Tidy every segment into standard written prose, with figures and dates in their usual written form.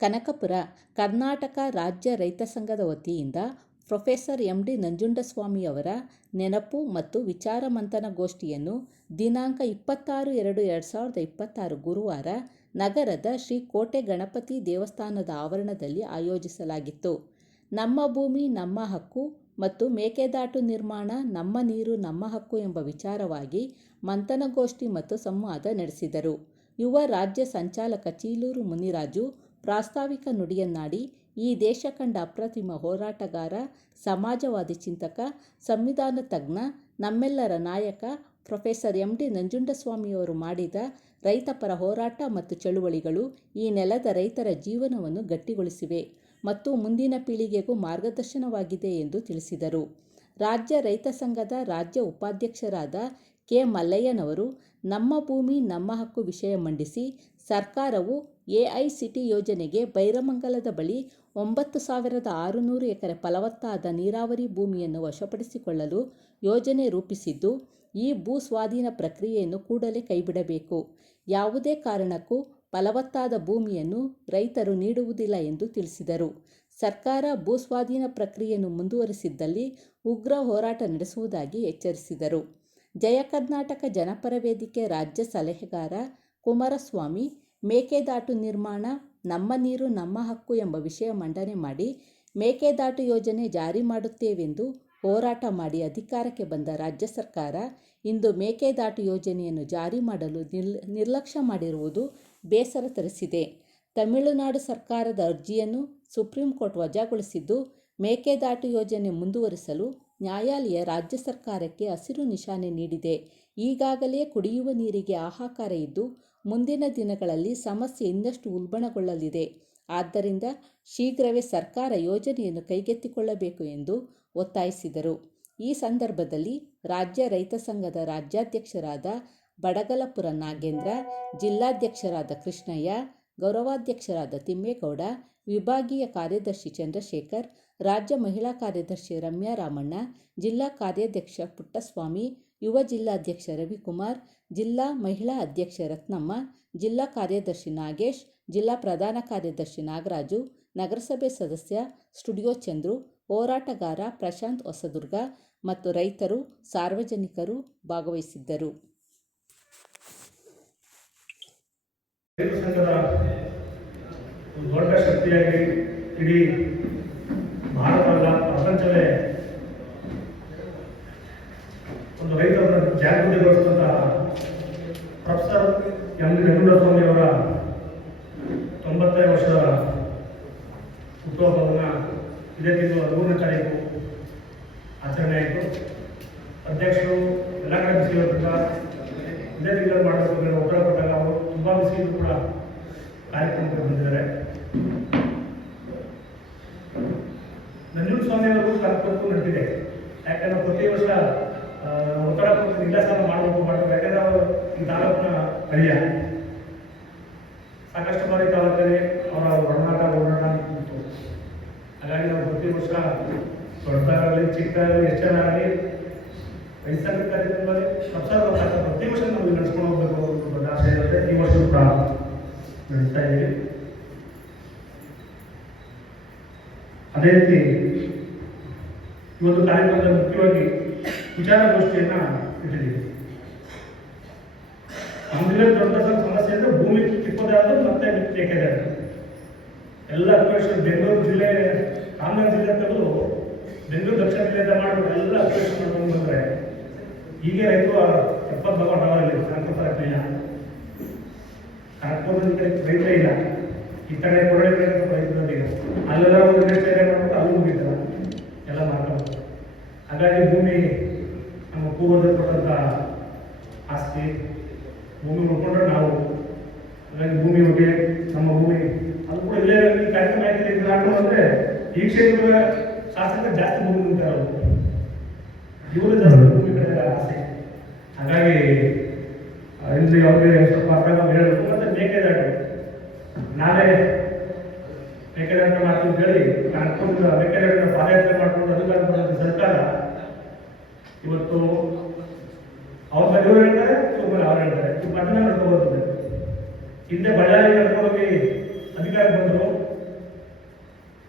ಕನಕಪುರ ಕರ್ನಾಟಕ ರಾಜ್ಯ ರೈತ ಸಂಘದ ವತಿಯಿಂದ ಪ್ರೊಫೆಸರ್ ಎಂ.ಡಿ. ನಂಜುಂಡಸ್ವಾಮಿಯವರ ನೆನಪು ಮತ್ತು ವಿಚಾರ ಮಂಥನಗೋಷ್ಠಿಯನ್ನು ದಿನಾಂಕ 26/2/2026 ಗುರುವಾರ ನಗರದ ಶ್ರೀ ಕೋಟೆ ಗಣಪತಿ ದೇವಸ್ಥಾನದ ಆವರಣದಲ್ಲಿ ಆಯೋಜಿಸಲಾಗಿತ್ತು. ನಮ್ಮ ಭೂಮಿ ನಮ್ಮ ಹಕ್ಕು ಮತ್ತು ಮೇಕೆದಾಟು ನಿರ್ಮಾಣ ನಮ್ಮ ನೀರು ನಮ್ಮ ಹಕ್ಕು ಎಂಬ ವಿಚಾರವಾಗಿ ಮಂಥನಗೋಷ್ಠಿ ಮತ್ತು ಸಂವಾದ ನಡೆಸಿದರು. ಯುವ ರಾಜ್ಯ ಸಂಚಾಲಕ ಚೀಲೂರು ಮುನಿರಾಜು ಪ್ರಾಸ್ತಾವಿಕ ನುಡಿಯನ್ನಾಡಿ, ಈ ದೇಶ ಕಂಡ ಅಪ್ರತಿಮ ಹೋರಾಟಗಾರ, ಸಮಾಜವಾದಿ ಚಿಂತಕ, ಸಂವಿಧಾನ ತಜ್ಞ, ನಮ್ಮೆಲ್ಲರ ನಾಯಕ ಪ್ರೊಫೆಸರ್ ಎಂ.ಡಿ. ನಂಜುಂಡಸ್ವಾಮಿಯವರು ಮಾಡಿದ ರೈತಪರ ಹೋರಾಟ ಮತ್ತು ಚಳುವಳಿಗಳು ಈ ನೆಲದ ರೈತರ ಜೀವನವನ್ನು ಗಟ್ಟಿಗೊಳಿಸಿವೆ ಮತ್ತು ಮುಂದಿನ ಪೀಳಿಗೆಗೂ ಮಾರ್ಗದರ್ಶನವಾಗಿದೆ ಎಂದು ತಿಳಿಸಿದರು. ರಾಜ್ಯ ರೈತ ಸಂಘದ ರಾಜ್ಯ ಉಪಾಧ್ಯಕ್ಷರಾದ ಕೆ. ಮಲ್ಲಯ್ಯನವರು ನಮ್ಮ ಭೂಮಿ ನಮ್ಮ ಹಕ್ಕು ವಿಷಯ ಮಂಡಿಸಿ, ಸರ್ಕಾರವು ಎಐಸಿಟಿ ಯೋಜನೆಗೆ ಬೈರಮಂಗಲದ ಬಳಿ 9,600 ಎಕರೆ ಫಲವತ್ತಾದ ನೀರಾವರಿ ಭೂಮಿಯನ್ನು ವಶಪಡಿಸಿಕೊಳ್ಳಲು ಯೋಜನೆ ರೂಪಿಸಿದ್ದು, ಈ ಭೂ ಸ್ವಾಧೀನ ಪ್ರಕ್ರಿಯೆಯನ್ನು ಕೂಡಲೇ ಕೈಬಿಡಬೇಕು. ಯಾವುದೇ ಕಾರಣಕ್ಕೂ ಫಲವತ್ತಾದ ಭೂಮಿಯನ್ನು ರೈತರು ನೀಡುವುದಿಲ್ಲ ಎಂದು ತಿಳಿಸಿದರು. ಸರ್ಕಾರ ಭೂ ಸ್ವಾಧೀನ ಪ್ರಕ್ರಿಯೆಯನ್ನು ಮುಂದುವರಿಸಿದ್ದಲ್ಲಿ ಉಗ್ರ ಹೋರಾಟ ನಡೆಸುವುದಾಗಿ ಎಚ್ಚರಿಸಿದರು. ಜಯ ಕರ್ನಾಟಕ ಜನಪರ ವೇದಿಕೆ ರಾಜ್ಯ ಸಲಹೆಗಾರ ಕುಮಾರಸ್ವಾಮಿ ಮೇಕೆದಾಟು ನಿರ್ಮಾಣ ನಮ್ಮ ನೀರು ನಮ್ಮ ಹಕ್ಕು ಎಂಬ ವಿಷಯ ಮಂಡನೆ ಮಾಡಿ, ಮೇಕೆದಾಟು ಯೋಜನೆ ಜಾರಿ ಮಾಡುತ್ತೇವೆಂದು ಹೋರಾಟ ಮಾಡಿ ಅಧಿಕಾರಕ್ಕೆ ಬಂದ ರಾಜ್ಯ ಸರ್ಕಾರ ಇಂದು ಮೇಕೆದಾಟು ಯೋಜನೆಯನ್ನು ಜಾರಿ ಮಾಡಲು ನಿರ್ಲಕ್ಷ್ಯ ಮಾಡಿರುವುದು ಬೇಸರ ತರಿಸಿದೆ. ತಮಿಳುನಾಡು ಸರ್ಕಾರದ ಅರ್ಜಿಯನ್ನು ಸುಪ್ರೀಂ ಕೋರ್ಟ್ ವಜಾಗೊಳಿಸಿದ್ದು, ಮೇಕೆದಾಟು ಯೋಜನೆ ಮುಂದುವರಿಸಲು ನ್ಯಾಯಾಲಯ ರಾಜ್ಯ ಸರ್ಕಾರಕ್ಕೆ ಹಸಿರು ನಿಶಾನೆ ನೀಡಿದೆ. ಈಗಾಗಲೇ ಕುಡಿಯುವ ನೀರಿಗೆ ಹಾಹಾಕಾರ ಇದ್ದು, ಮುಂದಿನ ದಿನಗಳಲ್ಲಿ ಸಮಸ್ಯೆ ಇನ್ನಷ್ಟು ಉಲ್ಬಣಗೊಳ್ಳಲಿದೆ. ಆದ್ದರಿಂದ ಶೀಘ್ರವೇ ಸರ್ಕಾರ ಯೋಜನೆಯನ್ನು ಕೈಗೆತ್ತಿಕೊಳ್ಳಬೇಕು ಎಂದು ಒತ್ತಾಯಿಸಿದರು. ಈ ಸಂದರ್ಭದಲ್ಲಿ ರಾಜ್ಯ ರೈತ ಸಂಘದ ರಾಜ್ಯಾಧ್ಯಕ್ಷರಾದ ಬಡಗಲಪುರ ನಾಗೇಂದ್ರ, ಜಿಲ್ಲಾಧ್ಯಕ್ಷರಾದ ಕೃಷ್ಣಯ್ಯ, ಗೌರವಾಧ್ಯಕ್ಷರಾದ ತಿಮ್ಮೇಗೌಡ, ವಿಭಾಗೀಯ ಕಾರ್ಯದರ್ಶಿ ಚಂದ್ರಶೇಖರ್, ರಾಜ್ಯ ಮಹಿಳಾ ಕಾರ್ಯದರ್ಶಿ ರಮ್ಯಾ ರಾಮಣ್ಣ, ಜಿಲ್ಲಾ ಕಾರ್ಯಾಧ್ಯಕ್ಷ ಪುಟ್ಟಸ್ವಾಮಿ, ಯುವ ಜಿಲ್ಲಾಧ್ಯಕ್ಷ ರವಿಕುಮಾರ್, ಜಿಲ್ಲಾ ಮಹಿಳಾ ಅಧ್ಯಕ್ಷೆ ರತ್ನಮ್ಮ, ಜಿಲ್ಲಾ ಕಾರ್ಯದರ್ಶಿ ನಾಗೇಶ್, ಜಿಲ್ಲಾ ಪ್ರಧಾನ ಕಾರ್ಯದರ್ಶಿ ನಾಗರಾಜು, ನಗರಸಭೆ ಸದಸ್ಯ ಸ್ಟುಡಿಯೋ ಚಂದ್ರು, ಹೋರಾಟಗಾರ ಪ್ರಶಾಂತ್ ಹೊಸದುರ್ಗ ಮತ್ತು ರೈತರು, ಸಾರ್ವಜನಿಕರು ಭಾಗವಹಿಸಿದ್ದರು. ದೊಡ್ಡ ಶಕ್ತಿಯಾಗಿ ಇಡೀ ಭಾರತದ ಪ್ರಪಂಚವೇ ಒಂದು ರೈತರನ್ನು ಜಾಗೃತಿಗೊಳಿಸಿದಂತಹ ಪ್ರೊಫೆಸರ್ ಎಂ.ಡಿ. ನಂಜುಂಡಸ್ವಾಮಿ ಅವರ 90ನೇ ವರ್ಷದ ಹುಟ್ಟುಹಬ್ಬವನ್ನು ಇದೇ ತಿಂಗಳು 13ನೇ ತಾರೀಕು ಆಚರಣೆ ಆಯಿತು. ಅಧ್ಯಕ್ಷರು ಎಲ್ಲ ಕಡೆ ಬಿಸಿ ಇರೋದ್ರಿಂದ ಇದೇ ತಿಂಗಳು ಮಾಡಬೇಕು ಅಂತ ಒತ್ತಡ ಕೊಟ್ಟಾಗ ಅವರು ತುಂಬ ಬಿಸಿ ಕೂಡ ಕಾರ್ಯಕ್ರಮಕ್ಕೆ ಬಂದಿದ್ದಾರೆ. ನಂಜುಂಡಸ್ವಾಮಿ ಅವರು ಕಾರ್ಯಕ್ರಮಕ್ಕೂ ನಡೆದಿದೆ. ಯಾಕಂದ್ರೆ ಪ್ರತಿ ವರ್ಷ ಒತ್ತಡ ಕೊಟ್ಟು ನಿಲ್ಲಾಸನ ಮಾಡಬೇಕು. ಯಾಕಂದ್ರೆ ಅವರು ಈ ತಾಲೂಕಿನ ಹಳ್ಳಿಯ ಸಾಕಷ್ಟು ಬಾರಿ ತಾಲೂಕಲ್ಲಿ ಅವರ ಒಡನಾಟ ಇತ್ತು. ಹಾಗಾಗಿ ನಾವು ಪ್ರತಿ ವರ್ಷ ದೊಡ್ಡದಾಗಲಿ ಚಿಕ್ಕದಾಗಲಿ ಹೆಚ್ಚಾಗಲಿ ರೈತ ಸಂಘ ಕಾರ್ಯಕ್ರಮದಲ್ಲಿ ಪ್ರತಿ ವರ್ಷ ನಾವು ನಡೆಸ್ಕೊಂಡು ಹೋಗಬೇಕು ಅನ್ನೋ ಆಸೆ ಇರುತ್ತೆ. ಈ ವರ್ಷ ಕೂಡ ನಡೆಸ್ತಾ ಇದ್ದೀವಿ. ಅದೇ ರೀತಿ ಇವತ್ತು ಕಾರ್ಯಕ್ರಮದಲ್ಲಿ ಮುಖ್ಯವಾಗಿ ವಿಚಾರಗೋಷ್ಠಿಯನ್ನು ಇಟ್ಟಿದ್ದೀವಿ. ನಮ್ದಿರೋ ದೊಡ್ಡ ಸಮಸ್ಯೆ ಅಂದರೆ ಭೂಮಿ ಕಿಪ್ಪದಾದ್ರು ಮತ್ತೆ ಮೇಕೆದಾಟು ಎಲ್ಲ ಅಕ್ವೇಷನ್ ಬೆಂಗಳೂರು ಜಿಲ್ಲೆ, ರಾಮನಗರ ಜಿಲ್ಲೆ ತೆಗೆದು ಬೆಂಗಳೂರು ದಕ್ಷಿಣ ಜಿಲ್ಲೆಯಿಂದ ಮಾಡಬೇಕು ಎಲ್ಲ ಅಕ್ವೇಷನ್ ಮಾಡ್ಕೊಂಡು ಬಂದರೆ ಹೀಗೆ ರೈತರು 70 ಭಾಗವಲ್ಲಿ ಕನಕಪುರ ಇಲ್ಲ, ಕನಕಪುರದ ಕಡೆ ರೈತರೇ ಇಲ್ಲ, ಈ ಕಡೆ ಕೊರಡೆ ಕಡೆ ರೈತರಿಲ್ಲ. ಅಲ್ಲೆಲ್ಲ ಒಂದು ನಿರ್ಣಯ ಮಾಡ್ಬಿಟ್ಟು ಅಲ್ಲೂ ಮುಗಿತಾರೆ, ಎಲ್ಲ ಮಾಡ್ಕೊಂಡು. ಹಾಗಾಗಿ ಭೂಮಿ ನಮ್ಮ ಪೂರ್ವಜರು ಕೊಟ್ಟಂಥ ಆಸ್ತಿ, ಭೂಮಿ ಉಳ್ಕೊಂಡ್ರೆ ನಾವು. ಹಾಗಾಗಿ ಭೂಮಿ ಬಗ್ಗೆ ನಮ್ಮ ಭೂಮಿ ಅದು ಕೂಡ ಇಲ್ಲೇ ಕಾರ್ಯಕ್ರಮ ಆಯ್ತು ಹಾಕೊಂಡು ಅಂದರೆ ಈ ಕ್ಷೇತ್ರದ ಶಾಸಕರು ಜಾಸ್ತಿ ಭೂಮಿ ನಿಂತಾರೆ, ಇವರು ಜಾಸ್ತಿ ಭೂಮಿ ಕಡೆ ಆಸೆ. ಹಾಗಾಗಿ ಇಲ್ಲಿ ಅವ್ರಿಗೆ ಸ್ವಲ್ಪ ಅರ್ಥ ಹೇಳಬೇಕು. ಮತ್ತು ಮೇಕೆದಾಟು ನಾವೇ ಮೇಕೆದಾಟ ಮಾಡ್ತೀವಿ ಹೇಳಿ ಕನಕಪುರದ ಮೇಕೆದಾಟಿನ ಪಾದಯಾತ್ರೆ ಮಾಡಿಕೊಂಡು ಅಧಿಕಾರ ಬರೋದು ಸರ್ಕಾರ ಇವತ್ತು ಅವ್ರ ಮೇಲೆ ಇವರು ಹೇಳ್ತಾರೆ, ಇವ್ರ ಅವ್ರು ಹೇಳ್ತಾರೆ. ಈ ಪಟ್ಟಣ ನಡ್ಕೊಂಡು ಬರ್ತದೆ. ಹಿಂದೆ ಬಳ್ಳಾರಿ ನಡ್ಕೊಂಡೋಗಿ ಅಧಿಕಾರ ಬಂದರು.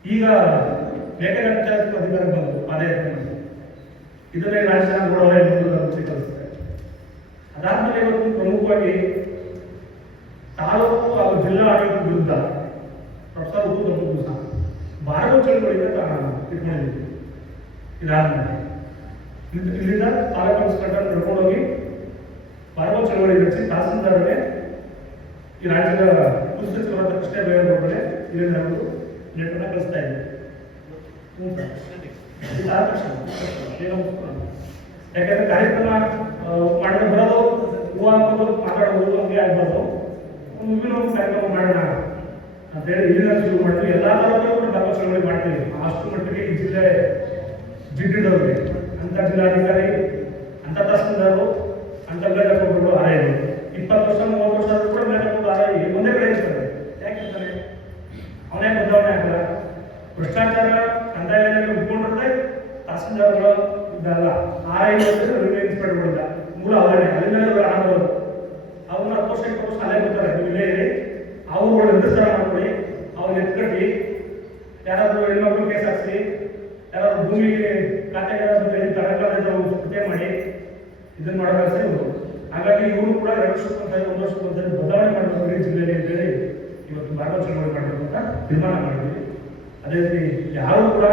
ಈಗ ಮೇಕೆದಾಟು ಚಾಲಕರು ಅಧಿಕಾರ ಬಂದರು ಪಾದಯಾತ್ರೆ ಮಾಡಿ. ಇದನ್ನೇ ರಾಜಕಾರಣ ನೋಡೋರೆ ಅಭಿವೃದ್ಧಿ ಕಲಿಸ್ತಾರೆ. ಅದಾದ್ಮೇಲೆ ಇವತ್ತು ಪ್ರಮುಖವಾಗಿ ತಾಲೂಕು ಹಾಗೂ ಜಿಲ್ಲಾ ಆಡಳಿತ ವಿರುದ್ಧ ಪ್ರೊಫೆಸರ್ ಉಪ್ಪು ಬಾರವ ಚಳವಳಿಗೆ ಇಟ್ಕೊಂಡಿದ್ದೀವಿ. ಇದಾದ್ಮೇಲೆ ಇಲ್ಲಿಂದ ತಾಲೂಕು ಮುಸ್ಕಟ್ಟ ನಡ್ಕೊಂಡೋಗಿ ಬಾರವ ಚಳವಳಿ ನಡೆಸಿ ತಹಸೀಲ್ದಾರ್ಗೆ ಈ ರಾಜ್ಯದ ಕುಲಸಚಿವರಾದ ಕೃಷ್ಣ ಬೈರೇಗೌಡರೇ ಇಲ್ಲಿಂದ ನಾವು ಲೆಟರ್ನ ಕಳಿಸ್ತಾ ಇದ್ದೀವಿ. ಯಾಕಂದ್ರೆ ಕಾರ್ಯಕ್ರಮ ಮಾಡಿದ್ರೆ ಬರೋದು ಹೂವು ಹಾಕೋದು ಮಾತಾಡೋದು ಹಂಗೆ ಆಗ್ಬಾರ್ದು. ಒಂದು ವಿಭಿನ್ನ ಕಾರ್ಯಕ್ರಮ ಮಾಡೋಣ ಅಂತ ಹೇಳಿ ಇಲ್ಲಿಂದ ಶುರು ಮಾಡ್ತೀವಿ. ಎಲ್ಲ ತಾಲೂಕಲ್ಲೂ ಕೂಡ ಬಾರವ ಚಳವಳಿ ಮಾಡ್ತೀವಿ. ಅಷ್ಟು ಮಟ್ಟಿಗೆ ಈ ಜಿಲ್ಲೆ ಜಿಡ್ಡಿಡೋರಿಗೆ ಅಂತ ಜಿಲ್ಲಾಧಿಕಾರಿ, ಅಂತ ತಹಸೀಲ್ದಾರರು, ಅಂತ ಮೇಲಕ್ಕೋಗ್ಬಿಟ್ಟು ಆರೈದು 20 ವರ್ಷ 30 ವರ್ಷ ಆದ್ರೂ ಕೂಡ ಮೇಲಕ್ಕೋಗಿ ಆರೈ ಒಂದೇ ಕಡೆ ಇರ್ತಾರೆ. ಯಾಕಿರ್ತಾರೆ? ಅವನೇ ಬದಲಾವಣೆ ಆಗಲ್ಲ. ಭ್ರಷ್ಟಾಚಾರ ಕಂದಾಯ ಉಟ್ಕೊಂಡಿದ್ರೆ ತಹಸೀಲ್ದಾರ್ಗಳು ಇದಲ್ಲ, ಆರೈ ರೆವಿನ್ಯೂ ಇನ್ಸ್ಪೆಕ್ಟರ್ಗಳಿಲ್ಲ, ಮೂಲ ಅವರೇ ಅಲ್ಲಿಂದ ಆಗೋದು. ಅವ್ರನ್ನ 10 ವರ್ಷ 20 ವರ್ಷ ಅಲ್ಲೇ ಬರ್ತಾರೆ. ಇಲ್ಲೇ ಇರಿ, ಅವ್ರುಗಳು ನಿರ್ಧಾರ ಮಾಡ್ಕೊಳ್ಳಿ, ಅವ್ರಿಗೆ ಎತ್ಕಟ್ಟಿ, ಯಾರಾದ್ರೂ ಹೆಣ್ಮಕ್ಳು ಕೇಸ್ ಹಾಕ್ಸಿ, ಯಾರಾದ್ರೂ ಭೂಮಿ ಖಾತೆಗೆ ಸ್ಪೃತೆ ಮಾಡಿ ಇದನ್ನ ಮಾಡಬೇಕು ಇವರು. ಹಾಗಾಗಿ ಇವರು ಕೂಡ 2 ವರ್ಷಕ್ಕೊಂದ್ಸರಿ 1 ವರ್ಷಕ್ಕೊಂದ್ಸರಿ ಬದಲಾವಣೆ ಮಾಡಬೇಕು ಈ ಜಿಲ್ಲೆಯಲ್ಲಿ ಅಂತೇಳಿ ಇವತ್ತು ಬಾರವ ಚಳವಳಿ ಮಾಡಬೇಕು ಅಂತ ತೀರ್ಮಾನ ಮಾಡಿದ್ವಿ. ಅದೇ ರೀತಿ ಯಾರು ಕೂಡ,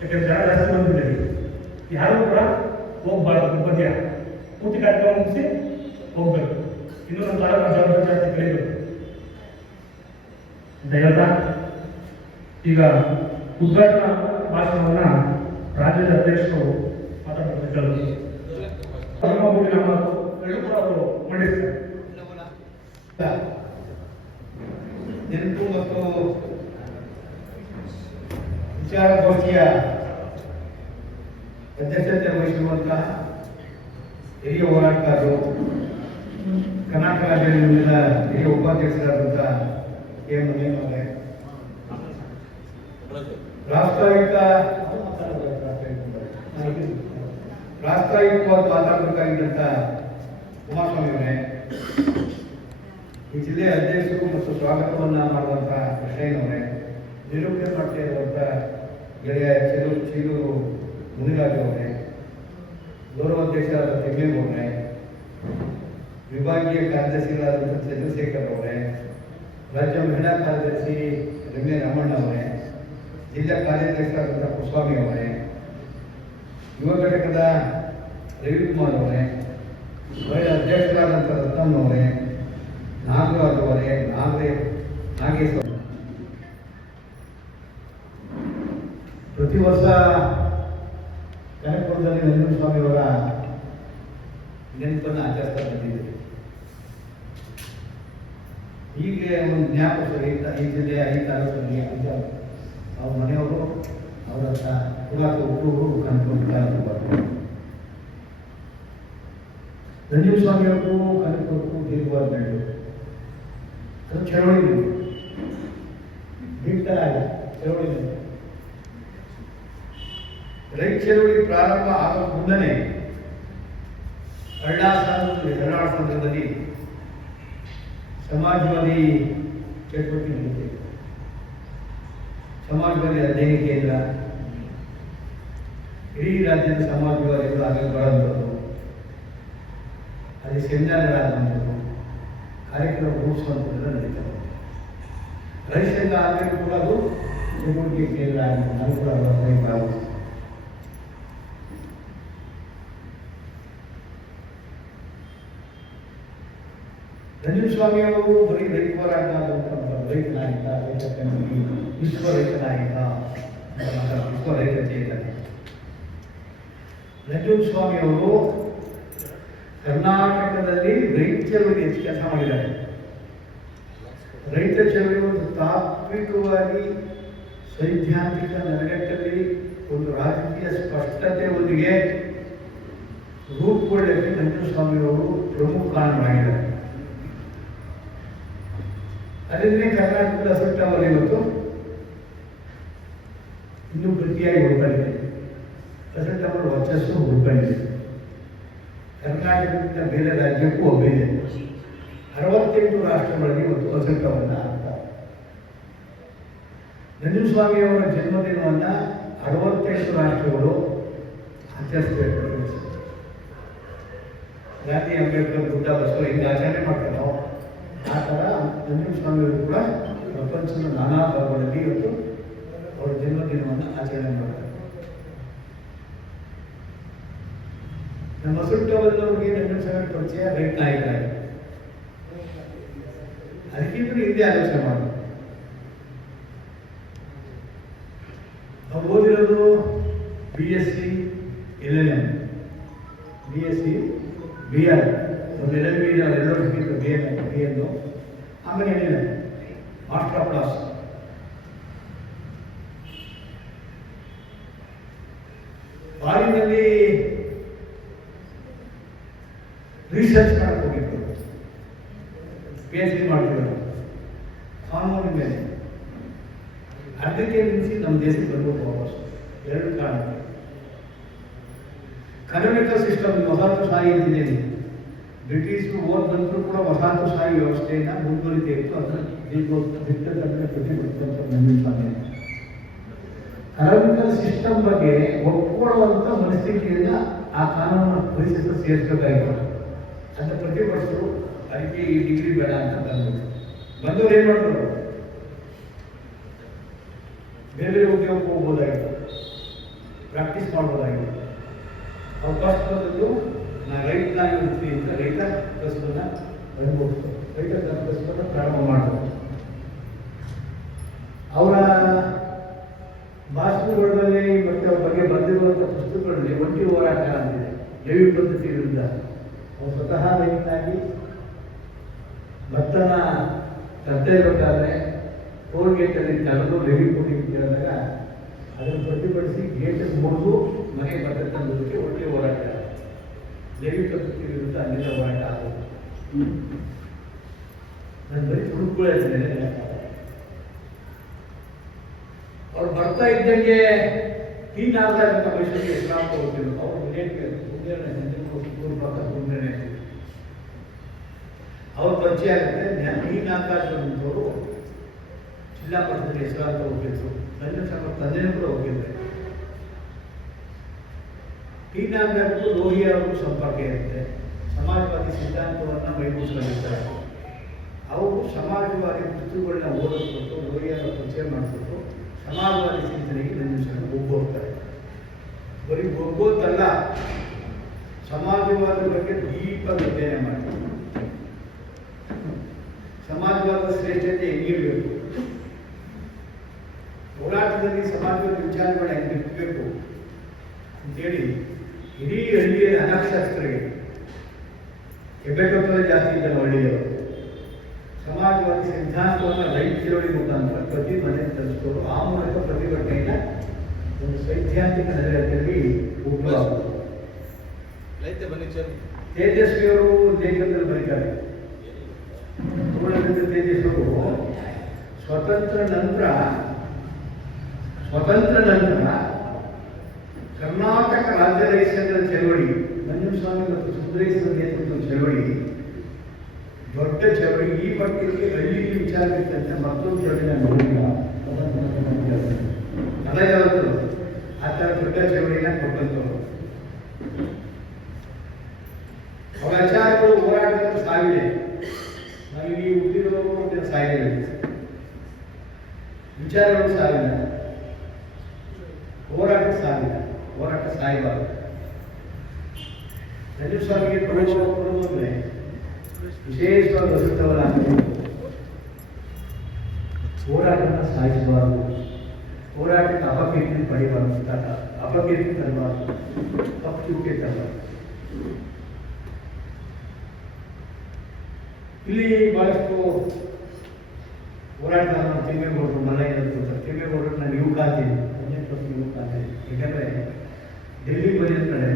ಯಾಕಂದ್ರೆ ಜನ ಜಾಸ್ತಿ ಬಂದಿದ್ದೀವಿ, ಯಾರು ಕೂಡ ಹೋಗ್ಬಾರ್ದು. ಮಧ್ಯ ಪೂರ್ತಿ ಕಾರ್ಯಕ್ರಮ ಮುಗಿಸಿ ಹೋಗ್ಬೇಕು. ಇನ್ನೂ ನಮ್ಮ ತಾಲೂಕು ಜವಾಬ್ದಾರಿ ಜಾಸ್ತಿ ಕಲಿಬೇಕು ಅಂತ ಹೇಳ್ತಾ ಈಗ ಉದ್ಘಾಟನಾ ಭಾಷಣವನ್ನ ರಾಜ್ಯದ ಅಧ್ಯಕ್ಷರು ಮಾತಾಡಬೇಕು. ಅವರು ಮಂಡಿಸ್ತಾರೆ. ನೆನಪು ಮತ್ತು ವಿಚಾರಗೋಷ್ಠಿಯ ಅಧ್ಯಕ್ಷತೆ ವಹಿಸಿರುವಂತಹ ಹಿರಿಯ ಹೋರಾಟಗಾರರು, ಕರ್ನಾಟಕ ರಾಜ್ಯದ ಹಿರಿಯ ಉಪಾಧ್ಯಕ್ಷರಾದಂತಹ ಕೆ ಎಂ ಅವರೇ, ರಾಷ್ಟ್ರಾಯುಕ್ತವಾಗಿ ಮಾತಾಡಬೇಕಾಗಿದ್ದಂಥ ಕುಮಾರಸ್ವಾಮಿ ಅವರೇ, ಈ ಜಿಲ್ಲೆಯ ಅಧ್ಯಕ್ಷರು ಮತ್ತು ಸ್ವಾಗತವನ್ನು ಮಾಡುವಂಥ ಕೃಷ್ಣಯ್ಯನವರೇ, ನಿರೂಪಣೆ ಮಾಡ್ತಾ ಇರುವಂಥ ಗೆಳೆಯ ಚೀಲೂರು ಮುನಿರಾಜು ಅವರೇ, ಗೌರವ ಅಧ್ಯಕ್ಷರಾದ ತೆಗ್ಲೇಗೌಡರೇ, ವಿಭಾಗೀಯ ಕಾರ್ಯದರ್ಶಿಗಳಾದಂಥ ಚಂದ್ರಶೇಖರ್ ಅವರೇ, ರಾಜ್ಯ ಮಹಿಳಾ ಕಾರ್ಯದರ್ಶಿ ರಮ್ಯ ರಾಮಣ್ಣ ಅವರೇ, ಜಿಲ್ಲಾ ಕಾರ್ಯದರ್ಶಿಯಾದಂಥ ಕುಸ್ವಾಮಿ ಅವರೇ, ಯುವ ಘಟಕದ ರವಿಕುಮಾರ್ ಅವರೇ, ಮಹಿಳಾ ಅಧ್ಯಕ್ಷರಾದಂಥ ರತ್ನಮ್ಮನವರೇ, ನಾಗರಾಜ್ ಅವರೇ, ನಾಗೇಶ್ ಅವರು, ಪ್ರತಿ ವರ್ಷ ಕನಕಪುರದಲ್ಲಿ ನಂಜನಸ್ವಾಮಿ ಅವರ ನೆನಪನ್ನು ಆಚರಿಸ್ತಾ ಬಂದಿದ್ದೀವಿ. ಹೀಗೆ ಒಂದು ಜ್ಞಾಪಕ ಈ ಜಿಲ್ಲೆಯ ಈ ತಾಲೂಕಿನಲ್ಲಿ ಅಂತ ಅವ್ರ ಮನೆಯವರು, ಅವರ ಪುರಾತ ಹುಟ್ಟೂರು ಕನಕಪುರ ತಾಲೂಕು. ನಂಜನಸ್ವಾಮಿ ಅವ್ರಿಗೂ ಕನಕಪುರಕ್ಕೂ ದೀರ್ಘವಾದ ನಡೆದು ಅದು ಚಳವಳಿ ಬೀಳ್ತಾರ ಚಳವಳಿ. ರೈತ ಚಳವಳಿ ಪ್ರಾರಂಭ ಆಗೋ ಮುನ್ನನೇ ಹರಳಾಳ ಸಂದರ್ಭದಲ್ಲಿ ಸಮಾಜವಾದಿ ಚಟುವಟಿಕೆ ನಡೆಯುತ್ತೆ. ಸಮಾಜವಾದಿ ಅಧ್ಯಯನ ಕೇಂದ್ರ, ಇಡೀ ರಾಜ್ಯದ ಸಮಾಜವಾದಿಗಳು ಆಗಲಿ ಬರೋದು, ಅಲ್ಲಿ ಸೆಮಿನಾರ್ಗಳಾಗುವಂಥದ್ದು, ಕಾರ್ಯಕ್ರಮ ರೂಪಿಸುವಂಥದ್ದೆಲ್ಲ ನಡೀತದೆ. ರೈತ ಸಂಘ ಆಗಲಿ ಕೂಡ ಅದು ಚಟುವಟಿಕೆ ಕೇಂದ್ರ ಆಗಿದೆ. ನಾನು ಕೂಡ ಭಾಗವಹಿಸ್ತೀನಿ. ನಂಜನಸ್ವಾಮಿ ಅವರು ಬರೀ ರೈತ ಹೋರಾಟ ರೈತ ನಾಯಕ, ರೈತ ಕನ್ನಡಿ, ವಿಶ್ವ ರೈತ ನಾಯಕ, ವಿಶ್ವ ರೈತ ಚೇತನ. ನಂಜನಸ್ವಾಮಿ ಅವರು ಕರ್ನಾಟಕದಲ್ಲಿ ರೈತ ಚಳವಳಿ ಹೆಚ್ಚು ಕೆಲಸ ಮಾಡಿದ್ದಾರೆ. ರೈತ ಚಳವಳಿ ಒಂದು ತಾತ್ವಿಕವಾಗಿ ಸೈದ್ಧಾಂತಿಕ ನೆಲೆಗಟ್ಟಲ್ಲಿ ಒಂದು ರಾಜಕೀಯ ಸ್ಪಷ್ಟತೆಯೊಂದಿಗೆ ರೂಪುಗೊಳ್ಳಕ್ಕೆ ನಂಜನಸ್ವಾಮಿ ಅವರು ಪ್ರಮುಖ ಕಾರಣರಾಗಿದ್ದಾರೆ. ಅದನ್ನೇ ಕರ್ನಾಟಕದ ಅಸೆಂಬ್ಲಿ ಇವತ್ತು ಇನ್ನೂ ಗಟ್ಟಿಯಾಗಿ ಹೋಗ್ಕೊಂಡಿದೆ. ಅಸೆಂಬ್ಲಿ ವರ್ಚಸ್ಸು ಹೋಗ್ಕೊಂಡಿದೆ. ಕರ್ನಾಟಕದಿಂದ ಬೇರೆ ರಾಜ್ಯಕ್ಕೂ ಹೋಗಿದೆ. 68 ರಾಷ್ಟ್ರಗಳಲ್ಲಿ ಇವತ್ತು ಅಸೆಂಬ್ಲಿಯನ್ನು ಆಗ್ತಾರೆ. ನಂಜುಸ್ವಾಮಿಯವರ ಜನ್ಮದಿನವನ್ನು 68 ರಾಷ್ಟ್ರಗಳು ಆಚರಿಸಬೇಕು. ಗಾಂಧಿ, ಅಂಬೇಡ್ಕರ್, ಬುದ್ಧ, ಬಸವ ಹಿಂಗೆ ಆಚರಣೆ ಮಾಡ್ತಾರೆ ನಾವು. ಆ ಥರ ನಂಜುಸ್ವಾಮಿಯವರು ಕೂಡ ಪ್ರಪಂಚದ ನಾನಾ ಭಾಗಗಳಲ್ಲಿ ಇವತ್ತು ಅವರ ಜನ್ಮದಿನವನ್ನು ಆಚರಣೆ ಮಾಡ್ತಾರೆ. ನಮ್ಮ ಸುಟ್ಟವಲ್ಲವರಿಗೆ ನಂಜುಸ್ವಾಮಿ ಪರಿಚಯ ರೈತ ನಾಯಕರಾಗಿ, ಅದಕ್ಕಿಂತ ಹಿಂದೆ ಆಲೋಚನೆ ಮಾಡೋದು. ನಾವು ಓದಿರೋದು BSc LLM, BSc BR, ಒಂದು LLB ಎರಡು ವರ್ಷಕ್ಕಿಂತ BL, ಆಮೇಲೆ LLM ಮಾಸ್ಟರ್ ಆಫ್ ಲಾಸ್. ಫಾರಿನಲ್ಲಿ ರಿಸರ್ಚ್ ಮಾಡಕ್ಕೆ ಹೋಗಿದ್ರು, PhD ಮಾಡ್ತಿದ್ರು ಕಾನೂನಿನ ಮೇಲೆ. ಅರ್ಧಕ್ಕೆ ನಿಲ್ಲಿಸಿ ನಮ್ಮ ದೇಶಕ್ಕೆ ಬರ್ಬೋದು ವಾಪಸ್. ಎರಡು ಕಾರಣ. ಕನ್ವೆಂಟಲ್ ಸಿಸ್ಟಮ್, ವಸಾಹತುಶಾಹಿ ಅಂತಿದೆ. ಬ್ರಿಟಿಷರು ಬಂದರೂ ಕೂಡ ವಸಾಹತುಶಾಹಿ ವ್ಯವಸ್ಥೆಯನ್ನು ಮುಂದುವರಿತಾ ಇತ್ತು. ಅದನ್ನು ಬಿಟ್ಟದನ್ನು ಪ್ರತಿಭಟಿಸಿದಂಥ ನಂಜುಸ್ವಾಮಿ. ಕನ್ವೆಂಟಲ್ ಸಿಸ್ಟಮ್ ಬಗ್ಗೆ ಒಪ್ಕೊಳ್ಳುವಂಥ ಮನಸ್ಥಿತಿಯಿಂದ ಆ ಕಾನೂನನ್ನು ಪರಿಸ್ಥಿತಿ ಸೇರಿಸಬೇಕಾಗಿತ್ತು. ಅದನ್ನು ಪ್ರತಿಭಟಿಸಿದ್ರು. ಅದಕ್ಕೆ ಈ ಡಿಗ್ರಿ ಬೇಡ ಅಂತ ಬಂದವರು ಏನು ಮಾಡಿದ್ರು, ಬೇರೆ ಉದ್ಯೋಗಕ್ಕೆ ಹೋಗ್ಬೋದಾಗಿತ್ತು, ಪ್ರಾಕ್ಟೀಸ್ ಮಾಡ್ಬೋದಾಗಿತ್ತು. ಅವಕಾಶ ಬಂದದ್ದು ನಾನು ರೈತನಾಗಿರ್ತೀನಿ ಅಂತ ರೈತ ಕಸಬನ್ನು ಅನುಭವಿಸ್ತು. ರೈತ ಕಸಬನ್ನು ಪ್ರಾರಂಭ ಮಾಡಿದ್ರು. ಅವರ ಭಾಷಣಗಳಲ್ಲಿ ಮತ್ತು ಅವ್ರ ಬಗ್ಗೆ ಬರೆದಿರುವಂಥ ಪುಸ್ತಕಗಳಲ್ಲಿ ಒಂಟಿ ಹೋರಾಟ ಅಂತಿದೆ, ಜೈವಿಕ ಪದ್ಧತಿ ವಿರುದ್ಧ. ಅವರು ಸ್ವತಃ ರೈತನಾಗಿ ಭತ್ತನ ತರ್ತಾ ಇರಬೇಕಾದ್ರೆ ಟೋಲ್ ಗೇಟಲ್ಲಿ ತಡೆದು ಲೆವಿ ಕೊಡಿ ಕೇಳಿದಾಗ ಅದನ್ನು ಪ್ರತಿಭಟಿಸಿ ಗೇಟನ್ನು ಮುರಿದು ಮನೆಗೆ ಭತ್ತ ತಂದೋದಕ್ಕೆ ಒಳ್ಳೆ ಹೋರಾಟ. ಲೆವಿ ಪದ್ಧತಿ ವಿರುದ್ಧ ಅಲ್ಲಿಂದ ಹೋರಾಟ ಆಗೋದು. ನಾನು ಬರೀ ಹುಡುಕೊಳ್ಳಿದ್ದೇನೆ. ಅವ್ರು ಬರ್ತಾ ಇದ್ದಂಗೆ ಟಿ ನಾಗರಾಜ್ ಅಂತ ಮೈಸೂರಿಗೆ ಹೆಸರಾಂತ ಹೋಗ್ತಿದ್ರು. ಅವರು ಮುಂದೆ ಅವ್ರ ಪರಿಚಯ ಆಗುತ್ತೆ. ಟಿ ನಾಗರಾಜ್ ಅಂತವರು ಜಿಲ್ಲಾ ಪರಿಷತ್ ಹೆಸರಾಂತ ಹೋಗ್ತಿದ್ರು. ನಂಜುಸ್ವಾಮಿ ತಂದೆನೂ ಕೂಡ ಹೋಗಿದ್ದಾರೆ. ಟಿ ನಾಗರಾಜ್ಗೂ ಲೋಹಿಯ ಅವ್ರಿಗೂ ಸಂಪರ್ಕ ಇರುತ್ತೆ. ಸಮಾಜವಾದಿ ಸಿದ್ಧಾಂತವನ್ನು ಮೈಗೂಡಿಸ್ಕೊಂಡಿರ್ತಾರೆ. ಅವರು ಸಮಾಜವಾದಿ ಪುಸ್ತಕಗಳನ್ನ ಓದಿಸ್ಬಿಟ್ಟು ಲೋಹಿಯರ ಪರಿಚಯ ಮಾಡಿಬಿಟ್ಟು ಸಮಾಜವಾದಿ ಚಿಂತನೆಗೆ ನಂಜುಸ್ವಾಮಿ ಒಗ್ಗೋಗ್ತಾರೆ. ಬರೀ ಒಗ್ಗೋದಲ್ಲ, ಸಮಾಜವಾದ ಬಗ್ಗೆ ದೀಪ ಅಧ್ಯಯನ ಮಾಡ್ತಾರೆ. ಸಮಾಜವಾದ ಶ್ರೇಷ್ಠತೆ ಹೆಂಗಿರಬೇಕು, ಹೋರಾಟದಲ್ಲಿ ಸಮಾಜವಾದ ವಿಚಾರಗಳನ್ನ ಹೆಂಗೆ ಬಿತ್ತಬೇಕು ಅಂತೇಳಿ ಇಡೀ ಹಳ್ಳಿಯಲ್ಲಿ ಅನಕ್ಷರಸ್ಥರಿಗೆ ಹೆಬ್ಬೆಟ್ಟೊತ್ತಲೇ ಜಾಸ್ತಿ ಇದ್ದಾರೆ ಹಳ್ಳಿಯವರು. ಸಮಾಜವಾದಿ ಸಿದ್ಧಾಂತವನ್ನು ರೈತ ಚಳವಳಿ ಮುಖಾಂತರ ಪ್ರತಿ ಮನೆ ತರಿಸ್ಕೊಂಡು ಆ ಮೂಲಕ ಪ್ರತಿಭಟನೆಯಿಂದ ಒಂದು ಸೈದ್ಧಾಂತಿಕ ನಗರದಲ್ಲಿ ಉಪಯೋಗ. ತೇಜಸ್ವಿಯವರು ಲೇಖನದಲ್ಲಿ ಬರೀತಾರೆ. ತೇಜಸ್ವಿಯವರು ಸ್ವತಂತ್ರ ನಂತರ ಕರ್ನಾಟಕ ರಾಜ್ಯ ರೈತರ ಚಳವಳಿ, ನಂಜುಸ್ವಾಮಿ ಮತ್ತು ಸುಂದರೇಶ್ವರ ನೇತೃತ್ವದ ಚಳವಳಿ ದೊಡ್ಡ ಚಳವಳಿ. ಈ ಮಟ್ಟಿಗೆ ಹಳ್ಳಿಗೆ ವಿಚಾರ ಇರ್ತಂತೆ ಮತ್ತೊಂದು ಚಳವಳಿ ನೋಡಿಲ್ಲ. ಯಾವತ್ತು ಆ ಥರ ದೊಡ್ಡ ಚಳವಳಿನ ಕೊಟ್ಟಂಥವ್ರು. ಅವರ ವಿಚಾರಗಳು ಹೋರಾಟದಲ್ಲಿ ಸಾವಿದೆ. ನಾವಿಲ್ಲಿ ಹುಟ್ಟಿರೋರು ಸಾಯಿದೆ, ವಿಚಾರಗಳು ಸಾವಿಲ್ಲ, ಹೋರಾಟ ಸಾವಿಲ್ಲ. ಹೋರಾಟ ಸಾಯಬಾರದು. ನಂಜುಸ್ವಾಮಿಗೆ ಕೊಡುವುದಂದ್ರೆ ವಿಶೇಷವಾಗಿ ವಸಂತವಲ್ಲ ಹೋರಾಟವನ್ನು ಸಾಯಿಸಬಾರದು, ಹೋರಾಟಕ್ಕೆ ಅಪಕೀರ್ತಿ ಪಡಿಬಾರದು, ಅಪಕೀರ್ತಿ ತರಬಾರದು, ತಪ್ಪುಚುಕ್ಕೆ ತರಬಾರದು. ಇಲ್ಲಿ ಬಹಳಷ್ಟು ಹೋರಾಟಗಾರರು ತಿಮ್ಮೇಗೌಡರು, ಮಲ್ಲಯ್ಯ ತಿಮ್ಮೇಗೌಡರು ನಾನು ಯುವ ಕಾತೀನಿ, 18 ಯುವ ಕಾತೀನಿ. ಯಾಕಂದರೆ ಡೆಲ್ಲಿ ಬಂದಿದ್ದ ಕಡೆ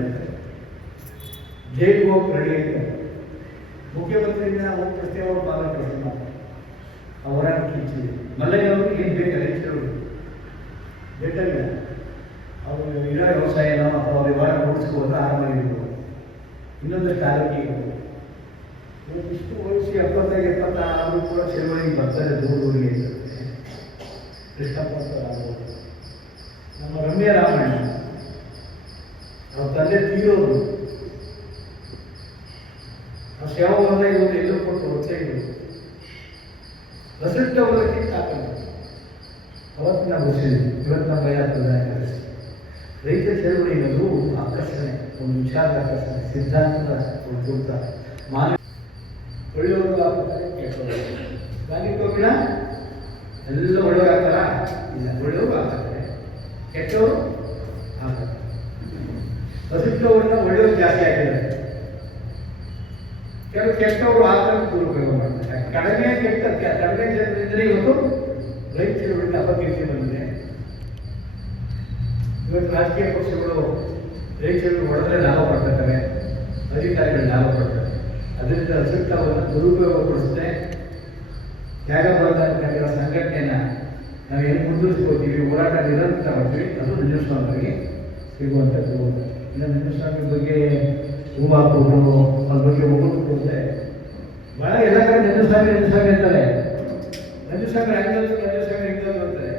ಜೈಲಿಗೆ ಹೋಗಿ ರೆಡಿ ಆಗಿದ್ದಾರೆ. ಮುಖ್ಯಮಂತ್ರಿಯಿಂದ ಒಂದು ಪ್ರಶ್ನೆ ಅವರು ಭಾಳ ಪ್ರಶ್ನೆ ಮಾಡ್ತಾರೆ. ಆ ಹೋರಾಟಕ್ಕೆ ಇಚ್ಛೆ ಮಲ್ಲಯ್ಯವರು ಏನು ಬೇಕಲ್ಲ ಹೆಚ್ಚರು ಬೇಕಾಗಿಲ್ಲ. ಅವರು ಇರೋ ವ್ಯವಸಾಯನೋ ಅಥವಾ ಅವ್ರ ವ್ಯವಹಾರ ಮುಗಿಸ್ಕೋದ್ರೆ ಆರಾಮಾಗಿರ್ಬೋದು. ಇನ್ನೊಂದಷ್ಟು ಆರೋಗ್ಯ ಇಷ್ಟು ವಯಸ್ಸು 75-76 ಕೂಡ ಚಳವಳಿಗೆ ಬರ್ತಾರೆ. ದೂರಿಗೆ ಕೃಷ್ಣಪ್ಪ ಗೊತ್ತೇ ರಸಿಟ್ಟವರಕ್ಕಿಂತ ಅವತ್ತಿನ ಗೊತ್ತಿದೆ ಇವತ್ತಿನ ಭಯ ಪ್ರಧಾನ ರೈತ ಚಳವಳಿ ಅನ್ನೋದು ಆಕರ್ಷಣೆ, ಒಂದು ವಿಚಾರದ ಆಕರ್ಷಣೆ, ಸಿದ್ಧಾಂತದ ಒಂದು ಸೂಕ್ತ. ಒಳ್ಳೆಯವರು ಆಗ್ತಾರೆ, ಕೆಟ್ಟವರು ಗಾಲಿಕೋಗಿನ ಎಲ್ಲ ಒಳ್ಳೆಯವರು ಆಗ್ತಾರ? ಇಲ್ಲ, ಒಳ್ಳೆಯವರು ಆಗ್ತಾರೆ, ಕೆಟ್ಟವರು ಆಗ್ತಾರೆ. ರಸಿಟ್ಟವರನ್ನ ಒಳ್ಳೆಯವರು ಜಾಸ್ತಿ ಆಗಿದ್ದಾರೆ, ಕೆಲವು ಕೆಟ್ಟವರು ಆಗ್ತಾರೆ ದುರುಪಯೋಗ ಮಾಡ್ತಾರೆ. ಕಡಿಮೆ ಜನರಿದ್ರೆ ಇವತ್ತು ರೈತ ಚಳವಳಿಗೆ ಅಪಕೀರ್ತಿ ಬಂದಿದೆ. ಇವತ್ತು ರಾಜಕೀಯ ಪಕ್ಷಗಳು ರೈತರು ಹೊಡೆದ್ರೆ ಲಾಭ ಪಡ್ತಾರೆ, ಅಧಿಕಾರಿಗಳು ಲಾಭ ಪಡ್ತಾರೆ. ಅದರಿಂದ ರಸಿಟ್ಟವನ್ನು ದುರುಪಯೋಗಪಡಿಸುತ್ತೆ. ತ್ಯಾಗ ಬರೋದಾಗಿರೋ ಸಂಘಟನೆಯನ್ನು ನಾವು ಏನು ಮುಂದುವರಿಸ್ಕೋತೀವಿ, ಹೋರಾಟ ನಿರಂತರ ಮಾಡ್ತೀವಿ, ಅದು ನಂಜುಸ್ವಾಮಿಗೆ ಸಿಗುವಂಥದ್ದು. ಇನ್ನು ನಂಜುಸ್ವಾಮಿ ಬಗ್ಗೆ ತುಂಬ ಹಾಕೋದು, ಅದ್ರ ಬಗ್ಗೆ ಹೋಗೋದ್ರೆ ಭಾಳ ಎಲ್ಲ ಕಡೆ ನಂಜುಸ್ವಾಮಿ ಅಂತಾರೆ. ನಂಜುಸ್ವಾಮಿ ಹೆಂಗಂತ ಅಂತಾರೆ.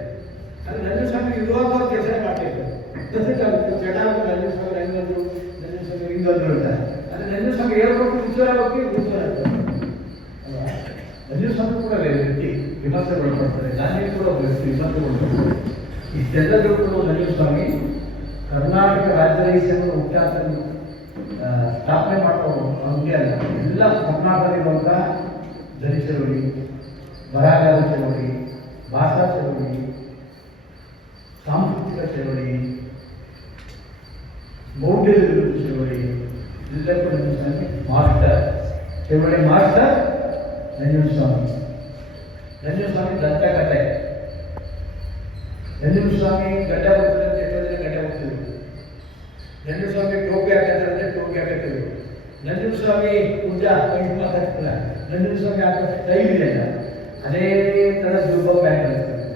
ಅದು ನಂಜುಸ್ವಾಮಿ ಇರುವಾಗ ಕೆಲಸ ಮಾಡ್ತಿರ್ತಾರೆ. ನಂಜುಸ್ವಾಮಿ ಹೆಂಗಂದ್ರು, ನಂಜುಸ್ವಾಮಿ ಹಿಂಗಂದ್ರು ಅಂತ. ಅದು ನಂಜುಸ್ವಾಮಿ ಹೇಳ್ಬೇಕು, ವಿಚಾರ ಬಗ್ಗೆ ಉತ್ತರ ಅಲ್ವಾ? ನಂಜುಸ್ವಾಮಿ ಕೂಡ ವ್ಯಕ್ತಿ ವಿಮರ್ಶೆಗಳು ಪಡ್ತಾರೆ, ನಾನೇ ಕೂಡ ವ್ಯಕ್ತಿ ವಿಮರ್ಶೆಗಳು ಪಡ್ತಾರೆ. ಇಷ್ಟೆಲ್ಲರೂ ಕೂಡ ನಂಜುಸ್ವಾಮಿ ಕರ್ನಾಟಕ ರಾಜ್ಯ ರೈತರನ್ನು ಹುಟ್ಟಾಕನ್ನು ಸ್ಥಾಪನೆ ಮಾಡ್ಕೊಂಡು ಹಂಗೆ ಅಲ್ಲ, ಎಲ್ಲ ಕರ್ನಾಟಕದಲ್ಲಿರುವಂಥ ದಲಿತ ಚಳವಳಿ, ಬರಹಗಾರ ಚಳವಳಿ, ಭಾಷಾ ಚಳವಳಿ, ಸಾಂಸ್ಕೃತಿಕ ಚಳವಳಿ, ಮೌಢ್ಯದ ವಿರುದ್ಧ ಚಳವಳಿ ಎಲ್ಲಕ್ಕೂ ನಂಜುಸ್ವಾಮಿ ಮಾಸ್ಟರ್. ಚಳವಳಿ ಮಾಸ್ಟರ್ ನಂಜುಸ್ವಾಮಿ. ನಂಜುಸ್ವಾಮಿ ದಂತಕಥೆ. ನಂಜುಸ್ವಾಮಿ ಗಡ್ಡ ಬರ್ತದೆ ಅಂತ ಗಡ್ಡ ಬರ್ತದೆ. ನಂಜುಸ್ವಾಮಿ ಟೋಪಿ ಹಾಕಂದ್ರೆ ಟೋಪಿ ಹಾಕತ್ತಿದ್ರು. ನಂಜುಸ್ವಾಮಿ ಪೂಜಾ ಕೈಗೆ ಮಾತಾಡ್ತಿಲ್ಲ. ನಂಜುಸ್ವಾಮಿ ಹಾಕೋ ಸ್ಟೈಲ್ ಇದೆ, ಅದೇ ಥರ ಜೂಬ ಪ್ಯಾಂಟ್ ಹಾಕ್ತಾರೆ.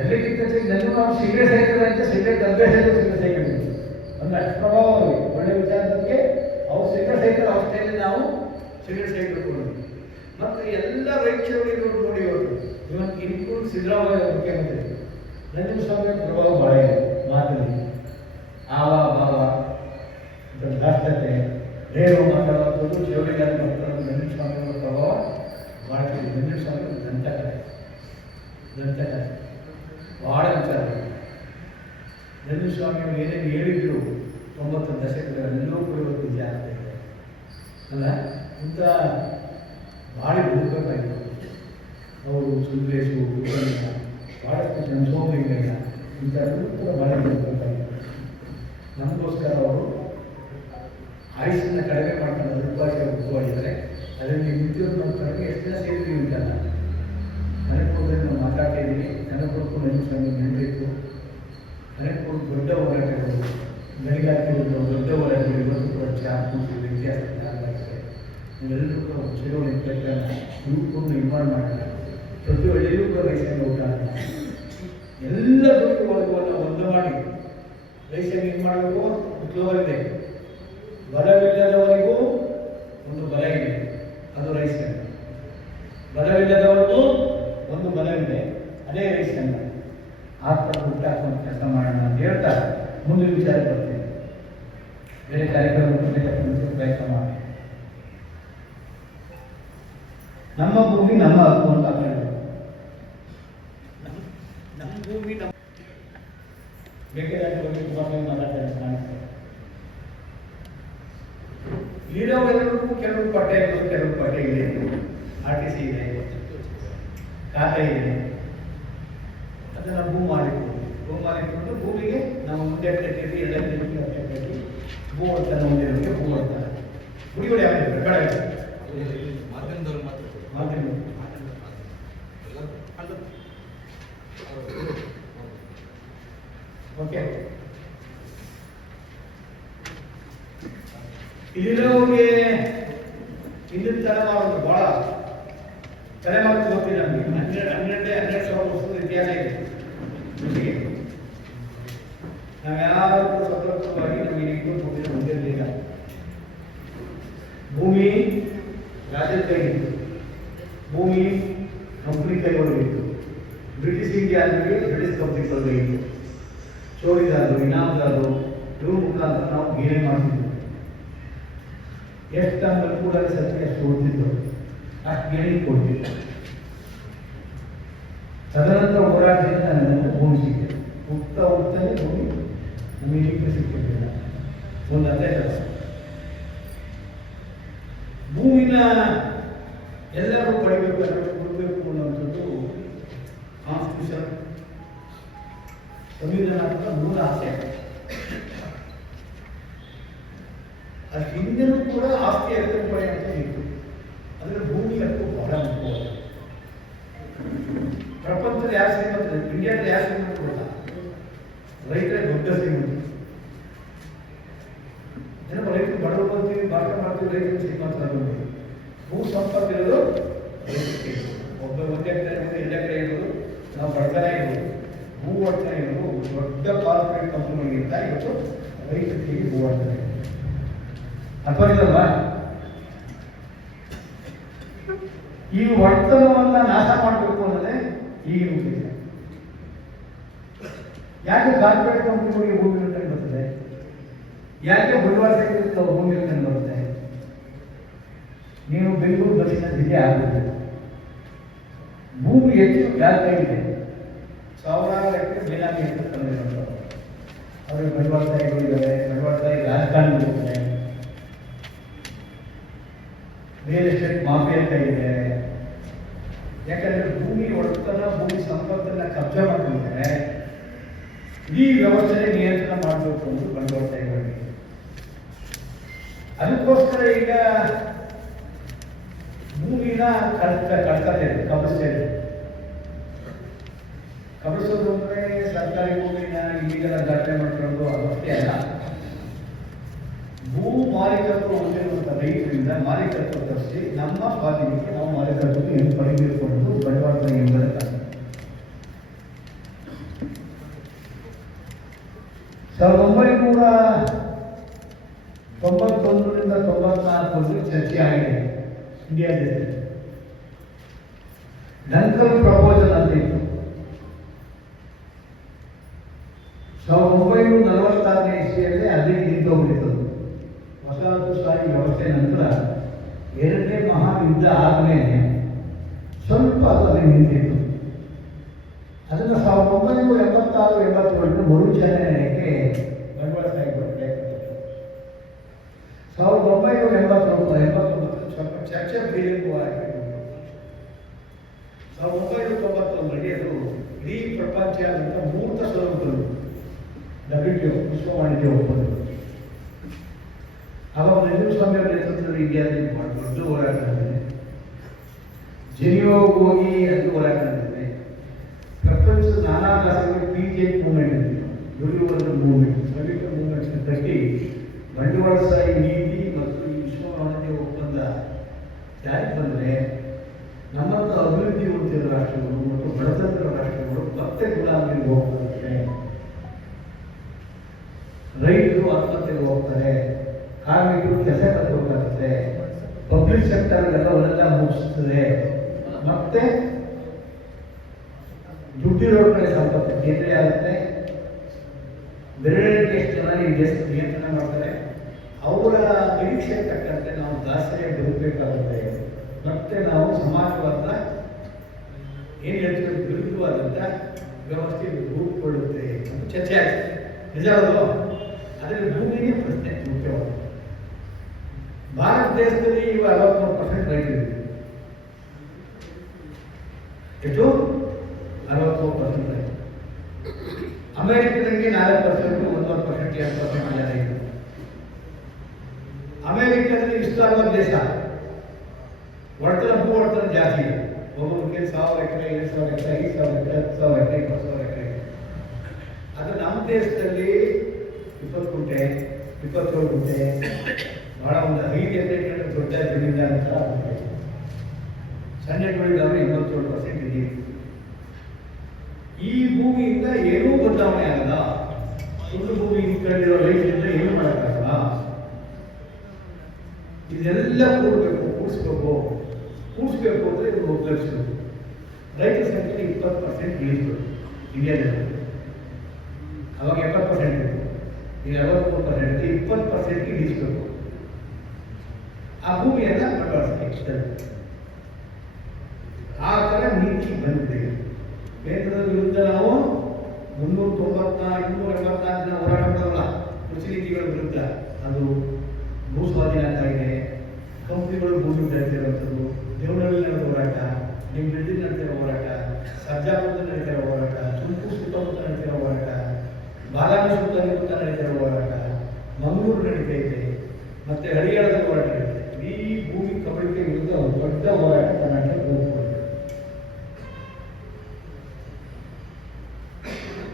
ಎಲ್ಲಕ್ಕಿಂತ ನಂಜುಸ್ವಾಮಿ ಸಿಗರೇಟ್ ಹಾಕಿದ್ರೆ ಅಂತ ಸಿಗರೇಟ್ ಅಭ್ಯಾಸಕ್ಕೂ ಸಿಗರೇಟ್ ಹಾಕಿದ್ರು. ಒಂದು ಅಷ್ಟು ಪ್ರಭಾವ ಒಳ್ಳೆ ವಿಚಾರದಕ್ಕೆ ಅವ್ರು ಸಿಗರೇಟ್ ಹಾಕಿದ್ರೆ ಅವ್ರ ಸ್ಟೈಲಲ್ಲಿ ನಾವು ಸಿಗರೇಟ್ ಹಾಕಿರ್ಕೊಂಡು. ಮತ್ತು ಎಲ್ಲ ರೈತ ಚಳವಳಿಗಳು ನೋಡಿ ಇವತ್ತು ಇನ್ಕ್ಲೂಡ್ ಸಿದ್ದರಾಮಯ್ಯ ಮುಖ್ಯಮಂತ್ರಿ, ನಂಜುಸ್ವಾಮಿ ಪ್ರಭಾವ ಭಾಳ ಇದೆ ಮಾತಲ್ಲಿ. ಆವ ಭಾವ, ಭ್ರಷ್ಟತೆ, ನೇರು ಮಾತಾಡುವಂಥದ್ದು, ಚಳವಳಿಗಾರ ಮಾತಾಡೋದು ನಂಜುಸ್ವಾಮಿಯವರ ಪ್ರಭಾವ ಭಾಳ ಇದೆ. ನಂಜುಸ್ವಾಮಿ ದಂತಕಥೆ ಭಾಳ ವಿಚಾರ. ನಂಜುಸ್ವಾಮಿಯವರು ಏನೇನು ಹೇಳಿದ್ರು 90 ದಶಕದಲ್ಲೆಲ್ಲೂ ಕೂಡ ಇವತ್ತು ನಿಜ ಆಗ್ತಾ ಇದೆ ಅಲ್ಲ. ಇಂಥ ಭಾಳ ಹುಡುಕಬೇಕಾಗಿತ್ತು. ಅವರು ಸುಂದರೇಶು ಭಾಳಷ್ಟು ಜನ ಸೋಮಲಿಂಗಯ್ಯ ಇಂಥದ್ದು ಕೂಡ ಭಾಳ ಹುಡುಕಬೇಕಾಗಿತ್ತು. ನಮಗೋಸ್ಕರ ಅವರು ಆಯುಷನ್ನು ಕಡಿಮೆ ಮಾಡ್ಕೊಂಡು ಉಪವಾಗಿದ್ದಾರೆ. ಅದರಲ್ಲಿ ನಿಂತಿರೋ ನಮ್ಮ ಕಡಿಮೆ ಎಷ್ಟು ಜನ ಸೇರಿದ್ವಿ ಅಂತಲ್ಲ, ನನಗೆ ಕೊಟ್ಟರೆ ನಾವು ಮಾತಾಡ್ತಾ ಇದ್ದೀವಿ. ನನಗೆ ಕೊಟ್ಟು ನಂಜುಸ್ವಾಮಿ ನೆನಪಿತ್ತು. ನನಗೆ ಕೊಟ್ಟು ದೊಡ್ಡ ಹೋರಾಟಗಳು, ಗಣಿಗಾರಿಕೆಗಳು, ದೊಡ್ಡ ಹೋರಾಟಗಳು ಇವತ್ತು ಕೂಡ ವ್ಯತ್ಯಾಸ ಆಗಿದೆ. ನೀವೆಲ್ಲರೂ ಕೂಡ ಚಳವಳಿ ಪ್ರಯತ್ನ ಇವ್ಕೊಂಡು ಇನ್ವಾಲ್ವ್ ಮಾಡೋಣ. ಪ್ರತಿ ಹಳ್ಳಿಯಲ್ಲೂ ಕೂಡ ರೈತರಿಗೆ ಊಟ ಎಲ್ಲರಿಗೂ ವರ್ಗವನ್ನು ಒಂದು ಮಾಡಿ ರೈತರಿಗೆ ಏನು ಮಾಡಬೇಕು ಉದ್ಯೋಗವಿದೆ. ಬಲವಿಲ್ಲದವರಿಗೂ ಒಂದು ಬಲ ಇದೆ, ಅದು ರೈತ. ಬಲವಿಲ್ಲದವರಿಗೂ ಒಂದು ಬಲವಿದೆ, ಅದೇ ರೈತ. ಆ ಥರ ಹುಟ್ಟಾಕುವಂಥ ಕೆಲಸ ಮಾಡೋಣ ಅಂತ ಹೇಳ್ತಾ ಮುಂದಿನ ವಿಚಾರ ಬರ್ತೀನಿ. ಬೇರೆ ಕಾರ್ಯಕ್ರಮ ಪ್ರಯತ್ನ ಮಾಡಿ. ನಮ್ಮ ಭೂಮಿ ನಮ್ಮ ಹಕ್ಕು ಅಂತ ಹೇಳಿದ್ರು. ನಮ್ಮ ಭೂಮಿ ನಮ್ಮ ಬೇಕಾದ ಬಗ್ಗೆ ತುಂಬ ಮಾತಾಡ್ತಾರೆ ಕಾಣಿಸ್ತಾರೆ. ಇರೋರೆಲ್ಲರಿಗೂ ಕೆಲವು ಪಟ್ಟ ಇರೋದು, ಕೆಲವು ಪಟ್ಟ ಇದೆ. RTC ಇದೆ, ಖಾತೆ ಇದೆ, ಅದನ್ನು ಭೂ ಮಾಲಿಕೊಂಡು ಭೂಮಿಗೆ ನಾವು ಮುಂದೆ ಕಟ್ಟಿದ್ವಿ, ಎಲ್ಲ ಕಟ್ಟಿ ಭೂ ಅಂತ ಹೊಂದಿರೋರಿಗೆ ಭೂ ಅಂತಾರೆ. ಗುಡಿಗಳು ಯಾವ್ದು ಕಡೆ ಓಕೆ. ಇಲ್ಲಿರೋರಿಗೆ ಹಿಂದಿನ ತಲೆಮಾರು ಬಹಳ ತಲೆಮಾರು ಗೊತ್ತಿಲ್ಲ. ನಮಗೆ 12 ಸಾವಿರ ವರ್ಷದ ಇತಿಹಾಸ ಇದೆ ಕೃಷಿಗೆ. ನಾವು ಯಾರು ಸ್ವತಂತ್ರವಾಗಿ ನಮಗೆ ಹೊಂದಿರಲಿಲ್ಲ. ಭೂಮಿ ರಾಜ್ಯದ ಕೈಗಿತ್ತು, ಭೂಮಿ ಕಂಪ್ನಿ ಕೈಗೊಳ್ಳಿತ್ತು. ಬ್ರಿಟಿಷ್ ಇಂಡಿಯಾ ಅಂದರೆ ಬ್ರಿಟಿಷ್ ಕಂಪ್ನಿಗಳಿತ್ತು. ಚೋರಿದಾರರು, ಇನಾಮದಾರರು ಇವ್ರ ಮುಖಾಂತರ ನಾವು ಗೇಣೆ ಮಾಡ್ತಿದ್ವಿ. ಎಷ್ಟು ಅಂದ್ರೆ ಕೂಡ ಸತ್ಯ ಅಷ್ಟು ಓದ್ತಿದ್ದು. ಅಷ್ಟು ಗೇಣಿ ಕೊಡ್ತೀವಿ. ತದನಂತರ ಹೋರಾಟದಿಂದ ನನಗೆ ಭೂಮಿ ಸಿಕ್ಕಿದೆ. ಹೋಗ್ತಾನೆ ಭೂಮಿ ಸಿಕ್ಕಿರಲಿಲ್ಲ. ಒಂದು ಅದೇ ಕೆಲಸ. ಭೂಮಿನ ಎಲ್ಲರೂ ಕೊಡಬೇಕು ಅನ್ನುವಂಥದ್ದು ಕಾನ್ಸ್ಟಿಟ್ಯೂಷನ್ ಸಂವಿಧಾನಾತ್ಮಕ ಮೂಲ ಆಸೆ. ಅದ್ರ ಹಿಂದೆನೂ ಕೂಡ ಆಸ್ತಿ ಹಕ್ಕು ಪಡೆ ಅಂತ ಇತ್ತು. ಅದರ ಭೂಮಿ ಹಕ್ಕು ಬಹಳ ಮುಖ್ಯವಾದ. ಪ್ರಪಂಚದ ಯಾರು ಶ್ರೀಮಂತ, ಇಂಡಿಯಾದ ಯಾರು ಶ್ರೀಮಂತ ಕೊಡಲ್ಲ, ರೈತರೇ ದೊಡ್ಡ ಶ್ರೀಮಂತ. ಏನಪ್ಪ ರೈತರು ಬಡವರು ಬರ್ತೀವಿ, ಭಾಷಣ ಮಾಡ್ತೀವಿ, ರೈತರು ಶ್ರೀಮಂತರಾಗ್ತೀವಿ. ಭೂ ಸಂಪತ್ತು ಇರೋದು ರೈತರಿಗೆ. ಒಬ್ಬ ಒಂದೇ ಕಡೆ ಎಲ್ಲ ಕಡೆ ಇರೋದು ನಾವು ಬಡತನ ಇರೋದು, ಭೂ ಒಡ್ತನ ಇರೋದು ದೊಡ್ಡ ಕಾರ್ಪೊರೇಟ್ ಕಂಪನಿಗಳಿಗಿಂತ ಇವತ್ತು ರೈತರಿಗೆ ಭೂ ಒಡ್ತನ ಇದೆ. ಅಥವಾ ಈ ಒಡ್ತನವನ್ನ ನಾಶ ಮಾಡಬೇಕು ಅನ್ನೋದೇ ಈಗಿನ ಉದ್ದೇಶ. ಯಾಕೆ ಕಾರ್ಪೊರೇಟ್ ಕಂಪನಿಗಳಿಗೆ ಭೂಮಿ ಕಂಡು ಬರ್ತದೆ? ಯಾಕೆ ಬಂಡವಾಳ ಭೂಮಿ ಕಂಡು ಬರುತ್ತೆ? ನೀವು ಬೆಂಗಳೂರು ದಕ್ಷಿಣ ಜಿಲ್ಲೆ ಆಗುತ್ತೆ, ಭೂಮಿ ಹೆಚ್ಚು ವ್ಯಾಪ್ತಿ ಇದೆ. ಸಾವಿರಾರು ಎಕರೆ ಬೇನಾಮಿ ಅಂತ ತಂದಿರುವಂಥದ್ದು. ಅವರಿಗೆ ಬಂಡವಾಳಶಾಹಿಗಳಿದ್ದಾರೆ, ಬಂಡವಾಳಶಾಹಿ ರಾಜಕಾರಣಿಗಳಿದ್ದಾರೆ, ರಿಯಲ್ ಎಸ್ಟೇಟ್ ಮಾಫಿಯಾ ಇದೆ. ಯಾಕಂದ್ರೆ ಭೂಮಿ ಒಡೆತನ, ಭೂಮಿ ಸಂಪತ್ತನ್ನ ಕಬ್ಜಾ ಮಾಡ್ಕೊಂಡಿದ್ದಾರೆ. ಈ ವ್ಯವಸ್ಥೆ ನಿಯಂತ್ರಣ ಮಾಡಬೇಕು ಅಂತ ಬಂಡವಾಳಶಾಹಿಗಳಿಗೆ. ಅದಕ್ಕೋಸ್ಕರ ಈಗ ಭೂಮಿನ ಕಳ್ತಾರೆ, ಕಬಳಿಸ್ತಾರೆ. ಕಬಳಿಸೋದು ಅಂದ್ರೆ ಸರ್ಕಾರಿ ಭೂಮಿನ ಈಗೆಲ್ಲ ದಾಖಲೆ ಮಾಡ್ಕೊಳ್ಳೋದು ಅವಶ್ಯ ಅಲ್ಲ. ಭೂ ಮಾಲೀಕತ್ವ ಹೊಂದಿರುವಂತಹ ರೈತರಿಂದ ಮಾಲೀಕತ್ವ ತರಿಸಿ ನಮ್ಮ ಸ್ವಾಧೀನಕ್ಕೆ ನಾವು ಮಾಲೀಕತ್ವಕ್ಕೆ ಪಡೆಯಬೇಕು ಅನ್ನೋದು ಬಂಡವಾಳ ಎಂಬುದರ ಕಾರಣ. 1991ರಿಂದ 94 ಚರ್ಚೆ ಆಗಿದೆ ಇಂಡಿಯಾ ದೇಶದಲ್ಲಿ. ಡಂಕನ್ ಪ್ರಪೋಸಲ್ ಅಂತ ಇತ್ತು. 1946ನೇ ಇಸ್ವಿಯಲ್ಲಿ ಅದೇ ನಿಂತೋಗ್ಬಿಟ್ಟಿತ್ತು. ವಸಾಹತುಶಾಹಿ ವ್ಯವಸ್ಥೆ ನಂತರ ಎರಡನೇ ಮಹಾಯುದ್ಧ ಆದಮೇಲೆ ಸ್ವಲ್ಪ ಅದು ನಿಂತಿತ್ತು. ಅದನ್ನು 1986-87 ಮರುಚಾಲನೆಗೆ ಬಂಡವಾಳಶಾಹಿಗಳು ಪ್ರಯತ್ನ ಪಟ್ಟರು. 1989 ಸ್ವಲ್ಪ ಚರ್ಚೆ ಬೀಳಿಕವಾಗಿ 1991ರಲ್ಲಿ ಅದು ಇಡೀ ಪ್ರಪಂಚಾದ್ಯಂತ ಮೂರ್ತ ಸ್ವರೂಪಗಳು WTO ವಿಶ್ವ ವಾಣಿಜ್ಯ ಒಪ್ಪಂದ. ಆವಾಗ ನೆಹರು ಸ್ವಾಮಿ ಅವರ ನೇತೃತ್ವದಲ್ಲಿ ಇಂಡಿಯಾದಲ್ಲಿ ದೊಡ್ಡ ಹೋರಾಟ ನಡೆದಿದೆ. ಜೆನಿವಾಗೆ ಹೋಗಿ ಅದು ಹೋರಾಟ ನಡೆದಿದೆ. ಪ್ರಪಂಚದ ನಾನಾ ರಾಷ್ಟ್ರಗಳು PJ ಮೂವ್ಮೆಂಟ್ ಇದೆ, ಯೂನಿವರ್ಸಲ್ ಮೂವ್ಮೆಂಟ್, ಶ್ರಮಿಕ ಮೂವ್ಮೆಂಟ್ಸ್ ಕಟ್ಟಿ ಬಂಡವಾಳಶಾಹಿ ನೀತಿ ಮತ್ತು ಈ ವಿಶ್ವ ವಾಣಿಜ್ಯ ಒಪ್ಪಂದ ಜಾರಿಗೆ ಬಂದರೆ ನಮ್ಮಂತ ಅಭಿವೃದ್ಧಿ ಹೊಂದಿದ ರಾಷ್ಟ್ರಗಳು ಮತ್ತು ಗಣತಂತ್ರ ರಾಷ್ಟ್ರಗಳು ಮತ್ತೆ ಗುಲಾಮಿಗೆ ಹೋಗ್ತಾರೆ, ರೈತರು ಆತ್ಮಹತ್ಯೆಗೆ ಹೋಗ್ತಾರೆ, ಕಾರ್ಮಿಕರು ಕೆಲಸ ಕಟ್ಟಬೇಕಾಗುತ್ತೆ, ಪಬ್ಲಿಕ್ ಸೆಕ್ಟರ್ ಎಲ್ಲವನ್ನೆಲ್ಲ ಮುಗಿಸ್ತದೆ, ಮತ್ತೆ ದುಡ್ಡಿರೋ ಕಡೆ ಸಂಪತ್ತು ಕೇಂದ್ರ ಆಗುತ್ತೆ. ಬೆರಳಿಗೆ ಎಷ್ಟು ಜನ ಈ ದೇಶ ನಿಯಂತ್ರಣ ಮಾಡ್ತಾರೆ, ಅವರ ನಿರೀಕ್ಷೆ ತಕ್ಕಂತೆ ನಾವು ದಾಸರೇ ಬದುಕಬೇಕಾಗುತ್ತೆ. ಮತ್ತೆ ನಾವು ಸಮಾಜವಾದ ಏನು ಹೇಳ್ತೀವಿ ವಿರುದ್ಧವಾದಂಥ ವ್ಯವಸ್ಥೆ ರೂಪುಗೊಳ್ಳುತ್ತೆ ಅಂತ ಚರ್ಚೆ ಆಗ್ತದೆ. ನಿಜ ಅದು. ಆದರೆ ಭೂಮಿಗೆ ಪ್ರಶ್ನೆ ಮುಖ್ಯವಾದ. ಭಾರತ ದೇಶದಲ್ಲಿ ಇವಾಗ 63% ರೈತರಿದೆ. ಎಷ್ಟು? 63% ರೈತ. ಅಮೆರಿಕದಲ್ಲಿ 4%, 1% 2% ಜನ ರೈತರು. ಅಮೆರಿಕದಲ್ಲಿ ವಿಸ್ತಾರವಾದ ದೇಶ, ಒಡೆತನ ಭೂ ಒಡೆತನ ಜಾಸ್ತಿ ಇದೆ. ಒಬ್ಬೊಬ್ಬರಿಗೆ 1000 ಎಕರೆ, 2000 ಎಕರೆ, 5000 ಎಕರೆ, 10,000 ಎಕರೆ, 20,000 ಎಕರೆ. ಅದು ನಮ್ಮ ದೇಶದಲ್ಲಿ 20 ಗುಂಟೆ, 27 ಗುಂಟೆ, ಬಹಳ ಒಂದು 5 ಎಕರೆ ದೊಡ್ಡ ಜಮೀನ್ದಾರ ಅಂತ ಆಗುತ್ತೆ. ಸಣ್ಣ ಬೆಳೆದವರು 87% ಇದೆ. ಈ ಭೂಮಿಯಿಂದ ಏನೂ ಬದಲಾವಣೆ ಆಗಲ್ಲ. ಸುಳ್ಳು ಭೂಮಿ ಕಂಡಿರೋ ರೈತರಿಂದ ಏನು ಮಾಡೋಕ್ಕಾಗಲ್ಲ. ಇದೆಲ್ಲ ಕೂಡಿಸ್ಬೇಕು ಅಂದರೆ ಇದು ಒಗ್ಗರಿಸಬೇಕು. ರೈತರ ಸಂಖ್ಯೆ 20% ಇಳಿಸ್ಬೇಕು ಇಂಡಿಯಾದಲ್ಲಿ. ಅವಾಗ 70% ಇತ್ತು, ಈಗ 63%, 20% ಇಳಿಸ್ಬೇಕು. ಆ ಭೂಮಿಯೆಲ್ಲ ಬಂಡವಾಳ ಆ ಥರ ನೀತಿ ಬಂದಿದೆ. ಕೇಂದ್ರದ ವಿರುದ್ಧ ನಾವು 284 ದಿನ ಹೋರಾಟ ಮಾಡಲ್ಲ. ಕೃಷಿ ನೀತಿಗಳ ವಿರುದ್ಧ ಅದು ಭೂ ಸ್ವಾಧೀನ ಕಾಯ್ದೆ, ಕಂಪ್ನಿಗಳು ಭೂಮಿ ಬೆಳೆದಿರುವಂಥದ್ದು, ದೇವನಹಳ್ಳಿ ನಡೆದ ಹೋರಾಟ, ನಿಮ್ಮ ಬಿಲ್ಡಿಂಗ್ ನಡೆದಿರೋ ಹೋರಾಟ, ಸರ್ಜಾಪುರದಲ್ಲಿ ನಡೀತಿರೋ ಹೋರಾಟ, ತುಮಕೂರು ಸುತ್ತಮುತ್ತ ನಡೀತಿರೋ ಹೋರಾಟ, ಬಾದಾಮಿ ಸುತ್ತಮುತ್ತ ನಡೀತಿರೋ ಹೋರಾಟ, ಮಂಗಳೂರು ನಡೀತಾ ಇದೆ, ಮತ್ತೆ ಹರಿಯಾಣದ ಹೋರಾಟ ನಡೀತಾ ಇದೆ. ಈ ಭೂಮಿ ಕಬಳಿಕೆ ವಿರುದ್ಧ ಒಂದು ದೊಡ್ಡ ಹೋರಾಟ ಕರ್ನಾಟಕ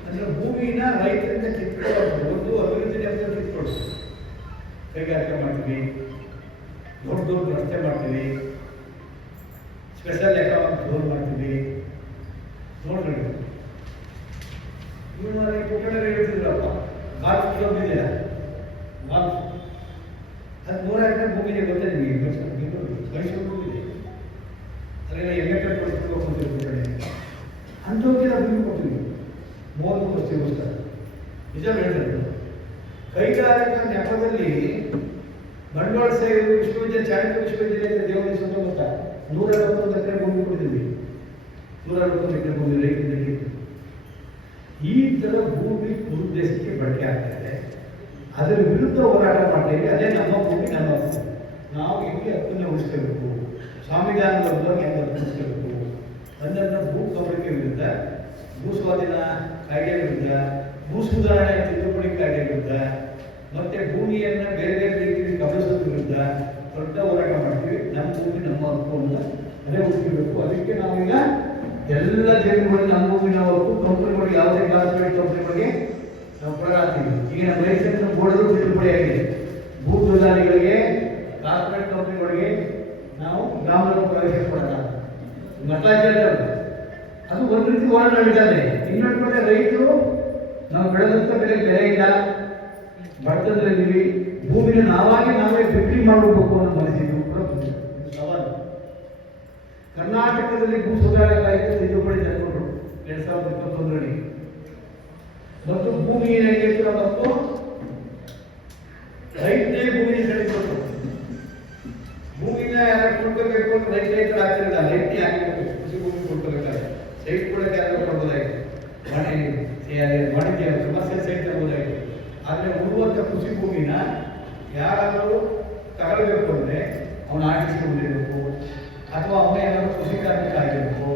ಅಂದ್ರೆ ಭೂಮಿನ ರೈತರಿಂದ ಕಿತ್ಕೊಳ್ಳೋದು, ಒಂದು ಅಭಿವೃದ್ಧಿ ಅಂತ ಕಿತ್ಕೊಳ್ಳೋದು. ಕೈಗಾರಿಕೆ ಮಾಡ್ತೀವಿ, ದೊಡ್ಡ ದೊಡ್ಡ ರಸ್ತೆ ಮಾಡ್ತೀವಿ, ಸ್ಪೆಷಲ್ ಎಕನಾಮಿಕ್ ಝೋನ್ ಮಾಡ್ತೀವಿ. ನೋಡ್ರಿ ಇವರು ಪುಟ್ಟಣರು ಹೇಳ್ತಿದ್ರಪ್ಪ, ಗಾಲ್ಫ್ ಕ್ಲಬ್ ಇದೆ, ಗಾಲ್ಫ್ ಅದು 100 ಎಕರೆ ಭೂಮಿ ಇದೆ ಗೊತ್ತೇ ನಿಮಗೆ? ಮೈಸೂರು ಇದೆ, ಅದೆಲ್ಲ ಎಮ್ಮೆ ಕಟ್ಟು ಕೊಡ್ತಿರ್ಬೇಕು ಅಂತ ಪುಟ್ಟಣೆ ಅಂಥವ್ರಿಗೆ ನಾವು ಭೂಮಿ ಕೊಡ್ತೀವಿ 30 ವರ್ಷಕ್ಕೋಸ್ಕರ. ನಿಜ ಹೇಳ್ತಾರೆ. ಕೈಗಾರಿಕಾ ನೆಪದಲ್ಲಿ ಬಂಡವಾಳ ಸೇರಿ ವಿಶ್ವವಿದ್ಯಾಲಯ, ಚಾಣಕ್ಯ ವಿಶ್ವವಿದ್ಯಾಲಯದ ದೇವರ ಸುತ್ತಮುತ್ತ 161 ಎಕರೆ ಭೂಮಿ ಕೊಟ್ಟಿದ್ದೀವಿ. 161 ಎಕರೆ ಭೂಮಿ ರೈತರಿಗೆ. ಈ ಥರ ಭೂಮಿ ದುರುದ್ದೇಶಕ್ಕೆ ಬಳಕೆ ಆಗ್ತಾ ಇದೆ. ಅದರ ವಿರುದ್ಧ ಹೋರಾಟ ಮಾಡ್ತೇವೆ. ಅದೇ ನಮ್ಮ ಭೂಮಿ, ನಮ್ಮ ಹಕ್ಕು. ನಾವು ಹೆಂಗೆ ಹಕ್ಕನ್ನು ಉಳಿಸ್ಕೋಬೇಕು, ಸಂವಿಧಾನದ ಹೆಂಗೆ ಉಳಿಸ್ಕೋಬೇಕು ಅದನ್ನು ಭೂ ಕಬಳಿಕೆ ವಿರುದ್ಧ, ಭೂ ಸ್ವಾಧೀನ ಕಾಯ್ದೆ ವಿರುದ್ಧ, ಭೂ ಸುಧಾರಣೆ ತಿದ್ದುಪಡಿ ಕಾಯ್ದೆ ವಿರುದ್ಧ, ಮತ್ತೆ ಭೂಮಿಯನ್ನು ಬೇರೆ ಬೇರೆ ರೀತಿಯಲ್ಲಿ ಕಬಳಿಸೋದ್ರ ವಿರುದ್ಧ ದೊಡ್ಡ ಹೋರಾಟ ಮಾಡ್ತೀವಿ. ನಮ್ಮ ಭೂಮಿ ನಮ್ಮ ಹಕ್ಕು ಅಂತ ಅದೇ ಉಳಿಸಬೇಕು. ಅದಕ್ಕೆ ನಾವೀಗ ಎಲ್ಲ ಜಮೀನುಗಳು ನಮ್ಮ ಭೂಮಿ ನಮ್ಮ ಹಕ್ಕು. ಕಂಪನಿಗಳಿಗೆ, ಯಾವುದೇ ಕಾರ್ಪೊರೇಟ್ ಕಂಪನಿಗಳಿಗೆ ನಾವು ಕೊಡಲಾಗ್ತೀವಿ. ಈಗ ನಮ್ಮ ಲೈಸೆನ್ಸ್ ಬೋರ್ಡ್ ತಿದ್ದುಪಡಿ ಆಗಿದೆ. ಭೂ ದಲ್ಲಾಳಿಗಳಿಗೆ, ಕಾರ್ಪೊರೇಟ್ ಕಂಪನಿಗಳಿಗೆ ನಾವು ಗ್ರಾಮದ ಪ್ರವೇಶ ಕೊಡಲ್ಲ. ಅದು ಒಂದು ರೀತಿ ಹೋರಾಟ ನಡೀತಾರೆ. ಇನ್ನೊಂದು ಕಡೆ ರೈತರು ನಾವು ಬೆಳೆದಂತ ಬೆಲೆ ಇಲ್ಲ, ಬಡತನದಲ್ಲಿದ್ದೀವಿ, ಭೂಮಿನ ನಾವೇ ಬಿಕ್ರಿ ಮಾಡಬೇಕು ಅನ್ನೋ ಮನಸ್ಸಿದ್ದು ಕೂಡ ಸವಾಲು. ಕರ್ನಾಟಕದಲ್ಲಿ ಭೂ ಸುಧಾರಣೆ ಕಾಯ್ದೆ ತಿದ್ದುಪಡಿ ತಂದುಕೊಂಡ್ರು 2021ರಲ್ಲಿ. ಮತ್ತು ಭೂಮಿ ಏನಾಗಿತ್ತು ಮತ್ತು ರೈತನೇ ಭೂಮಿನ ಕಳಿಸ್ಬೇಕು. ಭೂಮಿನ ಯಾರು ಕೊಡ್ಕೋಬೇಕು ಅಂತ ರೈತರು ಆಗ್ತಿರಲಿಲ್ಲ. ರೈತನೇ ಹಾಕಬೇಕು. ಕೃಷಿ ಭೂಮಿ ಕೊಡ್ಕೋಬೇಕಾದ್ರೆ ಸೈಟ್ ಕೂಡ ಯಾರು ಕೊಡ್ಬೋದಾಗಿತ್ತು. ವಾಣಿಜ್ಯ ಸಮಸ್ಯೆ ಸೈಟ್ ತಗೋದಾಗಿತ್ತು. ಆದರೆ ಉಳುವಂಥ ಕೃಷಿ ಭೂಮಿನ ಯಾರಾದರೂ ತಗೊಳ್ಬೇಕು ಅಂದರೆ ಅವನು ಆರ್ಟಿಸ್ಟ್ ಹೊಂದಿರಬೇಕು, ಅಥವಾ ಅವನೇ ಏನಾದರೂ ಕೃಷಿ ಕಾರ್ಮಿಕ ಆಗಿರಬೇಕು.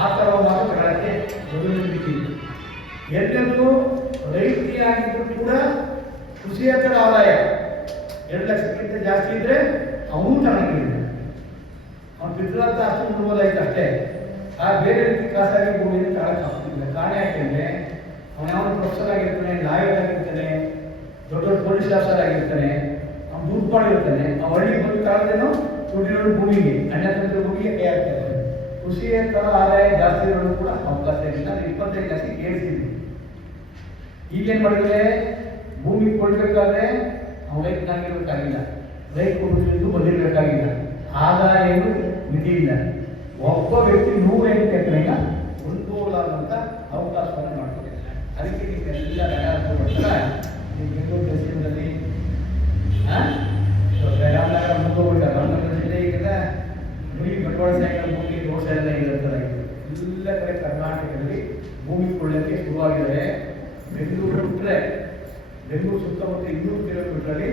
ಆ ಥರ ಮಾತ್ರ ತಗೊಳ್ಳೋಕ್ಕೆ ಮೊದಲು ಎಲ್ಲರೂ ರೈತಿಯಾಗಿದ್ದರೂ ಕೂಡ ಕೃಷಿಯೇತರ ಆದಾಯ 2 ಲಕ್ಷಕ್ಕಿಂತ ಜಾಸ್ತಿ ಇದ್ದರೆ ಅವನು ತಗೊಂಡಿಲ್ಲ. ಅವನು ಬಿದ್ದರಂತ ಅಷ್ಟು ನೋಡೋದಾಯ್ತು ಅಷ್ಟೇ. ಆ ಬೇರೆ ರೀತಿ ಖಾಸಗಿ ಭೂಮಿಯಿಂದ ತಗೊಳಕ್ಕೆ ಆಗ್ತಿಲ್ಲ. ಕಾರಣ ಯಾಕೆಂದರೆ ಅವನು ಯಾವ ಪ್ರೊಫೆಸರ್ ಆಗಿರ್ತಾನೆ, ಲಾಯರ್ ಆಗಿರ್ತಾನೆ, ದೊಡ್ಡ ದೊಡ್ಡ ಪೊಲೀಸ್ ಆಫೀಸರ್ ಆಗಿರ್ತಾನೆ, ಅವ್ನು ದುಡ್ಡು ಮಾಡಿರ್ತಾನೆ. ಆ ಹಳ್ಳಿ ಬಂದು ತಗೊಂಡೇನೋ ದುಡ್ಡಿನೋಡು ಭೂಮಿಗೆ, ಅನ್ಯತಂತ್ರ ಭೂಮಿಗೆ ಕೈ ಹಾಕ್ತಾರೆ. ಕೃಷಿಯೇತರ ಆದಾಯ ಜಾಸ್ತಿ ಇರೋದು ಕೂಡ ಅವಕಾಶ ಇಲ್ಲ. 25 ಲಕ್ಷಕ್ಕೆ ಏರಿಸಿದ್ವಿ. ಈಗೇನು ಮಾಡಿದ್ರೆ, ಭೂಮಿ ಕೊಡಬೇಕಾದ್ರೆ ಅವ್ನು ರೈತನಾಗಿರ್ಬೇಕಾಗಿಲ್ಲ, ರೈತ ಕೊಡೋದ್ರಿಂದ ಬಂದಿರಬೇಕಾಗಿಲ್ಲ, ಆದಾಯ ಏನು ಮಿತಿ ಇಲ್ಲ. ಒಬ್ಬ ವ್ಯಕ್ತಿ 108 ಎಕರೆನ ಉಳ್ಕೊಳ್ಳಾದಂಥ ಅವಕಾಶವನ್ನು ಮಾಡ್ತಾರೆ. ಅದಕ್ಕೆ ನೀವೆಲ್ಲ ನಡಾಡ್ತಾ ನೀವು ಬೆಂಗಳೂರು ದಕ್ಷಿಣದಲ್ಲಿ ರಾಮನಗರ ಮುಂದೋಗ್ಬಿಟ್ಟ. ರಾಮನಗರ ಜಿಲ್ಲೆ ಈಗ ಬರೀ ಬಂಡವಾಳ ಸಾಯಂಕಾಲ ಭೂಮಿ ರೋಡ್ ಸೈಡ್ ಎಲ್ಲ ಇರುತ್ತದಾಗಿದೆ. ಎಲ್ಲ ಕಡೆ ಕರ್ನಾಟಕದಲ್ಲಿ ಭೂಮಿ ಕೊಳ್ಳಕ್ಕೆ ಶುರುವಾಗಿದೆ. ಬೆಂಗಳೂರು ಬಿಟ್ಟರೆ ಬೆಂಗಳೂರು ಸುತ್ತಮುತ್ತ 200 ಕಿಲೋಮೀಟರಲ್ಲಿ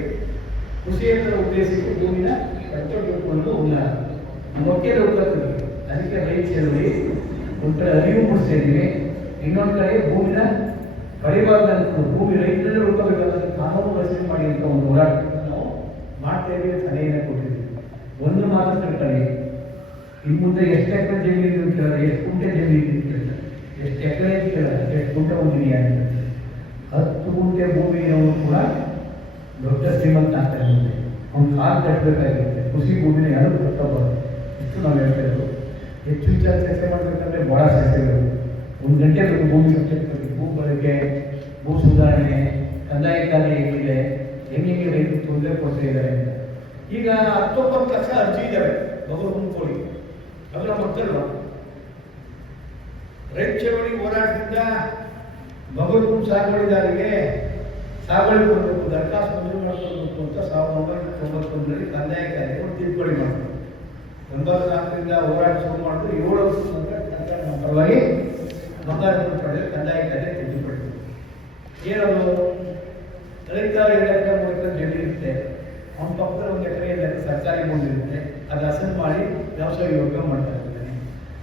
ಕೃಷಿಯೇತರ ಉದ್ದೇಶಕ್ಕೆ ಭೂಮಿನ ಕಟ್ಟಬೇಕು ಅನ್ನೋದು ಮೊಕ್ಕೆ ಹೋಗ್ತದೆ. ಅದಕ್ಕೆ ರೈತರಲ್ಲಿ ಒಂದು ಕಡೆ ಅರಿವು ಮೂಡಿಸ್ತಾ ಇದ್ದೀವಿ, ಇನ್ನೊಂದು ಕಡೆ ಭೂಮಿನ ಪಡಿಬಾರ್ದಂತ ಭೂಮಿ ರೈತರಲ್ಲೇ ಉಳ್ಕೋಬೇಕಾದ ಕಾನೂನು ರಚನೆ ಮಾಡಿ ಅಂತ ಒಂದು ಹೋರಾಟವನ್ನು ನಾವು ಮಾಡ್ತಾ ಇದ್ದೀವಿ. ಸಲಹೆಯನ್ನು ಕೊಟ್ಟಿದ್ದೀವಿ. ಒಂದು ಮಾತ್ರ ತಿಳ್ಕೊಳ್ಳಿ, ಇನ್ನು ಮುಂದೆ ಎಷ್ಟು ಎಕರೆ ಜಮೀನು ಕೇಳಲ್ಲ, ಎಷ್ಟು ಗುಂಟೆ ಜಮೀನು ಕೇಳಲ್ಲ, ಎಷ್ಟು ಎಕರೆ ಕೇಳಲ್ಲ, ಎಷ್ಟು ಗುಂಟೆ ಹೊಂದಿದೆಯ ಅಂತ. 10 ಗುಂಟೆ ಭೂಮಿಯವರು ಕೂಡ ದೊಡ್ಡ ಶ್ರೀಮಂತ ಆಗ್ತಾ ಇರುತ್ತೆ. ಅವ್ನು ಕಾಲು ಕಟ್ಟಬೇಕಾಗಿರುತ್ತೆ. ಕೃಷಿ ಭೂಮಿನ ಯಾರು ಕಟ್ಟಬಾರ್ದು. ಇಷ್ಟು ನಾವು ಹೇಳ್ತಾ ಇರೋದು. ಹೆಚ್ಚು ವಿಚಾರ ಚರ್ಚೆ ಮಾಡಬೇಕಂದ್ರೆ ಭಾಳ ಚರ್ಚೆಗಳು, 1 ಗಂಟೆ ಬೇಕು ಭೂಮಿ ಸಬ್ಜೆಕ್ಟ್ ಬಗ್ಗೆ. ಭೂ ಬಳಕೆ, ಭೂ ಸುಧಾರಣೆ, ಕಂದಾಯ ಕಾರ್ಯ ಹೇಗಿದೆ, ಹೆಂಗೆ ರೈತರು ತೊಂದರೆ ಕೊಡ್ತಾ ಇದ್ದಾರೆ ಅಂತ. ಈಗ 19 ಲಕ್ಷ ಅರ್ಜಿ ಇದ್ದಾವೆ ಬಗರು ಹುಂಕೋಳಿ. ಅದರ ಗೊತ್ತಲ್ವ, ರೈತ ಚಳವಳಿ ಹೋರಾಟದಿಂದ ಬಗರು ಸಾಗುವಳಿದಾರರಿಗೆ ಸಾಗುವಳಿ ಕೊಡಬೇಕು, ದರಖಾಸ್ತು ಮಂಜೂರು ಮಾಡಿಕೊಡ್ಬೇಕು ಅಂತ 1991ರಲ್ಲಿ ಕಂದಾಯ ಕಾರ್ಯ ತಿದ್ದುಪಡಿ ಮಾಡ್ತಾರೆ. 84ರಿಂದ ಹೋರಾಟ ಶುರು ಮಾಡಿದ್ರು 7 ವರ್ಷದ ನಂತರ ಸರ್ಕಾರ ನಮ್ಮ ಪರವಾಗಿ ಬಂಗಾರದ ಪಡೆದ ಕಂದಾಯ ಕಾಯ್ದೆ ತಿದ್ದುಪಡಿ. ಏನದು? ರೈತ 2 ಎಕರೆ 3 ಎಕರೆ ಜಮೀನು ಇರುತ್ತೆ, ಅವನ ಪಕ್ಕದಲ್ಲಿ 1 ಎಕರೆ 2 ಎಕರೆ ಸರ್ಕಾರಿ ಭೂಮಿ ಇರುತ್ತೆ, ಅದು ಹಸನು ಮಾಡಿ ವ್ಯವಸಾಯ ಯೋಗ್ಯ ಮಾಡ್ತಾ ಇರ್ತಾನೆ.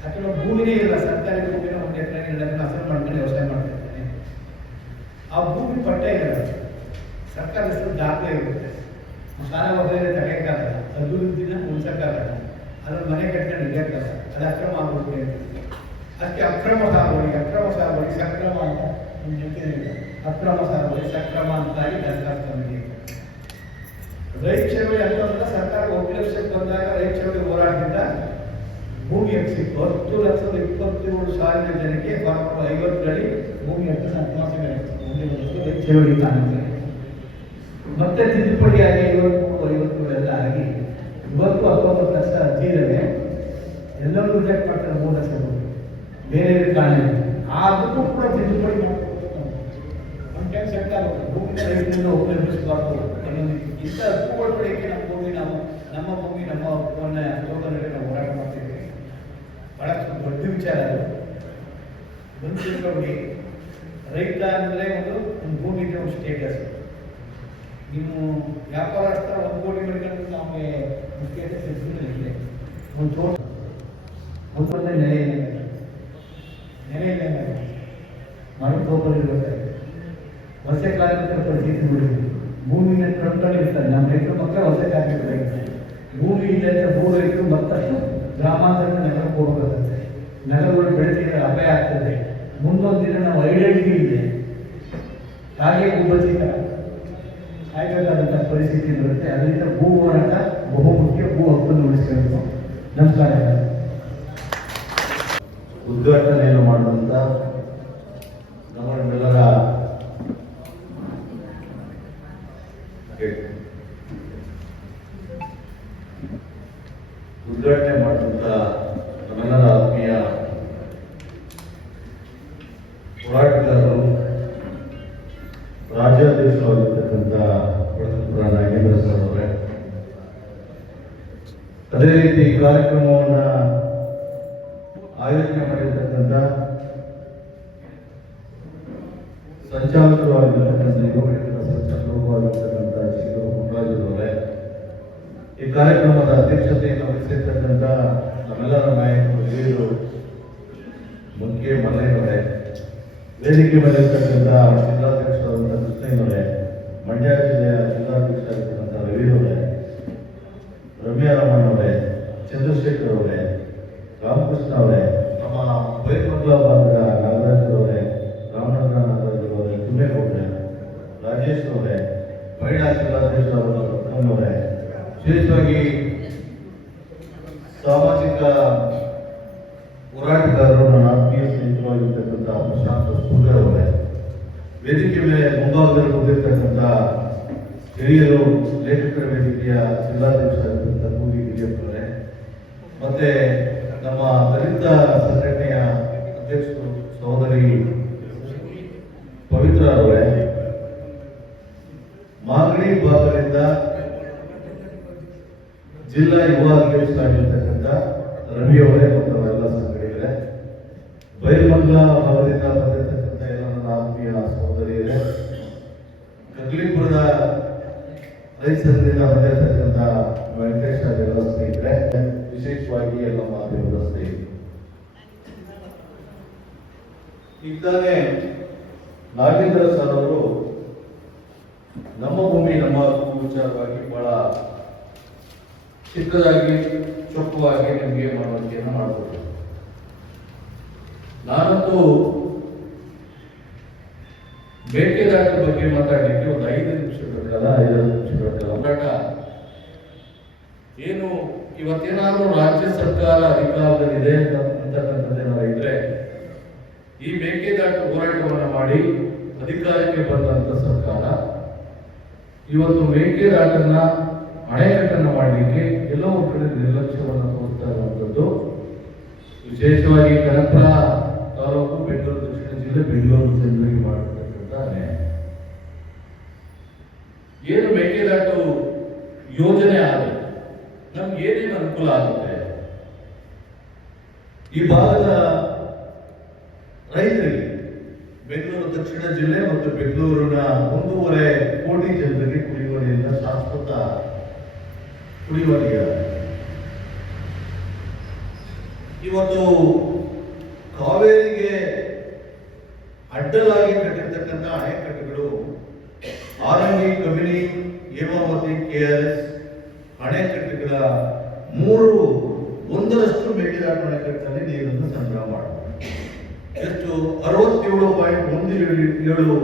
ಅಥವಾ ಭೂಮಿನೇ ಇಲ್ಲ, ಸರ್ಕಾರಿ ಭೂಮಿನ 1 ಎಕರೆ 2 ಎಕರೆ ಹಸನು ಮಾಡ್ಕೊಂಡು ವ್ಯವಸಾಯ ಮಾಡ್ತಾ ಇರ್ತಾನೆ. ಆ ಭೂಮಿ ಪಟ್ಟ ಇರಲ್ಲ, ಸರ್ಕಾರದ ಹೆಸರು ದಾಖಲೆ ಇರುತ್ತೆ, ಸಾಲ ವಸೂಲಿ ತಡೆಯಕ್ಕಾಗಲ್ಲ, ಅಭಿವೃದ್ಧಿನ ಉಳಿಸಕ್ಕಾಗಲ್ಲ, ಅದ್ರ ಮನೆ ಕಟ್ಕೊಂಡು ಇಡಕ್ಕಾಗಲ್ಲ, ಅದು ಅಕ್ರಮ ಆಗೋಗುತ್ತೆ. ಅದಕ್ಕೆ ಅಕ್ರಮ ಸಾಗುವಳಿ ಸಕ್ರಮ ಅಂತ ಒಂದು ಜೊತೆ ಇದೆ. ಅಕ್ರಮ ಸಾಗುವಳಿ ಸಕ್ರಮ ಅಂತಾಗಿ ದರಖಾಸ್ತು ಸಮಿತಿ. ರೈತ ಚಳವಳಿ ಅಂತಂದ್ರೆ ಸರ್ಕಾರ 1 ಲಕ್ಷಕ್ಕೆ ಬಂದಾಗ ರೈತ ಚಳವಳಿ ಹೋರಾಟದಿಂದ ಭೂಮಿ ಹಕ್ಕಿತ್ತು. 10,27,000 ಜನಕ್ಕೆ ಫಾರ್ಮರ್ 50 ಅಡಿ ಭೂಮಿ ಹಕ್ಕು ಸಂತಮಾಸನೆ ರೈತ ಚಳವಳಿ ಕಾಣುತ್ತೆ. ಮತ್ತೆ ತಿದ್ದುಪಡಿಯಾಗಿ 53 ಎಲ್ಲ ಆಗಿ ಇವತ್ತು 19 ಲಕ್ಷ ಅರ್ಜಿ ಇದ್ದಾವೆ. ಎಲ್ಲರೂ ರಿಜೆಕ್ಟ್ ಮಾಡ್ತಾರೆ 3 ಲಕ್ಷ ಬೇರೆ ಕಾರಣ. ಅದಕ್ಕೂ ಕೂಡ ತಿದ್ದುಪಡಿ ಮಾಡಬೇಕು. ಒಂದು ಟೈಮ್ ಸೆಟ್ ಆಗುತ್ತೆ. ಭೂಮಿನ ರೈತರಿಂದ ಉಪಯೋಗಿಸಬಾರ್ದು ಅನ್ನೋದು ಇಂಥ ಹಕ್ಕುಗಳ ಪಡೆಯಕ್ಕೆ ನಮ್ಮ ಭೂಮಿ ನಮ್ಮ ಭೂಮಿ ನಮ್ಮ ಹಕ್ಕುವನ್ನು ಸೋದರರಿಗೆ ನಾವು ಹೋರಾಟ ಮಾಡ್ತಿದ್ದೀವಿ. ಬಹಳಷ್ಟು ದೊಡ್ಡ ವಿಚಾರ ಅದು. ಒಂದು ತಿಳ್ಕೊಳ್ಳಿ, ರೈತ ಅಂದರೆ ಒಂದು ಭೂಮಿಗೆ ಒಂದು ಸ್ಟೇಟಸ್. ನೀವು ವ್ಯಾಪಾರಸ್ಥ 1 ಕೋಟಿ ಬೆಳೆಗಳು ನಮಗೆ ಸ್ಟೇಟಸ್ ಇದೆ. ಒಂದು ತೋಟ ಮತ್ತೊಂದೇ ನೆಲೆ ಇಲ್ಲ ಮರಳು ತೋಪಲ್ಲಿರ್ಬೇಕಾದ್ರೆ ವರ್ಷ ಕಾರ್ಮಿಕರ ಪರಿಸ್ಥಿತಿ ನೋಡಿದ್ವಿ. ಭೂಮಿನ ಕಂಡುಕೊಂಡಿರ್ತಾರೆ ನಮ್ಮ ರೈತರು ಮಕ್ಕಳ ಹೊಸ ಕಾರ್ಮಿಕರಾಗಿರ್ತಾರೆ. ಭೂಮಿ ಇಲ್ಲ ಅಂತ ಭೂ ರೈತರು ಮತ್ತಷ್ಟು ಗ್ರಾಮಾಂತರದ ನಗರಕ್ಕೆ ಹೋಗಬೇಕಾಗುತ್ತೆ. ನಗರಗಳು ಬೆಳೆಸಿದ್ರೆ ಅಪಾಯ ಆಗ್ತದೆ. ಮುಂದೊಂದು ದಿನ ನಾವು ಐಡೆಂಟಿಟಿ ಇದೆ ಹಾಗೆ ಉಬ್ಬಚ್ಚಿತ ಆಗಬೇಕಾದಂಥ ಪರಿಸ್ಥಿತಿ ಬರುತ್ತೆ. ಅದರಿಂದ ಭೂ ಹೋರಾಟ ಬಹುಮುಖ್ಯ. ಭೂ ಹಕ್ಕನ್ನು ಉಳಿಸಬೇಕು. ನಮಸ್ಕಾರ. ಉದ್ಘಾಟನೆಯನ್ನು ಮಾಡುವಂಥ ನಮ್ಮೆಲ್ಲರ ಉದ್ಘಾಟನೆ ಮಾಡುವಂಥ ನಮ್ಮೆಲ್ಲರ ಆತ್ಮೀಯ ಹೋರಾಟಗಾರರು, ರಾಜ್ಯಾಧ್ಯಕ್ಷರಾಗಿರ್ತಕ್ಕಂಥ ಬಡಸಪುರ ನಾಗೇಂದ್ರ ಸರ್ ಅವರೇ, ಅದೇ ರೀತಿ ಕಾರ್ಯಕ್ರಮವನ್ನು ಆಯೋಜನೆ ಮಾಡಿರ್ತಕ್ಕಂಥ ಸಂಚಾಲಕರಾಗಿರ್ತಕ್ಕಂಥ ಯುವಕರ ಸಂಚಾಲಕರಾಗಿರ್ತಕ್ಕಂಥ ಶ್ರೀ ಪುಟ್ಟರಾಜರವರೇ, ಈ ಕಾರ್ಯಕ್ರಮದ ಅಧ್ಯಕ್ಷತೆಯನ್ನು ವಹಿಸಿರ್ತಕ್ಕಂಥ ನಮ್ಮೆಲ್ಲರ ನಾಯಕರು ಹಿರಿಯರು ಮುನ್ಕೆ ಮಲ್ಲಯ್ಯನವರೇ, ವೇದಿಕೆ ಮೇಲಿರ್ತಕ್ಕಂಥ ಜಿಲ್ಲಾಧ್ಯಕ್ಷರಾದಂಥ ಕೃಷ್ಣಯ್ಯನವರೇ, ಮಂಡ್ಯ ಜಿಲ್ಲೆಯ ಜಿಲ್ಲಾಧ್ಯಕ್ಷರಾಗಿರ್ತಕ್ಕಂಥ ರವಿಯವರೇ, ರಮ್ಯಾರಮಣ್ಣವರೇ, ಚಂದ್ರಶೇಖರ್ ಅವರೇ, ರಾಮಕೃಷ್ಣ ಅವರೇ, ನಮ್ಮ ಬೈರ್ಮಂಗಲ ಭಾಗದ ನಾಗರಾಜರವರೇ, ರಾಮನಗರ ನಾಗರಾಜರವರೇ, ತುಮ್ಮೇಗೌಡ್ರೆ, ರಾಜೇಶ್ ಅವರೇ, ಮಹಿಳಾ ಜಿಲ್ಲಾಧ್ಯಕ್ಷರಾದ ರತ್ನಮ್ಮವರೇ, ವಿಶೇಷವಾಗಿ ಸಾಮಾಜಿಕ ಹೋರಾಟಗಾರರು ನನ್ನ ಆತ್ಮೀಯ ಸ್ನೇಹಿತರಾಗಿರ್ತಕ್ಕಂಥ ಪ್ರಶಾಂತ್ ಪೂಜಾರ್ ಅವರೇ, ವೇದಿಕೆ ಮೇಲೆ ಮುಂಭಾಗದಲ್ಲಿ ಬಂದಿರತಕ್ಕಂಥ ಹಿರಿಯರು, ಲೇಖಕರ ವೇದಿಕೆಯ ಜಿಲ್ಲಾಧ್ಯಕ್ಷರಾಗಿರ್ತಕ್ಕಂಥ ಕೂಲಿ ಹಿರಿಯಪ್ಪರೇ, ಮತ್ತೆ ನಮ್ಮ ದಲಿತ ಸಂಘಟನೆಯ ಅಧ್ಯಕ್ಷರು ಸಹೋದರಿ ಪವಿತ್ರ ಅವರೇ, ಮಾಗಡಿ ಭಾಗದಿಂದ ಜಿಲ್ಲಾ ಯುವ ಅಧ್ಯಕ್ಷರಾಗಿರ್ತಕ್ಕಂಥ ರವಿಯವರೇ ಮತ್ತು ಅವರೆಲ್ಲ ಸಂಘಟಕರೇ, ಬೈರ್ಮಂಗಲ ಭಾಗದಿಂದ ಬಂದಿರತಕ್ಕಂಥ ಎಲ್ಲ ನನ್ನ ಆತ್ಮೀಯ ಸಹೋದರಿಯರೇ, ಕಗ್ಲಿಪುರದ ರೈತ ಸಂಘದಿಂದ ಬಂದಿರತಕ್ಕಂಥ ವೆಂಕಟೇಶ ಎಲ್ಲ ಸ್ನೇಹಿತರೆ, ವಿಶೇಷವಾಗಿ ಎಲ್ಲ ಮಾಧ್ಯಮದ ಸ್ನೇಹಿತರು. ಈಗ ತಾನೇ ನಾಗೇಂದ್ರ ಸರ್ ಅವರು ನಮ್ಮ ಭೂಮಿ ನಮ್ಮ ಹಕ್ಕು ವಿಚಾರವಾಗಿ ಬಹಳ ಚಿಕ್ಕದಾಗಿ ಚೊಕ್ಕವಾಗಿ ನಿಮಗೆ ಮನವರಿಕೆಯನ್ನು ಮಾಡಬಹುದು. ನಾನಂತೂ ಮೇಕೆದಾಟು ಬಗ್ಗೆ ಮಾತಾಡಲಿಕ್ಕೆ ಒಂದು 5 ನಿಮಿಷಗಳ ಕಾಲ ಹೋರಾಟ ಏನು ಇವತ್ತೇನಾದ್ರೂ ರಾಜ್ಯ ಸರ್ಕಾರ ಅಧಿಕಾರದಲ್ಲಿದೆ ಅಂತಕ್ಕಂಥದ್ದೇನಾದ್ರು ಇದ್ರೆ, ಈ ಮೇಕೆದಾಟು ಹೋರಾಟವನ್ನು ಮಾಡಿ ಅಧಿಕಾರಕ್ಕೆ ಬಂದಂತ ಸರ್ಕಾರ ಇವತ್ತು ಮೇಕೆದಾಟನ್ನ ಅಣೆಕಟ್ಟನ್ನು ಮಾಡಲಿಕ್ಕೆ ಎಲ್ಲೋ ಒಂದು ಕಡೆ ನಿರ್ಲಕ್ಷ್ಯವನ್ನು ತೋರಿಸ್ತಾ ಇರುವಂಥದ್ದು. ವಿಶೇಷವಾಗಿ ಕನಕಪುರ ತಾಲೂಕು, ಬೆಂಗಳೂರು ದಕ್ಷಿಣ ಜಿಲ್ಲೆ, ಬೆಂಗಳೂರು ಜನರಿಗೆ ಮಾಡಿರ್ತಕ್ಕಂಥ ಅನ್ಯಾಯ. ಏನು ಮೇಕೆದಾಟು ಯೋಜನೆ ಆದರೆ ನಮ್ಗೆ ಏನೇನು ಅನುಕೂಲ ಆಗುತ್ತೆ ಈ ಭಾಗದ ರೈತರಿಗೆ, ಬೆಂಗಳೂರು ದಕ್ಷಿಣ ಜಿಲ್ಲೆ ಮತ್ತು ಬೆಂಗಳೂರಿನ 1.5 ಕೋಟಿ ಜನರಿಗೆ ಕುಡಿಯುವ ನೀರಿನ ಶಾಶ್ವತ ಕುಡಿಯುವ ನೀರು. ಇವತ್ತು ಕಾವೇರಿಗೆ ಅಡ್ಡಲಾಗಿ ಕಟ್ಟಿರ್ತಕ್ಕಂಥ ಅಣೆಕಟ್ಟುಗಳು ಆರಂಗಿ, ಕಬಿನಿ, ಹೇಮಾವತಿ, KRS ಅಣೆಕಟ್ಟುಗಳ 1/3 ಮೇಕೆದಾಟು ಅಣೆಕಟ್ಟಿನಲ್ಲಿ ನೀರನ್ನು ಸಂಗ್ರಹ ಮಾಡಬಹುದು. ಎಷ್ಟು 67.17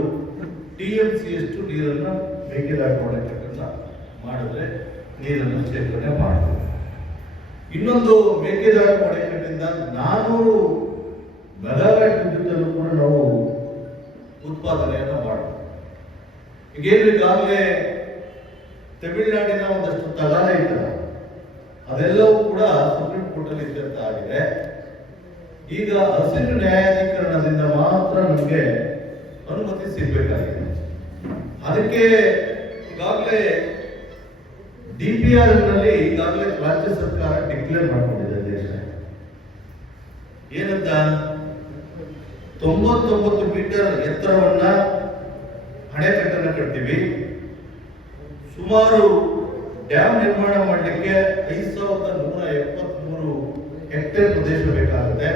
TMC ಯಷ್ಟು ನೀರನ್ನು ಮೇಕೆದಾಟು ಅಣೆಕಟ್ಟನ್ನ ಮಾಡಿದ್ರೆ ನೀರನ್ನು ಶೇಖರಣೆ ಮಾಡಬಹುದು. ಇನ್ನೊಂದು ಮೇಕೆದಾಟು ಅಣೆಕಟ್ಟಿಂದ 400 ಮೆಗಾವ್ಯಾಟ್ ವಿದ್ಯುತ್ತನ್ನು ಕೂಡ ನಾವು ಉತ್ಪಾದನೆಯನ್ನು ಮಾಡಬಹುದು. ಈಗೇನು ಈಗಾಗಲೇ ತಮಿಳುನಾಡಿನ ಒಂದಷ್ಟು ತಗಾದ ಇದ್ದಾರೆ, ಅದೆಲ್ಲವೂ ಕೂಡ ಸುಪ್ರೀಂ ಕೋರ್ಟ್ ಅಲ್ಲಿ ಇತ್ಯರ್ಥ ಆಗಿದೆ. ಈಗ ಹಸಿರು ನ್ಯಾಯಾಧೀಕರಣದಿಂದ ಮಾತ್ರ ನಮಗೆ ಅನುಮತಿ ಸಿಗಬೇಕಾಗಿದೆ. ಅದಕ್ಕೆ ಈಗಾಗಲೇ DPR ನಲ್ಲಿ ಈಗಾಗಲೇ ರಾಜ್ಯ ಸರ್ಕಾರ ಡಿಕ್ಲೇರ್ ಮಾಡಿಕೊಂಡಿದೆ ದೇಶ ಏನಂತ, 99 ಮೀಟರ್ ಎತ್ತರವನ್ನ ಅಣೆಕಟ್ಟನ್ನು ಕಟ್ತೀವಿ, ಸುಮಾರು ಡ್ಯಾಮ್ ನಿರ್ಮಾಣ ಮಾಡಲಿಕ್ಕೆ 5173 ಹೆಕ್ಟೇರ್ ಪ್ರದೇಶ ಬೇಕಾಗುತ್ತೆ.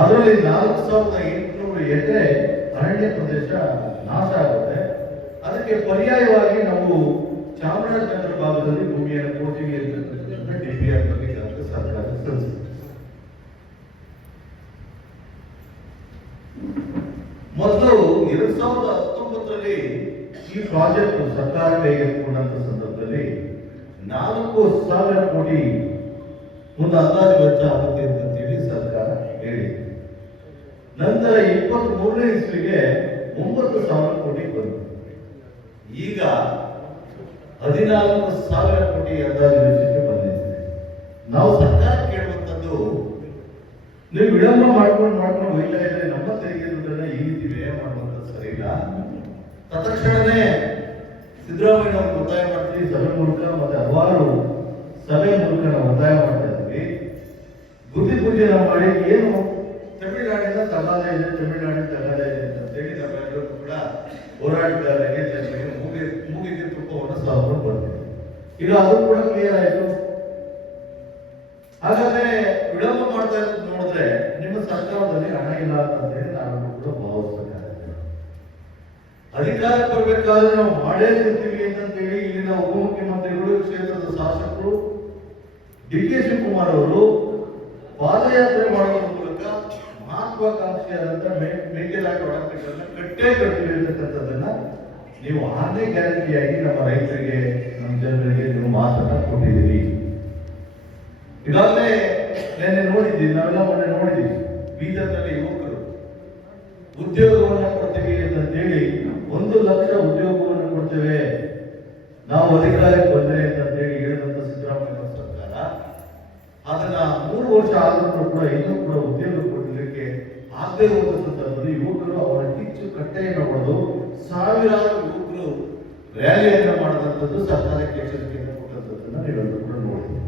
ಅದರಲ್ಲಿ 4800 ಎಕರೆ ಅರಣ್ಯ ಪ್ರದೇಶ ನಾಶ ಆಗುತ್ತೆ. ಅದಕ್ಕೆ ಪರ್ಯಾಯವಾಗಿ ನಾವು ಚಾಮರಾಜನಗರ ಭಾಗದಲ್ಲಿ ಭೂಮಿಯನ್ನು ಕೊಡ್ತೀವಿ ಅಂತ DPR ನಲ್ಲಿ ಸರ್ಕಾರ ಸಲ್ಲಿಸಿದೆ. ಮೊದಲು 2019ರಲ್ಲಿ ಈ ಪ್ರಾಜೆಕ್ಟ್ ಸರ್ಕಾರ ಕೈಗೆತ್ತಿಕೊಂಡಂತ ಸಂದರ್ಭದಲ್ಲಿ 4,000 ಕೋಟಿ ಒಂದು ಅಂದಾಜು ವೆಚ್ಚ ಆಗುತ್ತೆ ಅಂತೇಳಿ ಸರ್ಕಾರ ಹೇಳಿದೆ. ನಂತರ 23ನೇ ಇಸ್ವಿಗೆ 9,000 ಕೋಟಿ ಬಂತು. ಈಗ 14,000 ಕೋಟಿ ಅಂದಾಜು ವೆಚ್ಚಕ್ಕೆ ಬಂದಿದೆ. ನಾವು ಸರ್ಕಾರ ಕೇಳುವಂಥದ್ದು, ನೀವು ವಿಳಂಬ ಮಾಡ್ಕೊಂಡು ಹೋಗ್ತಾ ಇದ್ರೆ ನಮ್ಮ ತೆರಿಗೆ ದುಡ್ಡನ್ನ ಈ ರೀತಿ ವ್ಯಯ ಮಾಡುವಂಥದ್ದು ಸರಿ ಇಲ್ಲ. ತತ್ಕ್ಷಣವೇ ಸಿದ್ದರಾಮಯ್ಯ ಅವರು ಒತ್ತಾಯ ಮಾಡ್ತೀವಿ, ಸಭೆ ಮೂಲಕ ಮತ್ತೆ ಹಲವಾರು ಸಭೆ ಮೂಲಕ ನಾವು ಒತ್ತಾಯ ಮಾಡ್ತಾ ಇದ್ವಿ. ಬುದ್ಧಿ ಪೂಜೆನ ಮಾಡಿ ಏನು ತಮಿಳುನಾಡಿನ ತಗಾದ ಇದೆ ಅಂತೇಳಿ ನಾವೆಲ್ಲರೂ ಕೂಡ ಹೋರಾಟಗಾರರಿಗೆ ಜನರಿಗೆ ಮೂಗಿಗೆ ತುಪ್ಪವನ್ನು ಸಾಕೊಂಡು ಬರ್ತೀವಿ. ಈಗ ಅದು ಕೂಡ ಕ್ಲಿಯರ್ ಆಯಿತು. ಹಾಗಾದ್ರೆ ವಿಳಂಬ ಮಾಡ್ತಾ ಇರೋದು ನೋಡಿದ್ರೆ ನಿಮ್ಮ ಸರ್ಕಾರದಲ್ಲಿ ಹಣ ಇಲ್ಲ ಅಂತೇಳಿ ನಾವೆಲ್ಲರೂ ಕೂಡ ಭಾವಿಸಬೇಕಾಗುತ್ತೆ. ಅಧಿಕಾರ ಬರಬೇಕಾದ್ರೆ ನಾವು ಮಾಡೇ ಇರ್ತೀವಿ ಅಂತೇಳಿ ಇಲ್ಲಿನ ಉಪಮುಖ್ಯಮಂತ್ರಿಗಳು, ಕ್ಷೇತ್ರದ ಶಾಸಕರು DK ಶಿವಕುಮಾರ್ ಅವರು ಪಾದಯಾತ್ರೆ ಮಾಡೋದ್ರ ಮೂಲಕ ಮಹತ್ವಾಕಾಂಕ್ಷೆಯಾದಂತ ಮೇಕೆದಾಟು ಅಣೆಕಟ್ಟನ್ನು ಕಟ್ಟೇ ಕಟ್ತೀವಿ ಅಂತಕ್ಕಂಥದ್ದನ್ನ ನೀವು 6ನೇ ಗ್ಯಾರಂಟಿಯಾಗಿ ನಮ್ಮ ರೈತರಿಗೆ, ನಮ್ಮ ಜನರಿಗೆ ನೀವು ಮಾತನ್ನ ಕೊಟ್ಟಿದ್ದೀರಿ. ಈಗಾಗಲೇ ನೆನ್ನೆ ನೋಡಿದ್ದೀವಿ, ನಾವೆಲ್ಲ ಮೊನ್ನೆ ನೋಡಿದ್ದೀವಿ, ಬೀದರ್ನಲ್ಲಿ ಯುವಕರು ಉದ್ಯೋಗವನ್ನು ಕೊಡ್ತೀವಿ ಅಂತೇಳಿ 1 ಲಕ್ಷ ಉದ್ಯೋಗವನ್ನು ಕೊಡ್ತೇವೆ ನಾವು ಅಧಿಕಾರಕ್ಕೆ ಬಂದ್ರೆ ಅಂತೇಳಿ ಹೇಳಿದಂತ ಸಿದ್ದರಾಮಯ್ಯ ಸರ್ಕಾರ ಅದನ್ನ 3 ವರ್ಷ ಆದ್ರೂ ಕೂಡ ಇನ್ನೂ ಕೂಡ ಉದ್ಯೋಗ ಕೊಡಲಿಕ್ಕೆ ಆಗದೆ ಹೋದ ಸಂದರ್ಭದಲ್ಲಿ ಯುವಕರು ಅವರ ಕಿಚ್ಚು ಕಟ್ಟೆಯನ್ನು ಹೊಡೆದು ಸಾವಿರಾರು ಯುವಕರು ರ್ಯಾಲಿಯನ್ನು ಮಾಡಿದಂಥದ್ದು, ಸರ್ಕಾರಕ್ಕೆ ಎಚ್ಚರಿಕೆಯನ್ನು ಕೊಟ್ಟಂಥದ್ದನ್ನ ನೀವೆಲ್ಲರೂ ಕೂಡ ನೋಡಿದ್ದೀವಿ.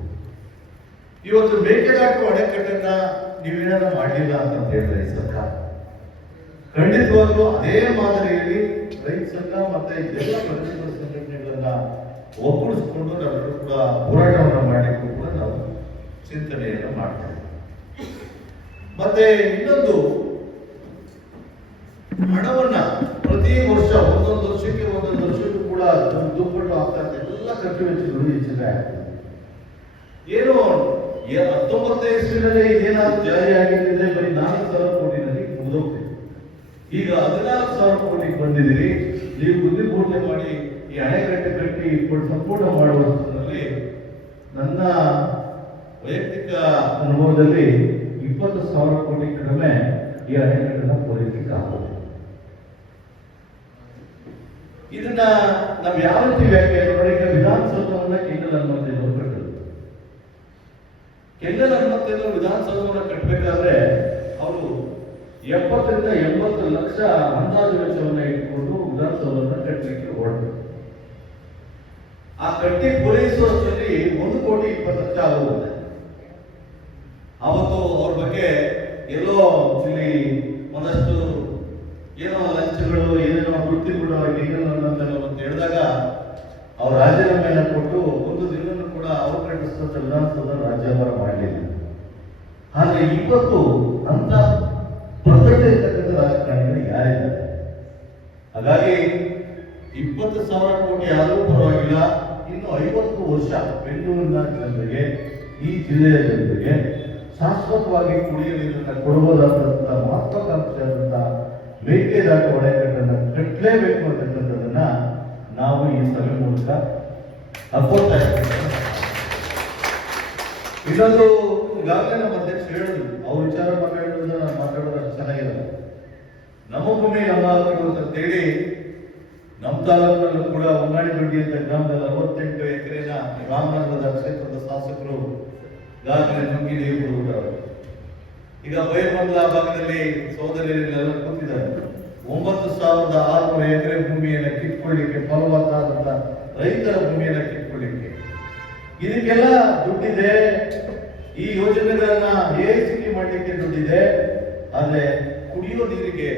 ಇವತ್ತು ಮೇಕೆದಾಟು ಅಣೆಕಟ್ಟನ್ನ ನೀವೇನಾದ್ರೂ ಮಾಡಲಿಲ್ಲ ಅಂತ ಹೇಳಿದ್ರೆ ಈ ಸರ್ಕಾರ ಖಂಡಿತವಾಗ್ಲೂ ಅದೇ ಮಾದರಿಯಲ್ಲಿ ರೈತ ಸಂಘ ಮತ್ತೆ ಎಲ್ಲ ಪ್ರತಿಪಕ್ಷ ಸಂಘಟನೆಗಳನ್ನ ಒಗ್ಗೂಡಿಸಿಕೊಂಡು ನಾವೆಲ್ಲರೂ ಕೂಡ ಹೋರಾಟವನ್ನು ಮಾಡಲಿಕ್ಕೂ ಕೂಡ ನಾವು ಚಿಂತನೆಯನ್ನು ಮಾಡ್ತೇವೆ. ಮತ್ತೆ ಇನ್ನೊಂದು, ಹಣವನ್ನ ಪ್ರತಿ ವರ್ಷ ಒಂದೊಂದು ವರ್ಷಕ್ಕೂ ಕೂಡ ದುಪ್ಪಟ್ಟು ಆಗ್ತಾ ಇದೆ. ಎಲ್ಲ ಖರ್ಚು ವೆಚ್ಚಗಳು ಹೆಚ್ಚಿಗೆ ಆಗ್ತದೆ. ಏನು 19ನೇ ಇಸ್ವಿನಲ್ಲಿ ಇದೇನಾದ್ರು ಜಾರಿಯಾಗಿದ್ದರೆ ಬರೀ 4,000 ಕೋಟಿನಲ್ಲಿ ಮುಗಿದೋಗ್ತದೆ. ಈಗ 14,000 ಕೋಟಿಗೆ ಬಂದಿದ್ದೀರಿ. ನೀವು ಬುದ್ಧಿಪೂರ್ಣೆ ಮಾಡಿ ಈ ಅಣೆಕಟ್ಟೆ ಕಟ್ಟಿ ಸಂಪೂರ್ಣ ಮಾಡುವುದರಲ್ಲಿ ನನ್ನ ವೈಯಕ್ತಿಕ ಅನುಭವದಲ್ಲಿ 20,000 ಕೋಟಿ ಕಡಿಮೆ ಈ ಅಣೆಕಟ್ಟನ್ನು ಪೂರೈಸಲಿಕ್ಕೆ ಆಗುತ್ತೆ. ಇದನ್ನ ನಾವು ಯಾವ ರೀತಿ ವ್ಯಾಖ್ಯಾನ ನೋಡಿ, ಈಗ ವಿಧಾನಸೌಧವನ್ನ ಕೆಂಗಲ್ ಹನುಮಂತಯ್ಯನವರು ಕಟ್ಟರು. ಕೆಂಗಲ್ ಹನುಮಂತಯ್ಯನವರು ವಿಧಾನಸೌಧವನ್ನ ಕಟ್ಟಬೇಕಾದ್ರೆ ಅವರು 70 ರಿಂದ 80 ಲಕ್ಷ ಅಂದಾಜು ವೆಚ್ಚವನ್ನ ಇಟ್ಕೊಂಡು ವಿಧಾನಸೌಧವನ್ನ ಕಟ್ಟಲಿಕ್ಕೆ ಹೊರಟರು. ಆ ಕಟ್ಟಿ ಪೂರೈಸುವಷ್ಟರಲ್ಲಿ 1,20,00,000 ಆಗುತ್ತದೆ. ಅವತ್ತು ಅವ್ರ ಬಗ್ಗೆ ಎಲ್ಲೋ ಇಲ್ಲಿ ಒಂದಷ್ಟು ಏನೋ ಲಂಚಗಳು ಏನೇನೋ ದುಡ್ಡುಗಳು ಅಂತ ಹೇಳಿದಾಗ ಅವ್ರ ರಾಜೀನಾಮೆಯನ್ನು ಕೊಟ್ಟು ಒಂದು ದಿನವನ್ನು ಕೂಡ ಅವ್ರ ಕಟ್ಟಿಸಿದ ವಿಧಾನಸೌಧ ರಾಜ್ಯಭಾರ ಮಾಡಲಿಲ್ಲ. ಆದ್ರೆ ಇವತ್ತು ಅಂತ ಬದ್ಧತೆ ಇರ್ತಕ್ಕಂಥ ರಾಜಕಾರಣಿಗಳು ಯಾರಿದ್ದಾರೆ? ಹಾಗಾಗಿ 20,000 ಕೋಟಿ ಆದರೂ ಪರವಾಗಿಲ್ಲ, ಇನ್ನು 50 ವರ್ಷ ಬೆಂಗಳೂರಿನ ಜನರಿಗೆ, ಈ ಜಿಲ್ಲೆಯ ಜನರಿಗೆ ಶಾಶ್ವತವಾಗಿ ಕುಡಿಯುವ ನೀರನ್ನು ಕೊಡಬಹುದಾದಂಥ ಮಹತ್ವಾಕಾಂಕ್ಷೆಯಾದಂಥ ಮೇಕೆದಾಟು ಅಣೆಕಟ್ಟನ್ನು ಕಟ್ಟಲೇಬೇಕು ಅಂತಕ್ಕಂಥದ್ದನ್ನ ನಾವು ಈ ಸಭೆ ಮೂಲಕ ಹಾಕೋತಾ ಇದ್ದೀವಿ. ಇನ್ನೊಂದು, ಈಗಾಗಲೇ ನಮ್ಮ ಅಧ್ಯಕ್ಷ ಹೇಳಿದ್ರು, ಅವ್ರ ವಿಚಾರ ಮಾತಾಡೋದನ್ನ ನಾನು ಮಾತಾಡೋದು ಚೆನ್ನಾಗಿಲ್ಲ. ನಮ್ಮ ಭೂಮಿ ನಮ್ಮ ಹಕ್ಕು ಅಂತೇಳಿ ನಮ್ಮ ತಾಲೂಕಿನಲ್ಲೂ ಕೂಡ ಹೊನ್ನಾಳಿದೊಡ್ಡಿ ಅಂತ ಗ್ರಾಮದಲ್ಲಿ 68 ಎಕರೆನ ರಾಮನಗರದ ಕ್ಷೇತ್ರದ ಶಾಸಕರು ಈಗಾಗಲೇ ನುಗ್ಗಿ ನೀರು ಬಿಡುತ್ತಾರೆ. ಈಗ ಬೈರ್ಮಂಗಲ ಭಾಗದಲ್ಲಿ ಸಹೋದರಿಯರೆಲ್ಲ ಕೂತಿದ್ದಾರೆ. 9,600 ಎಕರೆ ಭೂಮಿಯನ್ನು ಕಿತ್ಕೊಳ್ಳಿಕ್ಕೆ, ಫಲವತ್ತಾದಂತ ರೈತರ ಭೂಮಿಯನ್ನು ಕಿತ್ಕೊಳ್ಳಿಕ್ಕೆ ಇದಕ್ಕೆಲ್ಲ ದುಡ್ಡಿದೆ. ಈ ಯೋಜನೆಗಳನ್ನ AICT ಮಾಡಲಿಕ್ಕೆ ದುಡ್ಡಿದೆ. ಆದ್ರೆ ಕುಡಿಯೋ ನೀರಿಗೆ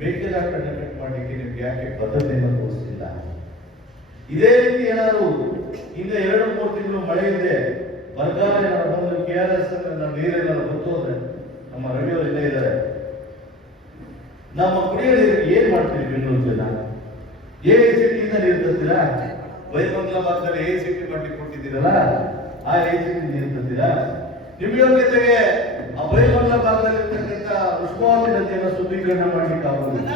ಮೇಕೆದಾಟನ್ನು ಕಟ್ ಮಾಡಲಿಕ್ಕೆ ನಿಮ್ಗೆ ಯಾಕೆ ಬದ್ಧತೆಯನ್ನು ತೋರಿಸ್ತಿಲ್ಲ? ಇದೇ ರೀತಿ ಏನಾದ್ರು ಇನ್ನು 2-3 ತಿಂಗಳು ಮಳೆ ಇದೆ, ಬರಗಾಲ ಏನಾದ್ರು ಬಂದು KRS ನೀರೇನಾದ್ರು ಗೊತ್ತೋದ್ರೆ, ನಮ್ಮ ರವಿಯವರು ಇಲ್ಲೇ ಇದ್ದಾರೆ, ನಮ್ಮ ಕುಡಿಯೋ ನೀರಿಗೆ ಏನ್ ಮಾಡ್ತೀವಿ? ಬೆಂಗಳೂರು ಜನ AICT ಇಂದ ನೀರು ತರ್ತೀರಾ? ಬೈರ್ಮಂಗಲ ಭಾಗದಲ್ಲಿ AICT ಮಾಡ್ಲಿಕ್ಕೆ ಕೊಟ್ಟಿದ್ದೀರಲ್ಲ, ಆ AICT ನೀರು ತರ್ತೀರಾ? ನಿಮ್ಮ ಯೋಗ್ಯತೆಗೆ ಆ ಬೈರ್ಮಂಗಲ ಭಾಗದಲ್ಲಿ ಇರ್ತಕ್ಕಂಥ ಉಷ್ಣವಾದಿ ನದಿಯನ್ನು ಶುದ್ಧೀಕರಣ ಮಾಡ್ಲಿಕ್ಕೆ ಆಗುದಿಲ್ಲ.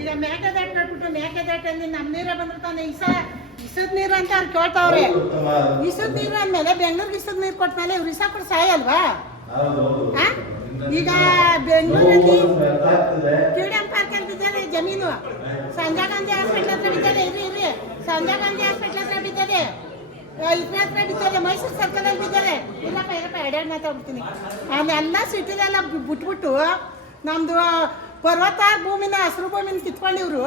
ಈಗ ಮೇಕೆದಾಟ ಕಟ್ಬಿಟ್ಟು ಮೇಕೆದಾಟಲ್ಲಿ ನಮ್ಮ ನೀರೇ ಬಂದಿರ್ತಾನೆ. ಇಸದ್ ನೀರು ಅಂತ ಅವ್ರು ಕೇಳ್ತಾವ್ರೆ. ಇಸದ್ ನೀರು ಅಂದ್ಮೇಲೆ ಬೆಂಗಳೂರಿಗೆ ಇಸದ್ ನೀರು ಕೊಟ್ಮೇಲೆ ಇವ್ರು ಇಸ ಕೊಟ್ಟು ಸಾಯಲ್ವಾ? ಈಗ ಬೆಂಗಳೂರಲ್ಲಿ KDM ಪಾರ್ಕ್ ಅಂತ ಬಿದ್ದಿದೆ ಜಮೀನು. ಸಂಜಯ್ ಗಾಂಧಿ ಹಾಸ್ಪಿಟಲ್ ಹತ್ರ ಬಿದ್ದಿದೆ. ಇರ್ರಿ ಸಂಜಯ್ ಗಾಂಧಿ ಹಾಸ್ಪಿಟಲ್ ಹತ್ರ ಬಿದ್ದಿದೆ, ಇದ್ರ ಹತ್ರ ಬಿದ್ದಿದೆ, ಮೈಸೂರು ಸರ್ಕಲ್ ಅಲ್ಲಿ ಬಿದ್ದಿದೆ. ಇರಪ್ಪ ಎರಡೆರಡು ಮಾತಾಡ್ಬಿಡ್ತೀನಿ. ಅಲ್ಲೆಲ್ಲ ಸಿಟಿಲೆಲ್ಲ ಬಿಟ್ಬಿಟ್ಟು ನಮ್ದು ಪರ್ವತಾರ ಭೂಮಿನ, ಹಸಿರು ಭೂಮಿನ ಕಿತ್ಕೊಂಡು ಇವ್ರು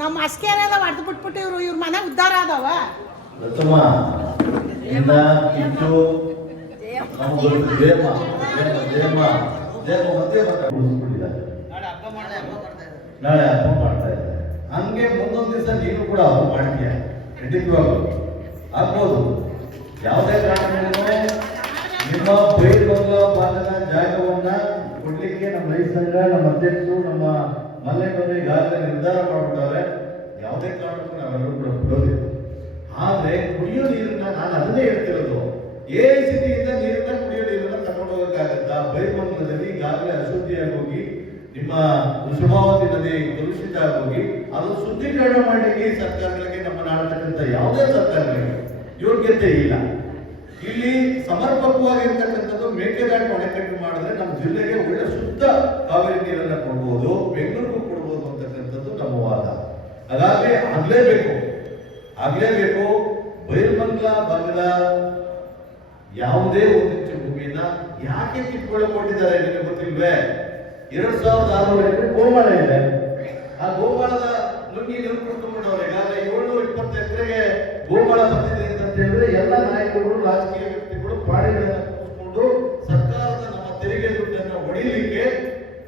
ನಮ್ಮ ಅಸ್ಕೇರೆಲ್ಲ ಹೊಡೆದು ಬಿಟ್ಬಿಟ್ಟು ಇವ್ರ ಮನೆ ಉದ್ಧಾರ ಆದವ. ನಾಳೆ ಹಬ್ಬ ಮಾಡ್ತಾ ಇದ್ದಾರೆ. ಹಂಗೆ ಮುಂದೊಂದು ದಿವಸ ನೀನು ಕೂಡ ಹಬ್ಬ ಮಾಡ್ತೀಯ, ಖಂಡಿತವಾಗ್ಲು ಆಗ್ಬೋದು. ಯಾವುದೇ ಕಾರಣಕ್ಕೂ ನಿಮ್ಮ ಬೈರ್ಮಂಗಲ ಭಾಗದ ಜಾಗವನ್ನ ಕೊಡ್ಲಿಕ್ಕೆ ನಮ್ಮ ರೈತ ಸಂಘ, ನಮ್ಮ ಅಧ್ಯಕ್ಷರು, ನಮ್ಮ ಮಲ್ಲೇಗೌಡರು ಈಗಾಗಲೇ ನಿರ್ಧಾರ ಮಾಡ್ಬಿಟ್ಟವ್ರೆ. ಯಾವುದೇ ಕಾರಣಕ್ಕೂ ನಾವೆಲ್ಲರೂ ಕೂಡ ಬಿಡೋದಿಲ್ಲ. ಆದ್ರೆ ಕುಡಿಯೋ ನೀರನ್ನ, ನಾನು ಅದನ್ನೇ ಹೇಳ್ತಿರೋದು, AICT ಇಂದ ನೀರನ್ನ, ಕುಡಿಯೋ ನೀರನ್ನ ತಗೊಂಡು ಹೋಗಕ್ಕಾಗತ್ತಾ? ಬೈರ್ಮಂಗಲದಲ್ಲಿ ಈಗಾಗಲೇ ಅಶುದ್ಧಿಯಾಗಿ ಹೋಗಿ, ನಿಮ್ಮ ಉಷ್ಣಾವತಿ ನದಿ ಕಲುಷಿತ ಆಗೋಗಿ, ಅದು ಶುದ್ಧೀಕರಣ ಮಾಡಲಿಕ್ಕೆ ಈ ಸರ್ಕಾರಗಳಿಗೆ, ನಮ್ಮ ನಾಡತಕ್ಕಂಥ ಯಾವುದೇ ಸರ್ಕಾರಗಳಿಗೆ ಯೋಗ್ಯತೆ ಇಲ್ಲ. ಇಲ್ಲಿ ಸಮರ್ಪಕವಾಗಿರ್ತಕ್ಕಂಥದ್ದು ಮೇಕೆದಾಟು ಅಣೆಕಟ್ಟು ಮಾಡಿದ್ರೆ ನಮ್ಮ ಜಿಲ್ಲೆಗೆ ಒಳ್ಳೆ ಶುದ್ಧ ಕಾವೇರಿ ನೀರನ್ನ ಕೊಡ್ಬೋದು, ಬೆಂಗಳೂರಿಗೂ ಕೊಡ್ಬೋದು ಅಂತಕ್ಕಂಥದ್ದು ನಮ್ಮ ವಾದ. ಹಾಗಾಗಿ ಆಗ್ಲೇಬೇಕು. ಬೈರ್ಮಂಗಲ ಭಾಗದ ಯಾವುದೇ ಒಂದು ಇಂಚು ಭೂಮಿಯನ್ನ ಯಾಕೆ ಕಿತ್ಕೊಳ್ಳಿ ಕೊಟ್ಟಿದ್ದಾರೆ ನಿಮಗೆ ಗೊತ್ತಿಲ್ವೇ? 2,600 ಎಕರೆ ಗೋಮಾಳ ಇದೆ. ಆ ಗೋಮಾಳದ ನುಗ್ಗಿ ನೀರು ಕೊಡ್ಕೊಂಡ್ಬಿಟ್ಟವ್ರೆ. ಈಗಾಗಲೇ 720 ಎಕರೆಗೆ ಗೋಮಾಳ ಬಂದಿದೆ ಅಂತ ಹೇಳಿದ್ರೆ ಎಲ್ಲ ನಾಯಕರು, ರಾಜಕೀಯ ವ್ಯಕ್ತಿಗಳು ಪ್ರಾಣಿಗಳನ್ನ ಕೂರಿಸ್ಕೊಂಡು ಸರ್ಕಾರದ ನಮ್ಮ ತೆರಿಗೆ ದುಡ್ಡನ್ನು ಹೊಡಿಲಿಕ್ಕೆ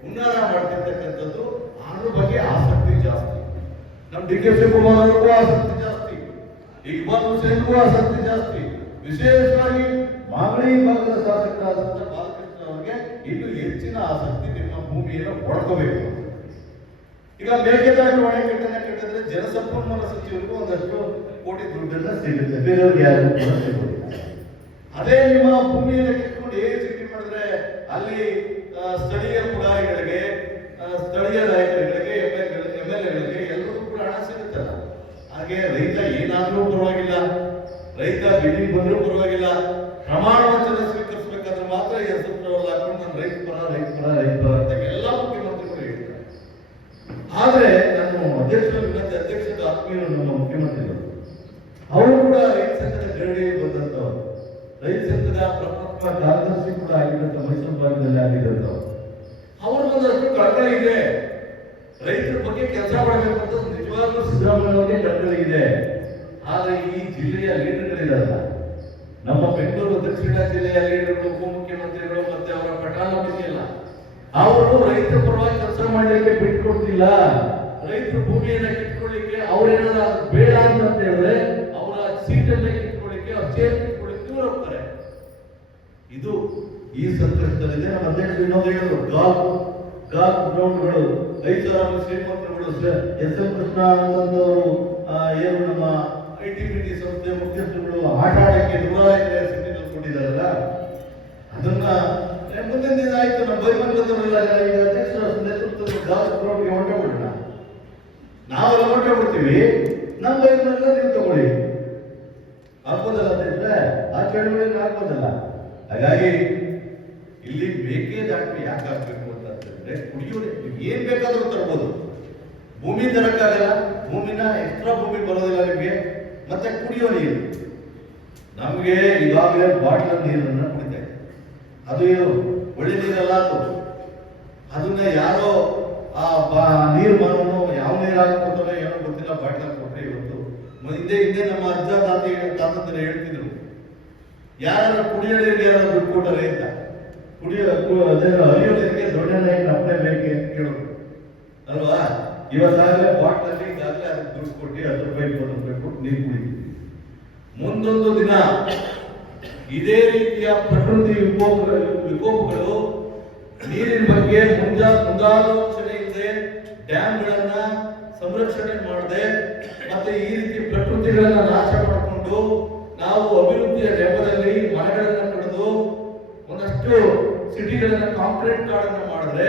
ಹುನ್ನಾರ ಮಾಡ್ತಿರ್ತಕ್ಕಂಥದ್ದು. ಅದ್ರ ಬಗ್ಗೆ ಆಸಕ್ತಿ ಜಾಸ್ತಿ. ನಮ್ಮ DK ಶಿವಕುಮಾರ್ ಅವ್ರಿಗೂ ಆಸಕ್ತಿ ಜಾಸ್ತಿ, ಇಕ್ಬಾಲ್ ಹುಸೇನ್ಗೂ ಆಸಕ್ತಿ ಜಾಸ್ತಿ. ವಿಶೇಷವಾಗಿ ಮಾಗಡಿ ಭಾಗದ ಶಾಸಕರಾದಂಥ ಬಾಲಕೃಷ್ಣ ಅವರಿಗೆ ಇನ್ನೂ ಹೆಚ್ಚಿನ ಆಸಕ್ತಿ ನಿಮ್ಮ ಭೂಮಿಯನ್ನು ಹೊಡ್ಕೋಬೇಕು. ಈಗ ಮೇಕೆದಾಟು ಅಣೆಕಟ್ಟನ್ನ ಕಟ್ಟಿದ್ರೆ ಜಲಸಂಪನ್ಮೂಲ ಸಚಿವರಿಗೂ ಒಂದಷ್ಟು ಕೋಟಿ ದುಡ್ಡನ್ನ ಸಿಗುತ್ತೆ, ಬೇರೆಯವ್ರಿಗೆ ಯಾರು ಕೂಡ ಸಿಗೋದಿಲ್ಲ. ಅದೇ ನಿಮ್ಮ ಭೂಮಿಯನ್ನು ಕಿತ್ಕೊಂಡು AICT ಮಾಡಿದ್ರೆ ಅಲ್ಲಿ ಸ್ಥಳೀಯ ಪುಡಾರಿಗಳಿಗೆ, ಸ್ಥಳೀಯ ನಾಯಕರುಗಳಿಗೆ, MLA-ಗಳಿಗೆ ಎಲ್ಲರಿಗೂ ಕೂಡ ಹಣ ಸಿಗುತ್ತಲ್ಲ. ಹಾಗೆ ರೈತ ಏನಾದ್ರೂ ಪರವಾಗಿಲ್ಲ, ರೈತ ಬಿಡಿ ಬಂದ್ರೂ ಪರವಾಗಿಲ್ಲ, ಪ್ರಮಾಣ ವಚನ ಸ್ವೀಕರಿಸಬೇಕಾದ್ರೆ ಮಾತ್ರ ಹೆಸರು ಹಾಕೊಂಡು ನಾನು ರೈತ ಪರ ಅಂತ ಎಲ್ಲ ಮುಖ್ಯಮಂತ್ರಿಗಳು ಹೇಳ್ತಾರೆ. ಆದ್ರೆ ನಾನು ಅಧ್ಯಕ್ಷದ ಆತ್ಮೀಯರು, ನಮ್ಮ ಮುಖ್ಯಮಂತ್ರಿಗಳು, ಅವರು ಕೂಡ ರೈತ ಸಂಘದ ಗರಡಿ ಬಂದಂತವ್ರು, ರೈತ ಸಂಘದ ಪ್ರಪ್ರಥಮ ಕಾರ್ಯದರ್ಶಿ ಕೂಡ ಆಗಿದ್ದಂತ ಮೈಸೂರು ಭಾಗದಲ್ಲಿ ಆಗಿದ್ದಂತವ್ರು. ಅವರು ಒಂದಷ್ಟು ಕಳಕಳಿ ಇದೆ, ರೈತರ ಬಗ್ಗೆ ಕೆಲಸ ಮಾಡಬೇಕು ಅಂತ ನಿಜವಾಗ್ಲೂ ಸಿದ್ದರಾಮಯ್ಯ ಅವರಿಗೆ ಕಳಕಳಿ ಇದೆ. ಆದ್ರೆ ಈ ಜಿಲ್ಲೆಯ ಲೀಡರ್ಗಳಿದಾರಲ್ಲ, ನಮ್ಮ ಬೆಂಗಳೂರು ದಕ್ಷಿಣ ಜಿಲ್ಲೆಯ ಲೀಡರ್ಗಳು, ಉಪಮುಖ್ಯಮಂತ್ರಿಗಳು ಮತ್ತೆ ಅವರ ಪಟಾಲಮಿದೆಯಲ್ಲ, ಅವರು ರೈತರ ಪರವಾಗಿ ಕೆಲಸ ಮಾಡಲಿಕ್ಕೆ ಬಿಟ್ಕೊಡ್ತಿಲ್ಲ. ರೈತರು ಭೂಮಿಯನ್ನ ಕಿತ್ಕೊಳ್ಳಿಕ್ಕೆ ಅವ್ರೇನಾದ್ರು ಬೇಡ ಅಂತ ಹೇಳಿದ್ರೆ ಅವರ ಸೀಟನ್ನ ಕಿತ್ಕೊಳ್ಳಿಕ್ಕೆ, ಅವ್ರ ಚೇರ್ ಕಿತ್ಕೊಳ್ಳಿಕ್ಕೆ ದೂರ ಹೋಗ್ತಾರೆ. ಇದು ಈ ಸಂಕಷ್ಟದಲ್ಲಿದೆ. ನಮ್ಮ ಅಧ್ಯಕ್ಷರು ಇನ್ನೊಂದು ಹೇಳಿದ್ರು, ಗಾಲ್ಫ್ ಗ್ರೌಂಡ್ಗಳು 5,000 ಶ್ರೀಮಂತರುಗಳು ಎಸ್ ಎಂ ಕೃಷ್ಣ ಅಂತಂದವರು ಏನು ನಮ್ಮ ITBT ಸಂಸ್ಥೆ ಮುಖ್ಯಸ್ಥರುಗಳು ಆಟ ಆಡಕ್ಕೆ 100 ಎಕರೆ ಸಿಟಿನಲ್ಲಿ ಕೊಟ್ಟಿದ್ದಾರಲ್ಲ, ಅದನ್ನ ಮುಂದಿನ ದಿನ ಆಯ್ತು ನಮ್ಮ ಬೈಮಂಗಲದವರೆಲ್ಲ ಈಗ ಅಧ್ಯಕ್ಷರ ನೇತೃತ್ವದಲ್ಲಿ ಗಾಲ್ಫ್ ಗ್ರೌಂಡ್ಗೆ ಹೊರಟೋಗ್ಬಿಡೋಣ. ನಾವೆಲ್ಲ ಹೊರಟೋಗ್ಬಿಡ್ತೀವಿ, ನಮ್ಮ ಬೈಮಂಗಲ ನೀವು ತಗೊಳ್ಳಿ, ಆಗ್ಬೋದಲ್ಲ ಅಧ್ಯಕ್ಷರೇ? ಆ ಚಳುವಳಿಯನ್ನು ಆಗ್ಬೋದಲ್ಲ. ಹಾಗಾಗಿ ಇಲ್ಲಿ ಮೇಕೆದಾಟು ಯಾಕೆ ಆಗ್ಬೇಕು ಅಂತ ಹೇಳಿದ್ರೆ, ಕುಡಿಯೋರು ಏನ್ ಬೇಕಾದ್ರೂ ತರ್ಬೋದು, ಭೂಮಿ ತರಕ್ಕಾಗಲ್ಲ, ಭೂಮಿನ ಎಕ್ಸ್ಟ್ರಾ ಭೂಮಿ ಬರೋದಿಲ್ಲ ನಿಮಗೆ, ಮತ್ತೆ ಕುಡಿಯೋ ನೀರು ನಮ್ಗೆ ಈಗಾಗಲೇ ಬಾಟ್ಲ ನೀರನ್ನ ಕುಡಿತಾ ಇದೆ. ಅದು ಒಳ್ಳೆ ನೀರಲ್ಲ, ಅದನ್ನ ಯಾರೋ ನೀರು ಬರೋನು ಯಾವ ನೀರು ಹಾಕ್ಕೊಡ್ತಾರೋ ಏನೋ ಗೊತ್ತಿಲ್ಲ, ಬಾಟ್ಲ ಕೊಟ್ಟರೆ ಇವತ್ತು ಹಿಂದೆ ನಮ್ಮ ಅಜ್ಜ ತಾತಂದ್ರೆ ಹೇಳ್ತಿದ್ರು, ಯಾರು ಕುಡಿಯೋ ನೀರಿಗೆ ಯಾರು ದುಡ್ಡು ಕೊಟ್ಟರೆ ಅಂತ, ಹರಿಯೋ ನೀರಿಗೆ ದೊಡ್ಡ ನಾಯಿಗೆ ಅಪ್ಪಣೆ ಬೇಕೆ ಅಂತ ಕೇಳೋದು ಅಲ್ವಾ? ಇವತ್ತಾಗಲೇ ಬಾಟ್ಲಲ್ಲಿ ಈಗಾಗಲೇ ಅದಕ್ಕೆ ದುಡ್ಡು ಕೊಟ್ಟು 10 ರೂಪಾಯಿ 20 ರೂಪಾಯಿ ಕೊಟ್ಟು ನೀರು ಕುಡಿತೀವಿ. ಮುಂದೊಂದು ದಿನ ಇದೇ ರೀತಿಯ ಪ್ರಕೃತಿ ವಿಕೋಪಗಳು ನೀರಿನ ಬಗ್ಗೆ ಮುಂದಾಲೋಚನೆ ಇಲ್ಲದೆ, ಡ್ಯಾಮ್ಗಳನ್ನ ಸಂರಕ್ಷಣೆ ಮಾಡದೆ, ಮತ್ತೆ ಈ ರೀತಿ ಪ್ರಕೃತಿಗಳನ್ನ ನಾಶ ಮಾಡಿಕೊಂಡು ನಾವು ಅಭಿವೃದ್ಧಿಯ ನೆಪದಲ್ಲಿ ಮರಗಳನ್ನ ಕಡಿದು ಒಂದಷ್ಟು ಸಿಟಿಗಳನ್ನ ಕಾಂಕ್ರೀಟ್ ಕಾಡನ್ನ ಮಾಡಿದ್ರೆ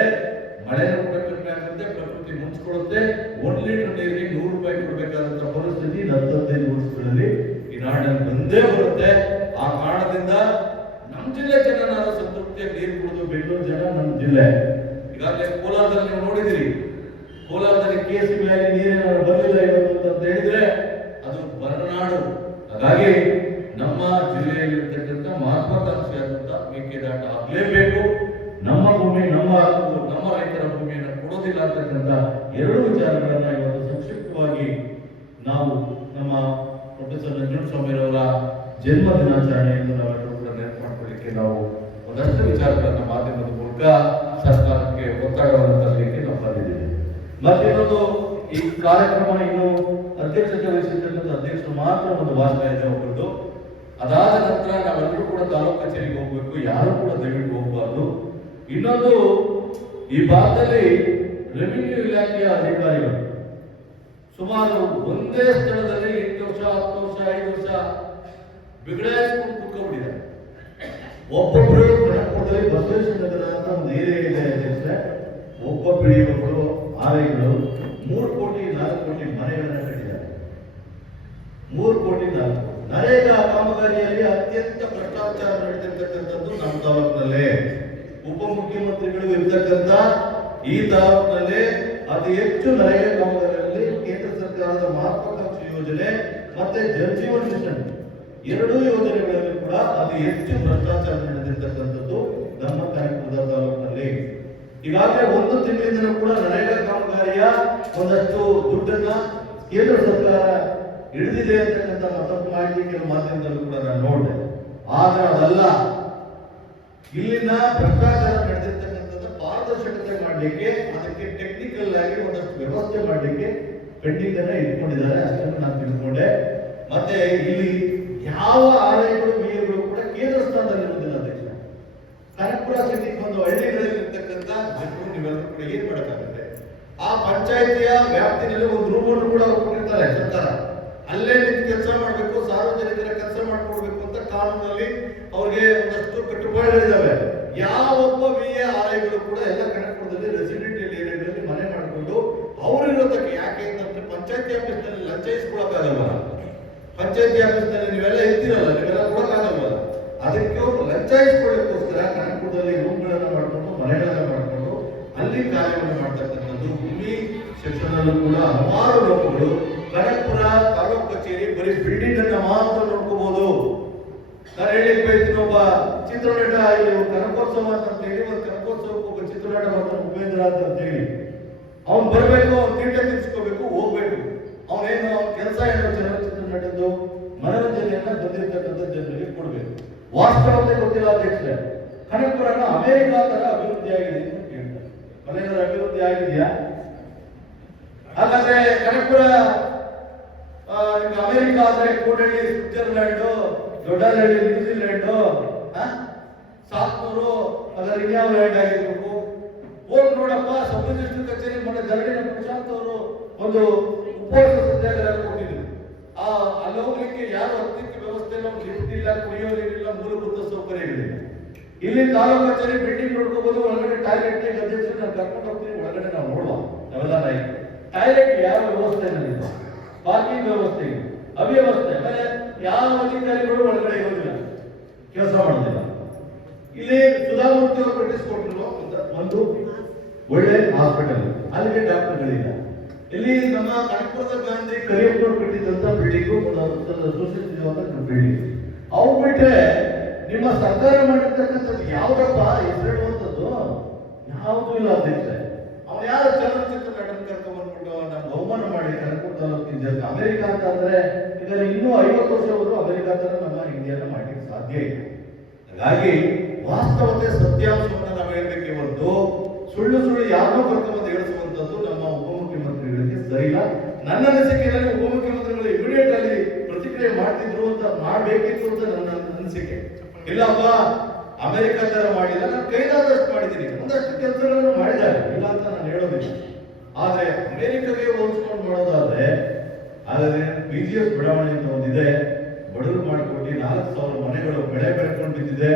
ಮಳೆನೂ ಕೂಡ ಕಡಿಮೆ ಆಗುತ್ತೆ, ಪ್ರಕೃತಿ ಮುನ್ಸ್ಕೊಳ್ಳುತ್ತೆ. 1 ಲೀಟರ್ ನೀರಿಗೆ 100 ರೂಪಾಯಿ ಕೊಡಬೇಕಾದಂತ ಪರಿಸ್ಥಿತಿ 15 ವರ್ಷಗಳಲ್ಲಿ ಈ ನಾಡಿನಲ್ಲಿ ಬಂದೇ ಬರುತ್ತೆ. ಆ ಕಾರಣದಿಂದ ನಮ್ಮ ಜಿಲ್ಲೆ ಜನ ನಾನು ಸಂತೃಪ್ತಿಯಾಗಿ ನೀರು ಕುಡಿದು, ಬೆಂಗಳೂರು ಜನ ನಮ್ಮ ಜಿಲ್ಲೆ ಈಗಾಗಲೇ ಕೋಲಾರದಲ್ಲಿ ನೀವು ನೋಡಿದಿರಿ, ಕೋಲಾರದಲ್ಲಿ KCB ಆಗಿ ನೀರೇನಾದ್ರು ಬರಲಿಲ್ಲ ಇವತ್ತು ಅಂತ ಹೇಳಿದ್ರೆ ಅದು ಬರನಾಡು. ಹಾಗಾಗಿ ನಮ್ಮ ಜಿಲ್ಲೆಯಲ್ಲಿರ್ತಕ್ಕಂಥ ಮಹತ್ವಾಕಾಂಕ್ಷೆಯಾದಂತ ಮೇಕೆದಾಟ ಆಗಲೇಬೇಕು. ನಮ್ಮ ಭೂಮಿ ನಮ್ಮ ರೈತರ ಭೂಮಿಯನ್ನು ಕೊಡೋದಿಲ್ಲ ಅಂತಕ್ಕಂಥ 2 ವಿಚಾರಗಳನ್ನ ಇವತ್ತು ಸಂಕ್ಷಿಪ್ತವಾಗಿ ನಾವು ನಮ್ಮ ಪ್ರೊಫೆಸರ್ ನಂಜುಂಡಸ್ವಾಮಿರವರ ಜನ್ಮ ದಿನಾಚರಣೆಯನ್ನು ನಾವೆಲ್ಲರೂ ಕೂಡ ನೆನಪು ಮಾಡ್ಕೊಳ್ಳಿಕ್ಕೆ ನಾವು ಒಂದಷ್ಟು ವಿಚಾರಗಳನ್ನ ಮಾಧ್ಯಮದ ಮೂಲಕ ಸರ್ಕಾರಕ್ಕೆ ಒತ್ತಡವನ್ನು ತರಲಿಕ್ಕೆ ನಾವು ಬಂದಿದ್ದೇವೆ. ಮತ್ತಿನ್ನೊಂದು, ಈ ಕಾರ್ಯಕ್ರಮ ಇನ್ನು ಅಧ್ಯಕ್ಷತೆ ವಹಿಸಿರ್ತಕ್ಕಂಥ ಅಧ್ಯಕ್ಷರು ಮಾತ್ರ ಒಂದು ಭಾಷಣ ಇದೆ ಒಬ್ಬರದ್ದು. ಅದಾದ ನಂತರ ನಾವೆಲ್ಲರೂ ಕೂಡ ತಾಲೂಕು ಕಚೇರಿಗೆ ಹೋಗ್ಬೇಕು, ಯಾರು ಕೂಡ ದಯವಿಟ್ಟು ಹೋಗಬಾರ್ದು. ಇನ್ನೊಂದು, ಈ ಭಾಗದಲ್ಲಿ ರೆವಿನ್ಯೂ ಇಲಾಖೆಯ ಅಧಿಕಾರಿಗಳು ಸುಮಾರು ಒಂದೇ ಸ್ಥಳದಲ್ಲಿ 8 ವರ್ಷ 10 ವರ್ಷ 5 ವರ್ಷ ಬಿಗಡಾಯಿಸ್ಕೊಂಡು ಕೂತ್ಕೊಂಡಿದ್ದಾರೆ. ಒಬ್ಬೊಬ್ಬರು ಕನಕಪುರದಲ್ಲಿ ಬಸವೇಶ್ವರ ನಗರ ಅಂತ ಒಂದು ಏರಿಯಾ ಇದೆ ಅಧ್ಯಕ್ಷರೇ, ಒಬ್ಬ ಪಿಡಿಒಗಳು ಆರ್ಐಗಳು 3 ಕೋಟಿ 4 ಕೋಟಿ ಮನೆಗಳನ್ನ ಕಟ್ಟಿದ್ದಾರೆ. 3 ಕೋಟಿ 4 ಕೋಟಿ ನರೇಗಾ ಕಾಮಗಾರಿಯಲ್ಲಿ ಅತ್ಯಂತ ಭ್ರಷ್ಟಾಚಾರ ನಡೆದಿರ್ತಕ್ಕಂಥದ್ದು ನಮ್ಮ ತಾಲೂಕಿನಲ್ಲೇ. ಉಪಮುಖ್ಯಮಂತ್ರಿಗಳು ಇರ್ತಕ್ಕಂಥ ಈ ತಾಲೂಕಿನಲ್ಲಿ ಅತಿ ಹೆಚ್ಚು ನರೇಗಾ ಕಾಮಗಾರಿಯಲ್ಲಿ ಕೇಂದ್ರ ಸರ್ಕಾರದ ಮಹತ್ವಾಕಾಂಕ್ಷಿ ಯೋಜನೆ ಮತ್ತೆ ಜಲ್ ಜೀವನ್ ಮಿಷನ್ 2 ಯೋಜನೆಗಳಲ್ಲಿ ಕೂಡ ಅತಿ ಹೆಚ್ಚು ಭ್ರಷ್ಟಾಚಾರ ನಡೆದಿರ್ತಕ್ಕಂಥದ್ದು ನಮ್ಮ ಕನಕಪುರ ತಾಲೂಕಿನಲ್ಲಿ. ಈಗಾಗಲೇ 1 ತಿಂಗಳಿಂದ ಕೂಡ ನರೇಗಾ ಕಾಮಗಾರಿಯ ಒಂದಷ್ಟು ದುಡ್ಡನ್ನ ಕೇಂದ್ರ ಸರ್ಕಾರ ಹಿಡಿದಿದೆ ಅಂತಕ್ಕಂಥ ಮತ್ತೊಂದು ಮಾಹಿತಿ ಕೆಲವು ಮಾಧ್ಯಮದಲ್ಲೂ ಕೂಡ ನಾನು ನೋಡಿದೆ. ಆದ್ರೆ ಅದಲ್ಲ, ಇಲ್ಲಿನ ಭ್ರಷ್ಟಾಚಾರ ನಡೆದಿರ್ತಕ್ಕಂಥದ್ದು ಪಾರದರ್ಶಕತೆ ಮಾಡಲಿಕ್ಕೆ, ಅದಕ್ಕೆ ಟೆಕ್ನಿಕಲ್ ಆಗಿ ಒಂದಷ್ಟು ವ್ಯವಸ್ಥೆ ಮಾಡಲಿಕ್ಕೆ ಪೆಂಡಿಂಗ್ ಅನ್ನ ಇಟ್ಕೊಂಡಿದ್ದಾರೆ, ಅಷ್ಟನ್ನು ನಾನು ತಿಳ್ಕೊಂಡೆ. ಮತ್ತೆ ಇಲ್ಲಿ ಯಾವ ಆಲಯಗಳು ವಿಎಗಳು ಕೂಡ ಕೇಂದ್ರ ಸ್ಥಾನದಲ್ಲಿರುವುದಿಲ್ಲ ಅಧ್ಯಕ್ಷ. ಕನಕಪುರ ಸಿಟಿಗೆ ಒಂದು ಹಳ್ಳಿಗಳಲ್ಲಿ ಇರ್ತಕ್ಕಂಥ ಜನರು ನೀವೆಲ್ಲರೂ ಕೂಡ ಏನ್ ಮಾಡಕ್ಕಾಗುತ್ತೆ? ಆ ಪಂಚಾಯಿತಿಯ ವ್ಯಾಪ್ತಿನಲ್ಲಿ ಒಂದು ರೂಮನ್ನು ಕೂಡ ಕೊಟ್ಟಿರ್ತಾರೆ ಸರ್ಕಾರ, ಅಲ್ಲೇ ನಿಂತು ಕೆಲಸ ಮಾಡಬೇಕು, ಸಾರ್ವಜನಿಕರ ಕೆಲಸ ಮಾಡ್ಕೊಡ್ಬೇಕು ಅಂತ ಕಾನೂನಲ್ಲಿ ಅವ್ರಿಗೆ ಒಂದಷ್ಟು ಕಟ್ಟುಪಾಡುಗಳಿದ್ದಾವೆ. ಯಾವೊಬ್ಬ ಆಲಯಗಳು ಕೂಡ ಎಲ್ಲ ಕನಕಪುರದಲ್ಲಿ ರೆಸಿಡೆಂಟಿಯಲ್ ಏರಿಯಾಗಳಲ್ಲಿ ಮನೆ ಮಾಡಿಕೊಂಡು ಅವರಿರೋದಕ್ಕೆ, ಯಾಕೆ ಅಂತಂದ್ರೆ ಪಂಚಾಯತಿ ಆಫೀಸ್ ನಲ್ಲಿ ಲಂಚ ಇಸ್ಕೊಳಕ್ಕಾಗಲ್ವಲ್ಲ, ಪಂಚಾಯತಿ ಆಫೀಸ್ ನಲ್ಲಿ ನೀವೆಲ್ಲ ಇರ್ತೀರಲ್ಲ, ನೀವೆಲ್ಲ ಕೊಡಕ್ಕಾಗಲ್ವಲ್ಲ, ಅದಕ್ಕೆ ಅವರು ಲಂಚ ಇಸ್ಕೊಳ್ಳೋಕ್ಕೋಸ್ಕರ ಕನಕಪುರದಲ್ಲಿ ರೂಮ್ಗಳನ್ನ ಮಾಡಿಕೊಂಡು ಮನೆಗಳನ್ನ ಮಾಡಿಕೊಂಡು ಅಲ್ಲಿ ಕಾರ್ಯವನ್ನು ಮಾಡ್ತಕ್ಕಂಥದ್ದು. ಭೂಮಿ ಸೆಕ್ಷನ್ ಅಲ್ಲೂ ಕೂಡ ಹಲವಾರು ಲೋಕಗಳು ಕನಕಪುರ ತಾಲೂಕು ಕಚೇರಿ ಬರೀ ಬಿಲ್ಡಿಂಗ್ ಅನ್ನ ಮಾತ್ರ ನೋಡ್ಕೋಬಹುದು. ನಾನು ಹೇಳಿಕ್ ಬಯಸ್ತೀನಿ, ಒಬ್ಬ ಚಿತ್ರನಟ ಇಲ್ಲಿ ಕನಕೋತ್ಸವ ಅಂತ ಹೇಳಿ ಒಂದು ಕನಕೋತ್ಸವಕ್ಕೆ ಒಬ್ಬ ಚಿತ್ರನಟ ಬರ್ತಾನೆ, ಉಪೇಂದ್ರ ಅಂತ ಹೇಳಿ. ಅವ್ನು ಬರ್ಬೇಕು, ಅವ್ನು ತೀಟೆ ತಿರ್ಸ್ಕೋಬೇಕು, ಹೋಗ್ಬೇಕು. ಅವನೇನು ಅವ್ನ ಕೆಲಸ ಏನೋ ಚಲನಚಿತ್ರ ನಟದ್ದು ಮನೋರಂಜನೆಯನ್ನ ಬಂದಿರ್ತಕ್ಕಂಥ ಜನರಿಗೆ ಕೊಡಬೇಕು. ವಾಸ್ತವತೆ ಗೊತ್ತಿಲ್ಲ ಅಧ್ಯಕ್ಷರೇ, ಕನಕಪುರನ ಅಮೆರಿಕ ತರ ಅಭಿವೃದ್ಧಿ ಆಗಿದೆ ಅಂತ ಕೇಳ್ತಾರೆ. ಮನೆಗಳ ಅಭಿವೃದ್ಧಿ ಆಗಿದೆಯಾ? ಹಾಗಾದ್ರೆ ಕನಕಪುರ ಅಮೆರಿಕ ಆದ್ರೆ ಕೂಡಳ್ಳಿ ಸ್ವಿಟ್ಜರ್ಲ್ಯಾಂಡು, ದೊಡ್ಡಹಳ್ಳಿ ನ್ಯೂಜಿಲ್ಯಾಂಡು, ಸಾತ್ನೂರು ಅದರ ಇನ್ಯಾವ ಲ್ಯಾಂಡ್ ಆಗಿರ್ಬೇಕು. ಹೋಗಿ ನೋಡಪ್ಪ, ಸಬ್ ರಿಜಿಸ್ಟರ್ ಕಚೇರಿ ಮೊನ್ನೆ ಜರಡಿನ ಪ್ರಶಾಂತ್ ಅವರು ಒಂದು ಉಪವಾಸ ಸತ್ಯಾಗ್ರಹ ಕೊಟ್ಟಿದ್ರು. ಅಲ್ಲಿ ಹೋಗ್ಲಿಕ್ಕೆ ಯಾರು ಹತ್ತಕ್ಕೆ ವ್ಯವಸ್ಥೆ ಇಲ್ಲ, ಲಿಫ್ಟ್ ಇಲ್ಲ, ಕುಡಿಯೋ ನೀರಿಲ್ಲ, ಮೂಲಭೂತ ಸೌಕರ್ಯಗಳಿಲ್ಲ. ಇಲ್ಲಿ ತಾಲೂಕು ಕಚೇರಿ ಬಿಲ್ಡಿಂಗ್ ನೋಡ್ಕೋಬಹುದು, ಒಳಗಡೆ ಟಾಯ್ಲೆಟ್ ಅಧ್ಯಕ್ಷರು ನಾನು ಕರ್ಕೊಂಡು ಹೋಗ್ತೀನಿ, ಒಳಗಡೆ ನಾವು ನೋಡುವ ನಾವೆಲ್ಲ ನಾಯಕ. ಟಾಯ್ಲೆಟ್ ಯಾವ ವ್ಯವಸ್ಥೆ ಇಲ್ಲ, ಪಾರ್ಕಿಂಗ್ ವ್ಯವಸ್ಥೆ ಇಲ್ಲ, ಅವ್ಯವಸ್ಥೆ. ಆಮೇಲೆ ಯಾವ ಅಧಿಕಾರಿಗಳು ಒಳಗಡೆ ಇರೋದಿಲ್ಲ, ಕೆಲಸ ಮಾಡೋದಿಲ್ಲ. ಇಲ್ಲಿ ಸುಧಾಮೂರ್ತಿ ಅವರು ಕಟ್ಟಿಸಿಕೊಟ್ಟಿರುವ ಒಂದು ಒಳ್ಳೆ ಹಾಸ್ಪಿಟಲ್, ಅಲ್ಲಿಗೆ ಡಾಕ್ಟರ್ಗಳಿಲ್ಲ. ಇಲ್ಲಿ ನಮ್ಮ ಕನಕಪುರದ ಗಾಂಧಿ ಕರಿಯಪ್ಪನವರು ಕಟ್ಟಿದಂತ ಬಿಲ್ಡಿಂಗು ಬಿಲ್ಡಿಂಗ್. ಅವು ಬಿಟ್ರೆ ನಿಮ್ಮ ಸರ್ಕಾರ ಮಾಡಿರ್ತಕ್ಕಂಥದ್ದು ಯಾವ್ದಪ್ಪ ಹೆಸರಿಡುವಂಥದ್ದು ಯಾವುದು ಇಲ್ಲ ಅಧ್ಯಕ್ಷ. ಅವ್ನು ಯಾರು ಚಲನಚಿತ್ರ ನಟನ ಕರ್ಕೊಂಡ್ಬಂದ್ಬಿಟ್ಟು ನಮ್ಗೆ ಅವಮಾನ ಮಾಡಿ ಕನಕಪುರ ತಾಲೂಕಿನ ಜನ ಅಮೆರಿಕ ಅಂತ ಅಂದ್ರೆ ಇದರ ಇನ್ನೂ 50 ವರ್ಷವರೆಗೂ ಅಮೆರಿಕ ತರ ನಮ್ಮ ಇಂಡಿಯಾನ ಮಾಡ್ಲಿಕ್ಕೆ ಸಾಧ್ಯ ಇಲ್ಲ. ಹಾಗಾಗಿ ವಾಸ್ತವತೆ ಸತ್ಯಾಂಶವನ್ನು ನಾವು ಹೇಳ್ಬೇಕೆ ಹೊರತು ಸುಳ್ಳು ಯಾರನ್ನೂ ಕರ್ಕೊಂಡ್ಬಂದು ಹೇಳಿಸುವಂತದ್ದು ನಮ್ಮ ಉಪಮುಖ್ಯಮಂತ್ರಿಗಳಿಗೆ ಸರಿ ಇಲ್ಲ. ನನ್ನ ಅನಿಸಿಕೆಯಲ್ಲಿ ಉಪಮುಖ್ಯಮಂತ್ರಿಗಳು ಇಮಿಡಿಯೇಟ್ ಅಲ್ಲಿ ಪ್ರತಿಕ್ರಿಯೆ ಮಾಡ್ತಿದ್ರು ಅಂತ ಮಾಡಬೇಕಿತ್ತು ಅಂತ ನನ್ನ ಅನಿಸಿಕೆ. ಇಲ್ಲಪ್ಪ ಅಮೆರಿಕ ತರ ಮಾಡಿಲ್ಲ, ನಾನು ಕೈಲಾದಷ್ಟು ಮಾಡಿದ್ದೀನಿ, ಒಂದಷ್ಟು ಕೆಲಸಗಳನ್ನು ಮಾಡಿದ್ದಾರೆ, ಇಲ್ಲ ಅಂತ ನಾನು ಹೇಳೋದಿಲ್ಲ. ಆದ್ರೆ ಅಮೆರಿಕಗೆ ಹೋಲಿಸ್ಕೊಂಡು ಮಾಡೋದಾದ್ರೆ ಹಾಗಾದ್ರೆ BGF ಬಡಾವಣೆ ಅಂತ ಒಂದಿದೆ, ಬಡವರು ಮಾಡಿಕೊಟ್ಟು 4,000 ಮನೆಗಳು ಬೆಳೆ ಬೆಳ್ಕೊಂಡು ಬಿದ್ದಿದೆ.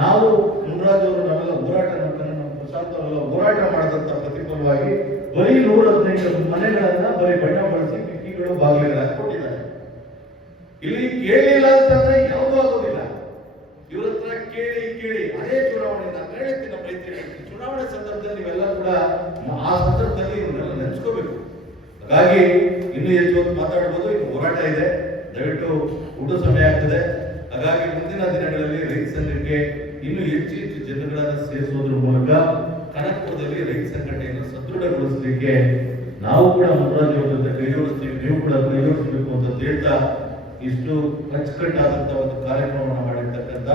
ನಾವು ಮುನ್ರಾಜ್ ಅವರು ನಾವೆಲ್ಲ ಹೋರಾಟ ಮಾಡ್ತಾರೆ, ನಮ್ಮ ಪ್ರಶಾಂತ್ ಅವರೆಲ್ಲ ಹೋರಾಟ ಮಾಡಿದಂತ ಪ್ರತಿಫಲವಾಗಿ ಬರೀ 115 ಮನೆಗಳನ್ನ ಬರೀ ಬಣ್ಣ ಬಳಸಿ ಕಿಟಕಿಗಳು ಬಾಗಿಲುಗಳನ್ನ ಕೊಟ್ಟಿದ್ದಾರೆ. ಇಲ್ಲಿ ಕೇಳಿಲ್ಲ ಅಂತಂದ್ರೆ ಯಾವುದೂ ಆಗೋದಿಲ್ಲ. ಇವ್ರ ಹತ್ರ ಕೇಳಿ ಅದೇ ಚುನಾವಣೆ ನಾನು ಹೇಳ್ತೀನಿ, ನಮ್ಮ ರೈತರಿಗೆ ಚುನಾವಣೆ ಸಂದರ್ಭದಲ್ಲಿ ನೀವೆಲ್ಲ ಕೂಡ ಆ ಸಂದರ್ಭದಲ್ಲಿ ಇವನ್ನೆಲ್ಲ ನೆನೆಸ್ಕೋಬೇಕು. ಹಾಗಾಗಿ ಇನ್ನೂ ಹೆಚ್ಚು ಹೊತ್ತು ಮಾತಾಡ್ಬೋದು, ಇನ್ನು ಹೋರಾಟ ಇದೆ, ದಯವಿಟ್ಟು ಊಟ ಸಮಯ ಆಗ್ತದೆ. ಹಾಗಾಗಿ ಮುಂದಿನ ದಿನಗಳಲ್ಲಿ ರೈತ ಸಂಘಕ್ಕೆ ಇನ್ನೂ ಹೆಚ್ಚು ಜನಗಳನ್ನ ಸೇರಿಸೋದ್ರ ಮೂಲಕ ಕನಕಪುರದಲ್ಲಿ ರೈತ ಸಂಘಟನೆಯನ್ನು ಸದೃಢಗೊಳಿಸಲಿಕ್ಕೆ ನಾವು ಕೂಡ ಮುನ್ರಾಜ್ ಅವರ ಜೊತೆ ಕೈ ಜೋಡಿಸ್ತೀವಿ, ನೀವು ಕೂಡ ಕೈ ಜೋಡಿಸಬೇಕು ಅಂತ ಹೇಳ್ತಾ ಇಷ್ಟು ಅಚ್ಚುಕಟ್ಟಾದಂತ ಒಂದು ಕಾರ್ಯಕ್ರಮವನ್ನು ಮಾಡಿರ್ತಕ್ಕಂಥ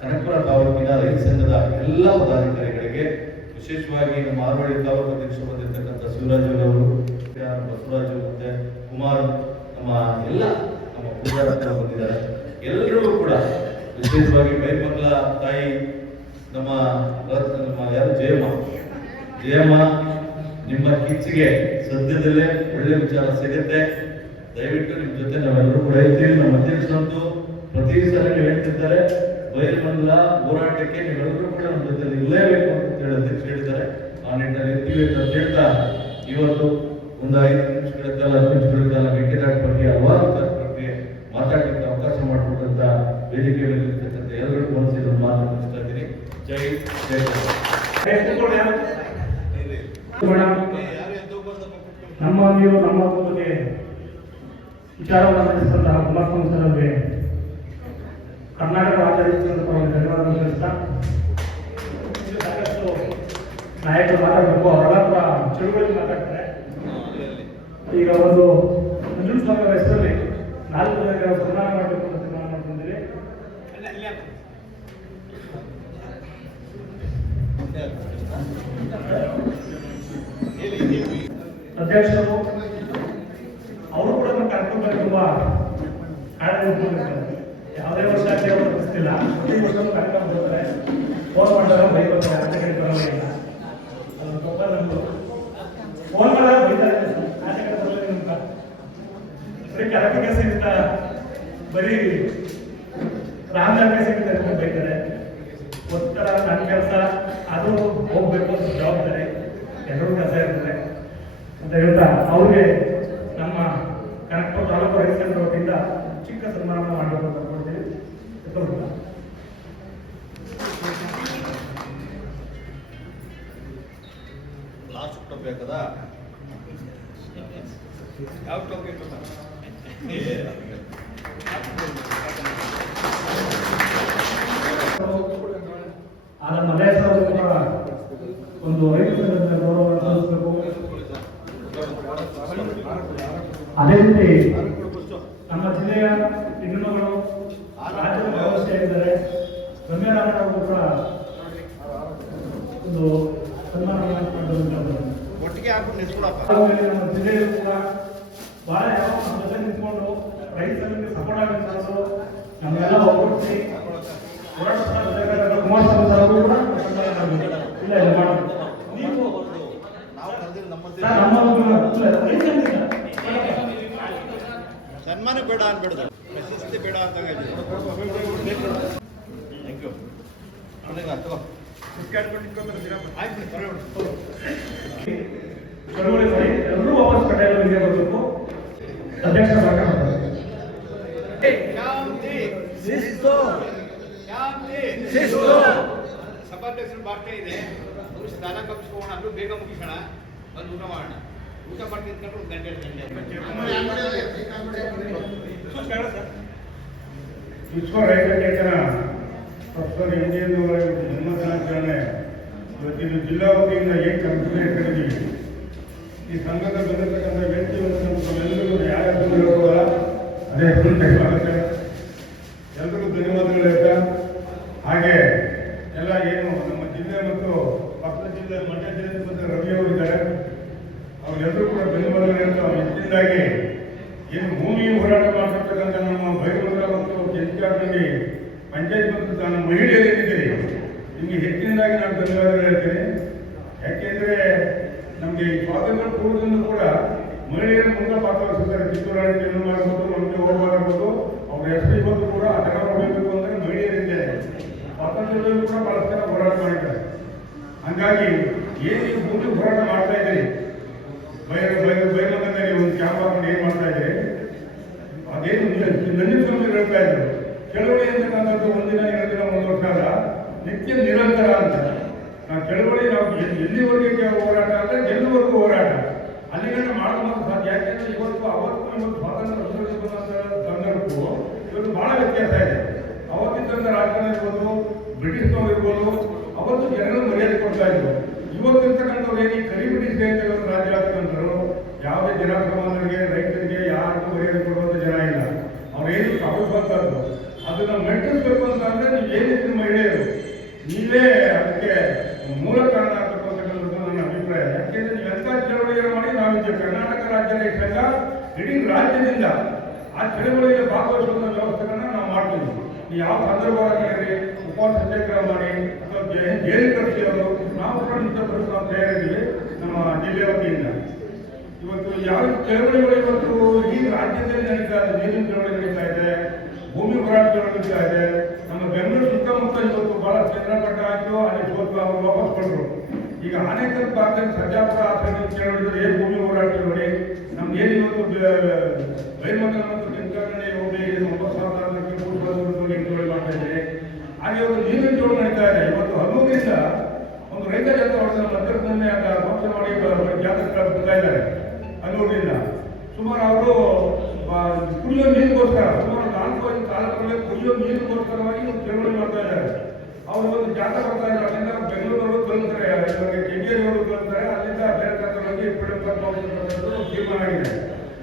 ಕನಕಪುರ ತಾಲೂಕಿನ ರೈತ ಸಂಘದ ಎಲ್ಲ ಪದಾಧಿಕಾರಿಗಳಿಗೆ, ವಿಶೇಷವಾಗಿ ನಮ್ಮ ಆರೋಳಿ ತಾಲೂಕು ಅಧ್ಯಕ್ಷರು ಬಂದಿರತಕ್ಕಂಥ ಶಿವರಾಜ್ ಅವರು, ಬಸವರಾಜು ಮತ್ತೆ ಕುಮಾರ್, ನಮ್ಮ ಎಲ್ಲ ನಮ್ಮ ಪೂಜಾರ ಬಂದಿದ್ದಾರೆ, ಎಲ್ಲರಿಗೂ ಕೂಡ ವಿಶೇಷವಾಗಿ ಬೈಮಂಗಲ ತಾಯಿ ನಮ್ಮ ಯಾರು ಜಯಮ್ಮ ನಿಮ್ಮ ಕಿಚ್ಚಿಗೆ ಸದ್ಯದಲ್ಲೇ ಒಳ್ಳೆ ವಿಚಾರ ಸಿಗುತ್ತೆ. ದಯವಿಟ್ಟು ನಿಮ್ ಜೊತೆ ನಾವೆಲ್ಲರೂ ಕೂಡ ಇರ್ತೀವಿ. ನಮ್ಮ ಅಧ್ಯಕ್ಷರಂತೂ ಪ್ರತಿ ಸಲ ಹೇಳ್ತಿದ್ದಾರೆ, ಬೈಮಂಗಲ ಹೋರಾಟಕ್ಕೆ ನೀವೆಲ್ಲರೂ ಕೂಡ ನಮ್ಮ ಜೊತೆ ಇರಲೇಬೇಕು ಅಂತ ಹೇಳಿ ಅಧ್ಯಕ್ಷರು ಹೇಳ್ತಾರೆ. ಆ ನಿಟ್ಟಿನಲ್ಲಿ ಇರ್ತೀವಿ ಅಂತ ಹೇಳ್ತಾ ಇವತ್ತು ಒಂದು 5 ನಿಮಿಷಗಳ ಕಾಲ 10 ನಿಮಿಷಗಳ ಕಾಲ ಮೇಕೆದಾಟು ಬಗ್ಗೆ ಹಲವಾರು ಬಗ್ಗೆ ಮಾತಾಡಲಿಕ್ಕೆ ಅವಕಾಶ ಮಾಡಿಕೊಟ್ಟಂತ ವೇದಿಕೆ ಮೇಲಿರ್ತಕ್ಕಂಥ ಎಲ್ಲರೂ ಮನಸ್ಸಿನ ಮಾತು ಮುಗಿಸ್ತಾ ಇದ್ದೀನಿ. ಜೈ ನಮ್ಮ ಬಗ್ಗೆ ವಿಚಾರವನ್ನು ಮಂಡಿಸಿದಂತಹ ಕುಮಾರಸ್ವಾಮಿ ಸರ್ ಅವರಿಗೆ ಕರ್ನಾಟಕ ರಾಜ್ಯಾಧ್ಯಕ್ಷರ ಪರವಾಗಿ ಧನ್ಯವಾದಗಳು ತಿಳಿಸ್ತಾ, ಸಾಕಷ್ಟು ನಾಯಕರು ಮಾತಾಡಬೇಕು, ಅವರೆಲ್ಲ ಕೂಡ ಚಳುವಳಿ ಮಾತಾಡ್ತಾರೆ. ಈಗ ಒಂದು ನಂಜುಂಡಸ್ವಾಮಿ ಅವರ ಹೆಸರಲ್ಲಿ 4 ಜನರಿಗೆ ಸನ್ಮಾನ ಮಾಡಬೇಕು ಅಂತ ತೀರ್ಮಾನ ಮಾಡ್ಕೊಂಡಿದ್ದೀವಿ. ಅಧ್ಯಕ್ಷರು ಅವರು ಕೂಡ ನಮ್ಮ ಕರ್ಕೊಂಡು ತುಂಬಾ ಕಾರ್ಯಕ್ರಮ ಯಾವುದೇ ವರ್ಷ ತಿಳಿಸ್ತಿಲ್ಲ, ಪ್ರತಿ ವರ್ಷ ಕಾರ್ಯಕ್ರಮ ಬರ್ತಾರೆ, ಫೋನ್ ಮಾಡಿದಾಗ ಬೈತಾರೆ, ಆಚೆ ಕಡೆ ಬರೋದಿಲ್ಲ, ಫೋನ್ ಮಾಡಿದಾಗ ಬೈತಾರೆ, ಆಚೆ ಕಡೆ ಬರೋದಿಲ್ಲ ಅಂತ ಬರೀ ಕರಕಕ್ಕೆ ಸಿಗುತ್ತ, ಬರೀ ರಾಮನಗರಕ್ಕೆ ಸಿಗುತ್ತೆ ಅಂತ ಬೈತಾರೆ. ಒತ್ತಡ ನನ್ನ ಕೆಲಸ ಅದು ಹೋಗ್ಬೇಕು ಅಂತ ಜವಾಬ್ದಾರಿ ಎಲ್ಲರೂ ಕೆಲಸ ಇರ್ತದೆ ಅಂತ ಹೇಳ್ತಾ ಅವ್ರಿಗೆ ನಮ್ಮ ಕನಕಪುರ ತಾಲೂಕು ರೈತ ಸಂಘದ ವತಿಯಿಂದ ಚಿಕ್ಕ ಸನ್ಮಾನ ಮಾಡಬೇಕು ಅಂತ ಕೊಡ್ತೀವಿ. ಬೇಕದ ಯಾವ ಆದ ಮಹೇಶ್ ಒಂದು ರೈತ ಸಂಘದ ಗೌರವ ಸಲ್ಲಿಸಬೇಕು. ಅದೇ ರೀತಿ ನಮ್ಮ ಜಿಲ್ಲೆಯ ಹೆಣ್ಣುಮಗಳು ಒಂದು ಸನ್ಮಾನ ಮಾಡಿದಂಥದ್ದು. ಒಟ್ಟಿಗೆ ಹಾಕೊಂಡು ನಿಲ್ಸ್ಕೊಳಪ್ಪ. ಆಮೇಲೆ ನಮ್ಮ ಜಿಲ್ಲೆಯಲ್ಲೂ ಕೂಡ ಭಾಳ ಯಾವ ನಮ್ಮ ಜೊತೆ ನಿಂತ್ಕೊಂಡು ರೈತರಿಗೆ ಸಪೋರ್ಟ್ ಆಗಿರ್ತಾರೆ. ನಮ್ಮೆಲ್ಲ ಒಗ್ಗೂಡಿಸಿ ಹೋರಾಟ ಕುಮಾರಸ್ವಾಮಿ ಸಾಹೇಬರು ಕೂಡ ಇಲ್ಲ ಇಲ್ಲ ಮಾಡೋದು ನೀವು ನಾವು ಕರೆದಿರೋ ನಮ್ಮದೇ ಸನ್ಮಾನ ಬೇಡ ಅನ್ಬಿಡ್ದು, ಪ್ರಶಸ್ತಿ ಬೇಡ ಅಂತ ಥ್ಯಾಂಕ್ ಯು. ತಗೋ ಚಳುವಳಿ ಮಾಡಿ ಎಲ್ಲರೂ ವಾಪಸ್ ಕಡ್ಡಾಯವಾಗಿ ಬರಬೇಕು. ಅಧ್ಯಕ್ಷ ಸಭಾಧ್ಯಕ್ಷರು ಭಾಷೆ ಇದೆ, ಸ್ನಾನ ಕಪ್ಪಿಸ್ಕೋಣ, ಅದು ಬೇಗ ಮುಗಿಸೋಣ, ಬಂದು ಊಟ ಮಾಡೋಣ. ಊಟ ಮಾಡಿ ತಿಂದ್ಕೊಂಡು ಒಂದು ಗಂಟೆ ವಿಶ್ವ ರೈತ ಚೇತನ ಪ್ರೊಫೆಸರ್ ಎಂಜಿಎನ್ ಅವರ ಜನ್ಮ ದಿನಾಚರಣೆ ಇವತ್ತಿನ ಜಿಲ್ಲಾ ವತಿಯಿಂದ ಏನು ಕಲ್ಪನೆ ಕರೆದಿದ್ದೀವಿ. ಈ ಸಂಘದ ಬಂದಿರತಕ್ಕಂಥ ವ್ಯಕ್ತಿಗಳನ್ನು ಎಲ್ಲರಿಗೂ ಯಾರ್ಯಾರು ಹೇಳುವುದಲ್ಲ ಅದೇ ಆಗುತ್ತೆ. ಎಲ್ರಿಗೂ ಧನ್ಯವಾದಗಳು ಹೇಳ್ತಾ, ಹಾಗೆ ಎಲ್ಲ ಏನು ನಮ್ಮ ಜಿಲ್ಲೆ ಮತ್ತು ಪಕ್ಕದ ಜಿಲ್ಲೆ ಮಂಡ್ಯ ಜಿಲ್ಲೆ ಮತ್ತು ರವಿ ಅವರು ಇದ್ದಾರೆ, ಅವರೆಲ್ಲರೂ ಕೂಡ ಧನ್ಯವಾದಗಳು ಹೇಳ್ತಾ, ಹೆಚ್ಚಿನದಾಗಿ ಏನು ಭೂಮಿ ಹೋರಾಟ ಮಾಡಿರ್ತಕ್ಕಂಥ ನಮ್ಮ ಬೈರುಮಂಗಲ ಮತ್ತು ಕೆಂಚಾರ್ನಲ್ಲಿ ಪಂಚಾಯತ್ ಮತ್ತು ನನ್ನ ಮಹಿಳೆಯರಿದ್ದೀರಿ, ನಿಮಗೆ ಹೆಚ್ಚಿನದಾಗಿ ನಾನು ಧನ್ಯವಾದಗಳು ಹೇಳ್ತೀನಿ. ಯಾಕೆಂದರೆ ನಮಗೆ ಈ ಸ್ವಾತಂತ್ರ್ಯ ಪೂರ್ವದಿಂದ ಕೂಡ ಮಹಿಳೆಯರ ಮುಂದೆ ಪಾತ್ರ ವಹಿಸಿದ್ದಾರೆ. ಕಿತ್ತೂರಾಣಿ ಚೆನ್ನಮ್ಮ ಆಗ್ಬೋದು, ನಮಗೆ ಹೋಗ್ಬಾರ್ಬೋದು, ಅವ್ರ ಹೆಸರು ಇವತ್ತು ಕೂಡ ಅದರ ಹೊಡಬೇಕು ಅಂದರೆ ಮಹಿಳೆಯರಿದ್ದಾರೆ. ಸ್ವಾತಂತ್ರ್ಯದಲ್ಲೂ ಕೂಡ ಬಹಳ ಜನ ಹೋರಾಟ ಮಾಡಿದ್ದಾರೆ. ಹಂಗಾಗಿ ಏನು ಈ ಭೂಮಿ ಹೋರಾಟ ಮಾಡ್ತಾ ಇದ್ದೀರಿ, ಬೈಲದಲ್ಲಿ ಒಂದು ಕ್ಯಾಂಪ್ ಹಾಕೊಂಡು ಏನು ಮಾಡ್ತಾ ಇದ್ದೀರಿ, ಅದೇನು ನಂಜನಸ್ವಾಮಿ ಹೇಳ್ತಾ ಇದ್ರು, ಚಳವಳಿ ಅಂತಕ್ಕಂಥದ್ದು ಒಂದಿನ 2 ದಿನ 1 ವರ್ಷ ಅಲ್ಲ, ನಿತ್ಯ ನಿರಂತರ ಅಂತ. ನಾವು ಚಳವಳಿ ನಾವು ಎಲ್ಲಿವರೆಗೆ ಹೋರಾಟ ಅಂದರೆ ಗೆಲ್ಲುವರೆಗೂ ಹೋರಾಟ, ಅಲ್ಲಿಗಂಟ ಮಾಡ್ಕೊಂಡು ಸಾಧ್ಯ. ಯಾಕೆಂದ್ರೆ ಇವತ್ತು ಸ್ವಾತಂತ್ರ್ಯ ಸಂದರ್ಭಕ್ಕೂ ಇವತ್ತು ಬಹಳ ವ್ಯತ್ಯಾಸ ಇದೆ. ಅವತ್ತಿದ್ದಂಥ ರಾಜಕಾರಣ ಇರ್ಬೋದು, ಬ್ರಿಟಿಷ್ನವ್ರು ಇರ್ಬೋದು, ಅವತ್ತು ಜನರು ಮರ್ಯಾದೆ ಕೊಡ್ತಾ ಇದ್ರು. ಇವತ್ತಿರ್ತಕ್ಕಂಥವ್ರು ಏನು ಕರಿಬಿಡಿ ಸ್ನೇಹಿತರು ರಾಜ್ಯ ಆಗ್ತಕ್ಕಂಥವ್ರು ಯಾವುದೇ ಜನಸಾಮಾನ್ಯರಿಗೆ ರೈತರಿಗೆ ಯಾರಿಗೂ ಮರ್ಯಾದೆ ಕೊಡುವಂಥ ಜನ ಇಲ್ಲ. ಅವ್ರೇನು ಕಾಪಾಡುವಂಥದ್ದು ಅದನ್ನು ಮೆಟ್ಟಿಸಬೇಕು ಅಂತ ಅಂದರೆ ನೀವು ಏನಿದ್ರು ಮಹಿಳೆಯರು ನೀವೇ ಅದಕ್ಕೆ ಮೂಲ ಕಾರಣ ಆಗ್ತಕ್ಕಂಥದ್ದು ನನ್ನ ಅಭಿಪ್ರಾಯ. ಯಾಕೆಂದರೆ ನೀವು ಎಂಥ ಚಳವಳಿಯನ್ನು ಮಾಡಿ ನಾವಿದ್ದೇವೆ ಕರ್ನಾಟಕ ರಾಜ್ಯ ರೈತ ಸಂಘ ಇಡೀ ರಾಜ್ಯದಿಂದ ಆ ಚಳವಳಿಯಲ್ಲಿ ಭಾಗವಹಿಸುವಂಥ ವ್ಯವಸ್ಥೆಗಳನ್ನ ನಾವು ಮಾಡ್ತೀವಿ. ನೀವು ಯಾವ ಸಂದರ್ಭವಾಗಿ ಹೇಳಿರಿ, ಉಪವಾಸ ಸತ್ಯಾಗ್ರಹ ಮಾಡಿ ಅಥವಾ ಜೈಲು ಕಳಿಸಿ ಅವರು ನಾವು ಕೂಡ ನಿಂತಪಡಿಸುವ ತಯಾರಿದ್ದೀವಿ ನಮ್ಮ ಜಿಲ್ಲೆ ವತಿಯಿಂದ. ಇವತ್ತು ಯಾವ ಚಳವಳಿಗಳು ಇವತ್ತು ಈ ರಾಜ್ಯದಲ್ಲಿ ನಡೀತಾ ಇದೆ, ನೀರಿನ ಚಳವಳಿ ನಡೀತಾ ಇದೆ, ಭೂಮಿ ಹೋರಾಟ ನಡೀತಾ ಇದೆ. ನಮ್ಮ ಬೆಂಗಳೂರು ಸುತ್ತಮುತ್ತ ಇವತ್ತು ಬಹಳ ಚಂದ್ರಪಟ್ಟ ಆಯಿತು, ಅಲ್ಲಿ ಸೋತು ಅವರು ವಾಪಸ್ ಕೊಟ್ಟರು. ಈಗ ಅನೇಕ ಭಾಗದಲ್ಲಿ ಸರ್ಜಾಪುರ ಆಸಕ್ತಿ ಚಳವಳಿ ಏನು ಭೂಮಿ ಹೋರಾಟ ಚಳವಳಿ ನಮ್ಗೆ ಏನು ಇವತ್ತು ಬೈರ್ಮಂಗಲ ಮತ್ತು ಕೆಂಚಾರ್ನಲ್ಲಿ ಹೋಗಿ 9,000 ಚಳವಳಿ ಮಾಡ್ತಾ ಇದ್ದಾರೆ. ಹಾಗೆ ಇವತ್ತು ನೀರಿನ ಚಳವಳಿ ನಡೀತಾ ಇದೆ. ಇವತ್ತು ಹನ್ನೂರಿಂದ ಒಂದು ರೈತ ಜಾತ್ರೆ ಹೊಡೆದ ಮಧ್ಯದಲ್ಲಿ ಮೋಕ್ಷ ಮಾಡಿ ಜಾತ್ರೆ ಬರ್ತಾ ಇದ್ದಾರೆ. ಹನ್ನೂರಿನಿಂದ ಸುಮಾರು ಅವರು ಕುಡಿಯೋ ನೀರಿಗೋಸ್ಕರ ಸುಮಾರು 4-5 ತಾಲೂಕುಗಳಲ್ಲಿ ಕುಡಿಯೋ ನೀರಿಗೋಸ್ಕರವಾಗಿ ಚಳವಳಿ ಮಾಡ್ತಾ ಇದ್ದಾರೆ. ಅವರು ಒಂದು ಜಾತ್ರೆ ಬರ್ತಾ ಇದ್ದಾರೆ. ಅಲ್ಲಿಂದ ಬೆಂಗಳೂರವರು ಕಲಿತಾರೆ, ಕೆಂಗೇರಿಯವರು ಕಲಿತಾರೆ, ಅಲ್ಲಿಂದ ಬೇರೆ ಕರ್ನಾಟಕವಾಗಿ ತೀರ್ಮಾನ ಆಗಿದೆ.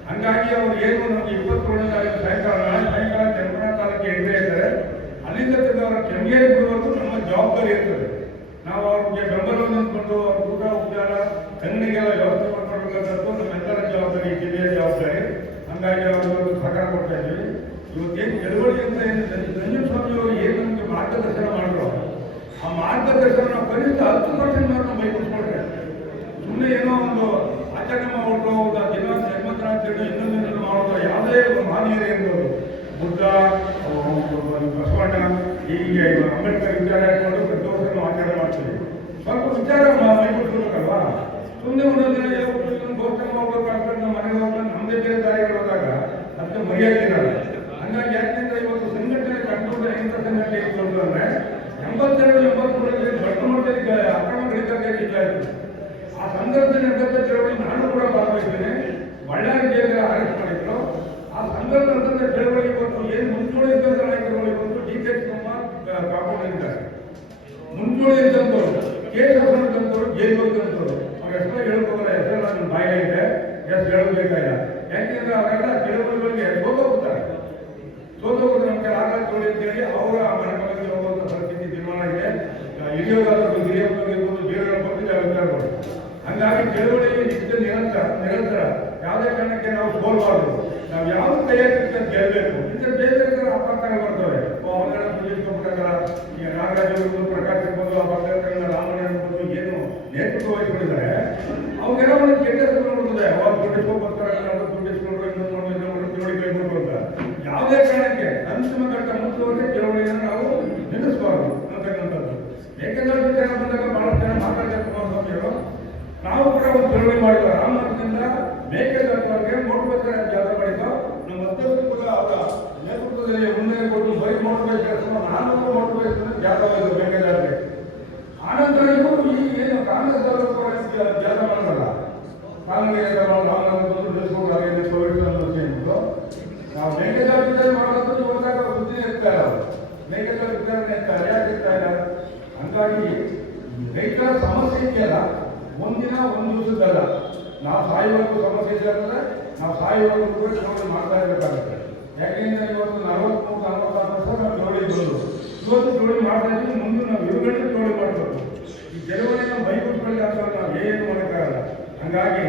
ಹಂಗಾಗಿ ಅವರು ಏನು ನಮಗೆ 27ನೇ ತಾರೀಕು ಸಾಯಂಕಾಲ ಚನ್ನಪಟ್ಟಣ ತಾಲೂಕಿಗೆ ಎಂಟ್ರಿ ಇದ್ದಾರೆ. ಅಲ್ಲಿಂದ ಅವರ ಕೆಂಗೇರಿ ಬಿಡುವವರೆಗೂ ನಮ್ಮ ಜವಾಬ್ದಾರಿ ಇರ್ತದೆ. ನಾವು ಅವ್ರಿಗೆ ಬೆಂಬಲ ನಿಂತ್ಕೊಂಡು ಅವ್ರ ಊಟ ಉಪಚಾರ ಅಂಗಡಿಗೆಲ್ಲ ವ್ಯವಸ್ಥೆ ಮಾಡ್ಕೊಳ್ಬೇಕಂತದ್ದು ನಮ್ಮೆಲ್ಲರ ಜವಾಬ್ದಾರಿ, ಜಿಲ್ಲೆಯ ಜವಾಬ್ದಾರಿ. ಹಂಗಾಗಿ ಅವರು ಸಹಕಾರ ಕೊಡ್ತಾ ಇದ್ದೀವಿ. ಇವತ್ತೇನು ಚಳವಳಿ ಅಂತ ನಂಜನಸ್ವಾಮಿ ಅವರು ಏನು ನಮಗೆ ಮಾರ್ಗದರ್ಶನ ಮಾಡಿದ್ರು, ಆ ಮಾರ್ಗದರ್ಶನ ನಾವು ಕನಿಷ್ಠ 10% ನಾವು ಬೈಕೊಟ್ಕೊಂಡ್ರೆ ಸುಮ್ಮನೆ ಏನೋ ಒಂದು ಆಚರಣೆ ಮಾಡೋದು, ದಿನ ಜನ್ಮದಿನಾಚರಣೆ ಇನ್ನೊಂದು ಮಾಡೋದು, ಯಾವುದೇ ಮಾನವೀಯತೆ ಇರ್ಬೋದು, ಬುದ್ಧ ಬಸವಣ್ಣ ಹೀಗೆ ಅಂಬೇಡ್ಕರ್ ವಿಚಾರ ಇಟ್ಕೊಂಡು ಪ್ರತಿ ವರ್ಷ ನಾವು ಆಚರಣೆ ಮಾಡ್ತೀವಿ. ಸ್ವಲ್ಪ ವಿಚಾರ ಮೈಕೊಟ್ಕೊಳ್ಬೇಕಲ್ವಾ? ಸುಮ್ಮನೆ ಒಂದೊಂದು ದಿನ ಗೋಚರ ಹೋಗ್ಬೇಕಾಗ್ತದೆ, ನಮ್ಮ ಮನೆಗೆ ಹೋಗ್ಬೇಕು, ನಮ್ಮದೇ ಬೇರೆ ಕಾರ್ಯಗಳು ಹೋದಾಗ ಅದಕ್ಕೆ ಮರ್ಯಾದೆ ಇರಲ್ಲ. ಹಂಗಾಗಿ ಯಾಕೆಂದ್ರೆ ಇವತ್ತು ಸಂಘಟನೆ ಕಂಟ್ರೋಲ್ ಎಂಥ ಸಂಘಟನೆ ಇತ್ತು ಅಂತಂದ್ರೆ 82-83 ದೊಡ್ಡ ಮಟ್ಟದಲ್ಲಿ ಅಕ್ರಮ ಗಣಿತ ಇತ್ತು. ಆ ಸಂದರ್ಭದಲ್ಲಿ ನಡೆದ ಚಳವಳಿ ನಾನು ಕೂಡ ಭಾಗವಹಿಸ್ತೇನೆ. ಬಳ್ಳಾರಿ ಜೈಲಿಗೆ ಅರೆಸ್ಟ್ ಮಾಡಿದ್ರು. ಆ ಸಂದರ್ಭದ ಚಳವಳಿ ಇವತ್ತು ಏನು ಮುಂಚೂಣಿ ಇದ್ದಂಥ ನಾಯಕರುಗಳು ಇವತ್ತು ಡಿ ಕೆ ಶಿವಕುಮಾರ್ ಕಾಪಾಡಿದ್ದಾರೆ. ಮುಂಚೂಣಿ ಇದ್ದಂಥವ್ರು ಕೇಶವರಂತವ್ರು ಜೈಲು ಇದ್ದಂಥವ್ರು ಅವ್ರ ಹೆಸರು ಹೇಳ್ಕೋಬಲ್ಲ, ಹೆಸರು ನನ್ನ ಬಾಯಿಲೆ ಇದೆ, ಹೆಸರು ಹೇಳಬೇಕಾಗಿಲ್ಲ. ಯಾಕೆಂದ್ರೆ ಅವರೆಲ್ಲ ಚಳವಳಿಗಳಿಗೆ ಸೋತೋಗ್ತಾರೆ. ನಮಗೆ ಆಗಾಗ ಅಂತೇಳಿ ಅವರ ಮನೆ ಮನೆಗೆ ಹೋಗುವಂಥ ಪರಿಸ್ಥಿತಿ ನಿರ್ಮಾಣ ಆಗಿದೆ. ಹಿರಿಯೋರಾದರೂ ಹಿರಿಯರಿರ್ಬೋದು, ಬೇರೆ ಹಂಗಾಗಿ ಚಳವಳಿ ನಿತ್ಯ ನಿರಂತರ ಯಾವುದೇ ಕಾರಣಕ್ಕೆ ನಾವು ಸೋಲ್ಬಾರ್ದು. ನಾವು ಯಾವ್ದು ಕೈಯಾಗಿರ್ತದೆ ಗೆಲ್ಲಬೇಕು. ಇದರ ಬೇರೆ ಬೇರೆ ಅಪಾರ್ಥಗಳು ಬರ್ತವೆ. ಅವನ ಸುಜಿಸ್ಕೊಂಡ್ಬಿಟ್ಟಾಗ ಈಗ ನಾಗರಾಜ್ ಇರ್ಬೋದು, ಪ್ರಕಾಶ್ ಇರ್ಬೋದು, ಆ ಪಕ್ಷಗಳನ್ನ ರಾಮಣ್ಣ ಇರ್ಬೋದು, ಏನು ನೇತೃತ್ವ ವಹಿಸ್ಕೊಂಡಿದ್ದಾರೆ ಅವಾಗೆಲ್ಲ ಒಂದು ಕೆಟ್ಟ ಹೆಸರು ನೋಡ್ತದೆ. ಅವಾಗ ದುಡ್ಡಿಸ್ಕೋಸ್ಕರ ದುಡ್ಡಿಸ್ಕೊಂಡ್ರು ಇನ್ನೊಂದು ತಿಳುವಳಿ ಕೈಗೊಂಡು ಅಂತ ಯಾವುದೇ ಕಾರಣಕ್ಕೆ ಅಂತಿಮ ಘಟ್ಟ ಮುಖ್ಯವಾಗಿ ಚಳವಳಿಯನ್ನು ನಾವು ನಿಲ್ಲಿಸಬಾರದು ಅಂತಕ್ಕಂಥದ್ದು. ಏಕೆಂದ್ರೆ ವಿಚಾರ ಬಂದಾಗ ಬಹಳಷ್ಟು ಜನ ಮಾತಾಡ್ತಾರೆ. ನಾವು ಕೂಡ ಒಂದು ಚಳವಳಿ ಮಾಡಿದ್ವಿ. ರಾಮನಗರದಿಂದ ಮೇಕೆದಾಟುವರೆಗೆ ಮೋಟರ್ ಜಾತ್ರೆ ಮಾಡಿದ್ದು. ನಮ್ಮ ಮತ್ತೊಂದು ಕೂಡ ಅವರ ನೇತೃತ್ವದಲ್ಲಿ ಮುಂದೆ ಕೊಟ್ಟು ಬರೀ ಮೋಟರ್ ಕೆಲಸ 400 ಮೋಟರ್ ಜಾತ್ರೆ ಮಾಡಿದ್ರು ಮೇಕೆದಾಟಿಗೆ. ಆನಂತರ ಇವರು ಈ ಏನು ಕಾಂಗ್ರೆಸ್ ಜಾತ್ರೆ ಮಾಡಲ್ಲ, ಕಾಂಗ್ರೆಸ್ ನಾವು ಮೇಕೆದಾಟು ಮಾಡೋದು ಇವಾಗ ಸುದ್ದಿನೇ ಇರ್ತಾ ಇಲ್ಲ. ಮೇಕೆದಾಟು ವಿಚಾರಣೆ ಇರ್ತಾರೆ, ಯಾಕೆ ಇರ್ತಾ ಇಲ್ಲ? ಹಂಗಾಗಿ ರೈತರ ಸಮಸ್ಯೆ ಇದೆಯಲ್ಲ ಒಂದಿನ ಒಂದು ದಿವಸದ್ದಲ್ಲ. ನಾವು ಸಾಯುವವರೆಗೂ ಸಮಸ್ಯೆ ಇದೆ ಅಂದರೆ ನಾವು ಸಾಯುವವರೆಗೂ ಕೂಡ ಚಳವಳಿ ಮಾಡ್ತಾ ಇರಬೇಕಾಗುತ್ತೆ. ಯಾಕೆಂದ್ರೆ ಇವತ್ತು 43-44 ವರ್ಷ ನಾವು ಚಳವಳಿ ಬಂದು ಇವತ್ತು ಚಳವಳಿ ಮಾಡ್ತಾ ಇದ್ದೀವಿ. ಮುಂದೆ ನಾವು ಇರುಗಂಟೆ ಚಳವಳಿ ಮಾಡಬೇಕು. ಈ ಚಳವಳಿನ ಬೈಗುಟ್ಕೊಳ್ಳಿ ಅಂತ ನಾವು ಏನು ಮಾಡೋಕ್ಕಾಗಲ್ಲ. ಹಂಗಾಗಿ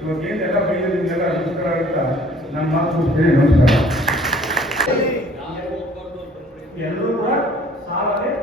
ಇವಾಗ ಏನೆಲ್ಲ ಬೈಯೋದು ನಿಮ್ಗೆಲ್ಲ ನಮಸ್ಕಾರ ಅಂತ ನನ್ನ ಮಾತು ಹೇಳಿ ನಮಸ್ಕಾರ. ಎಲ್ಲರೂ ಕೂಡ ಸಾಲನೆ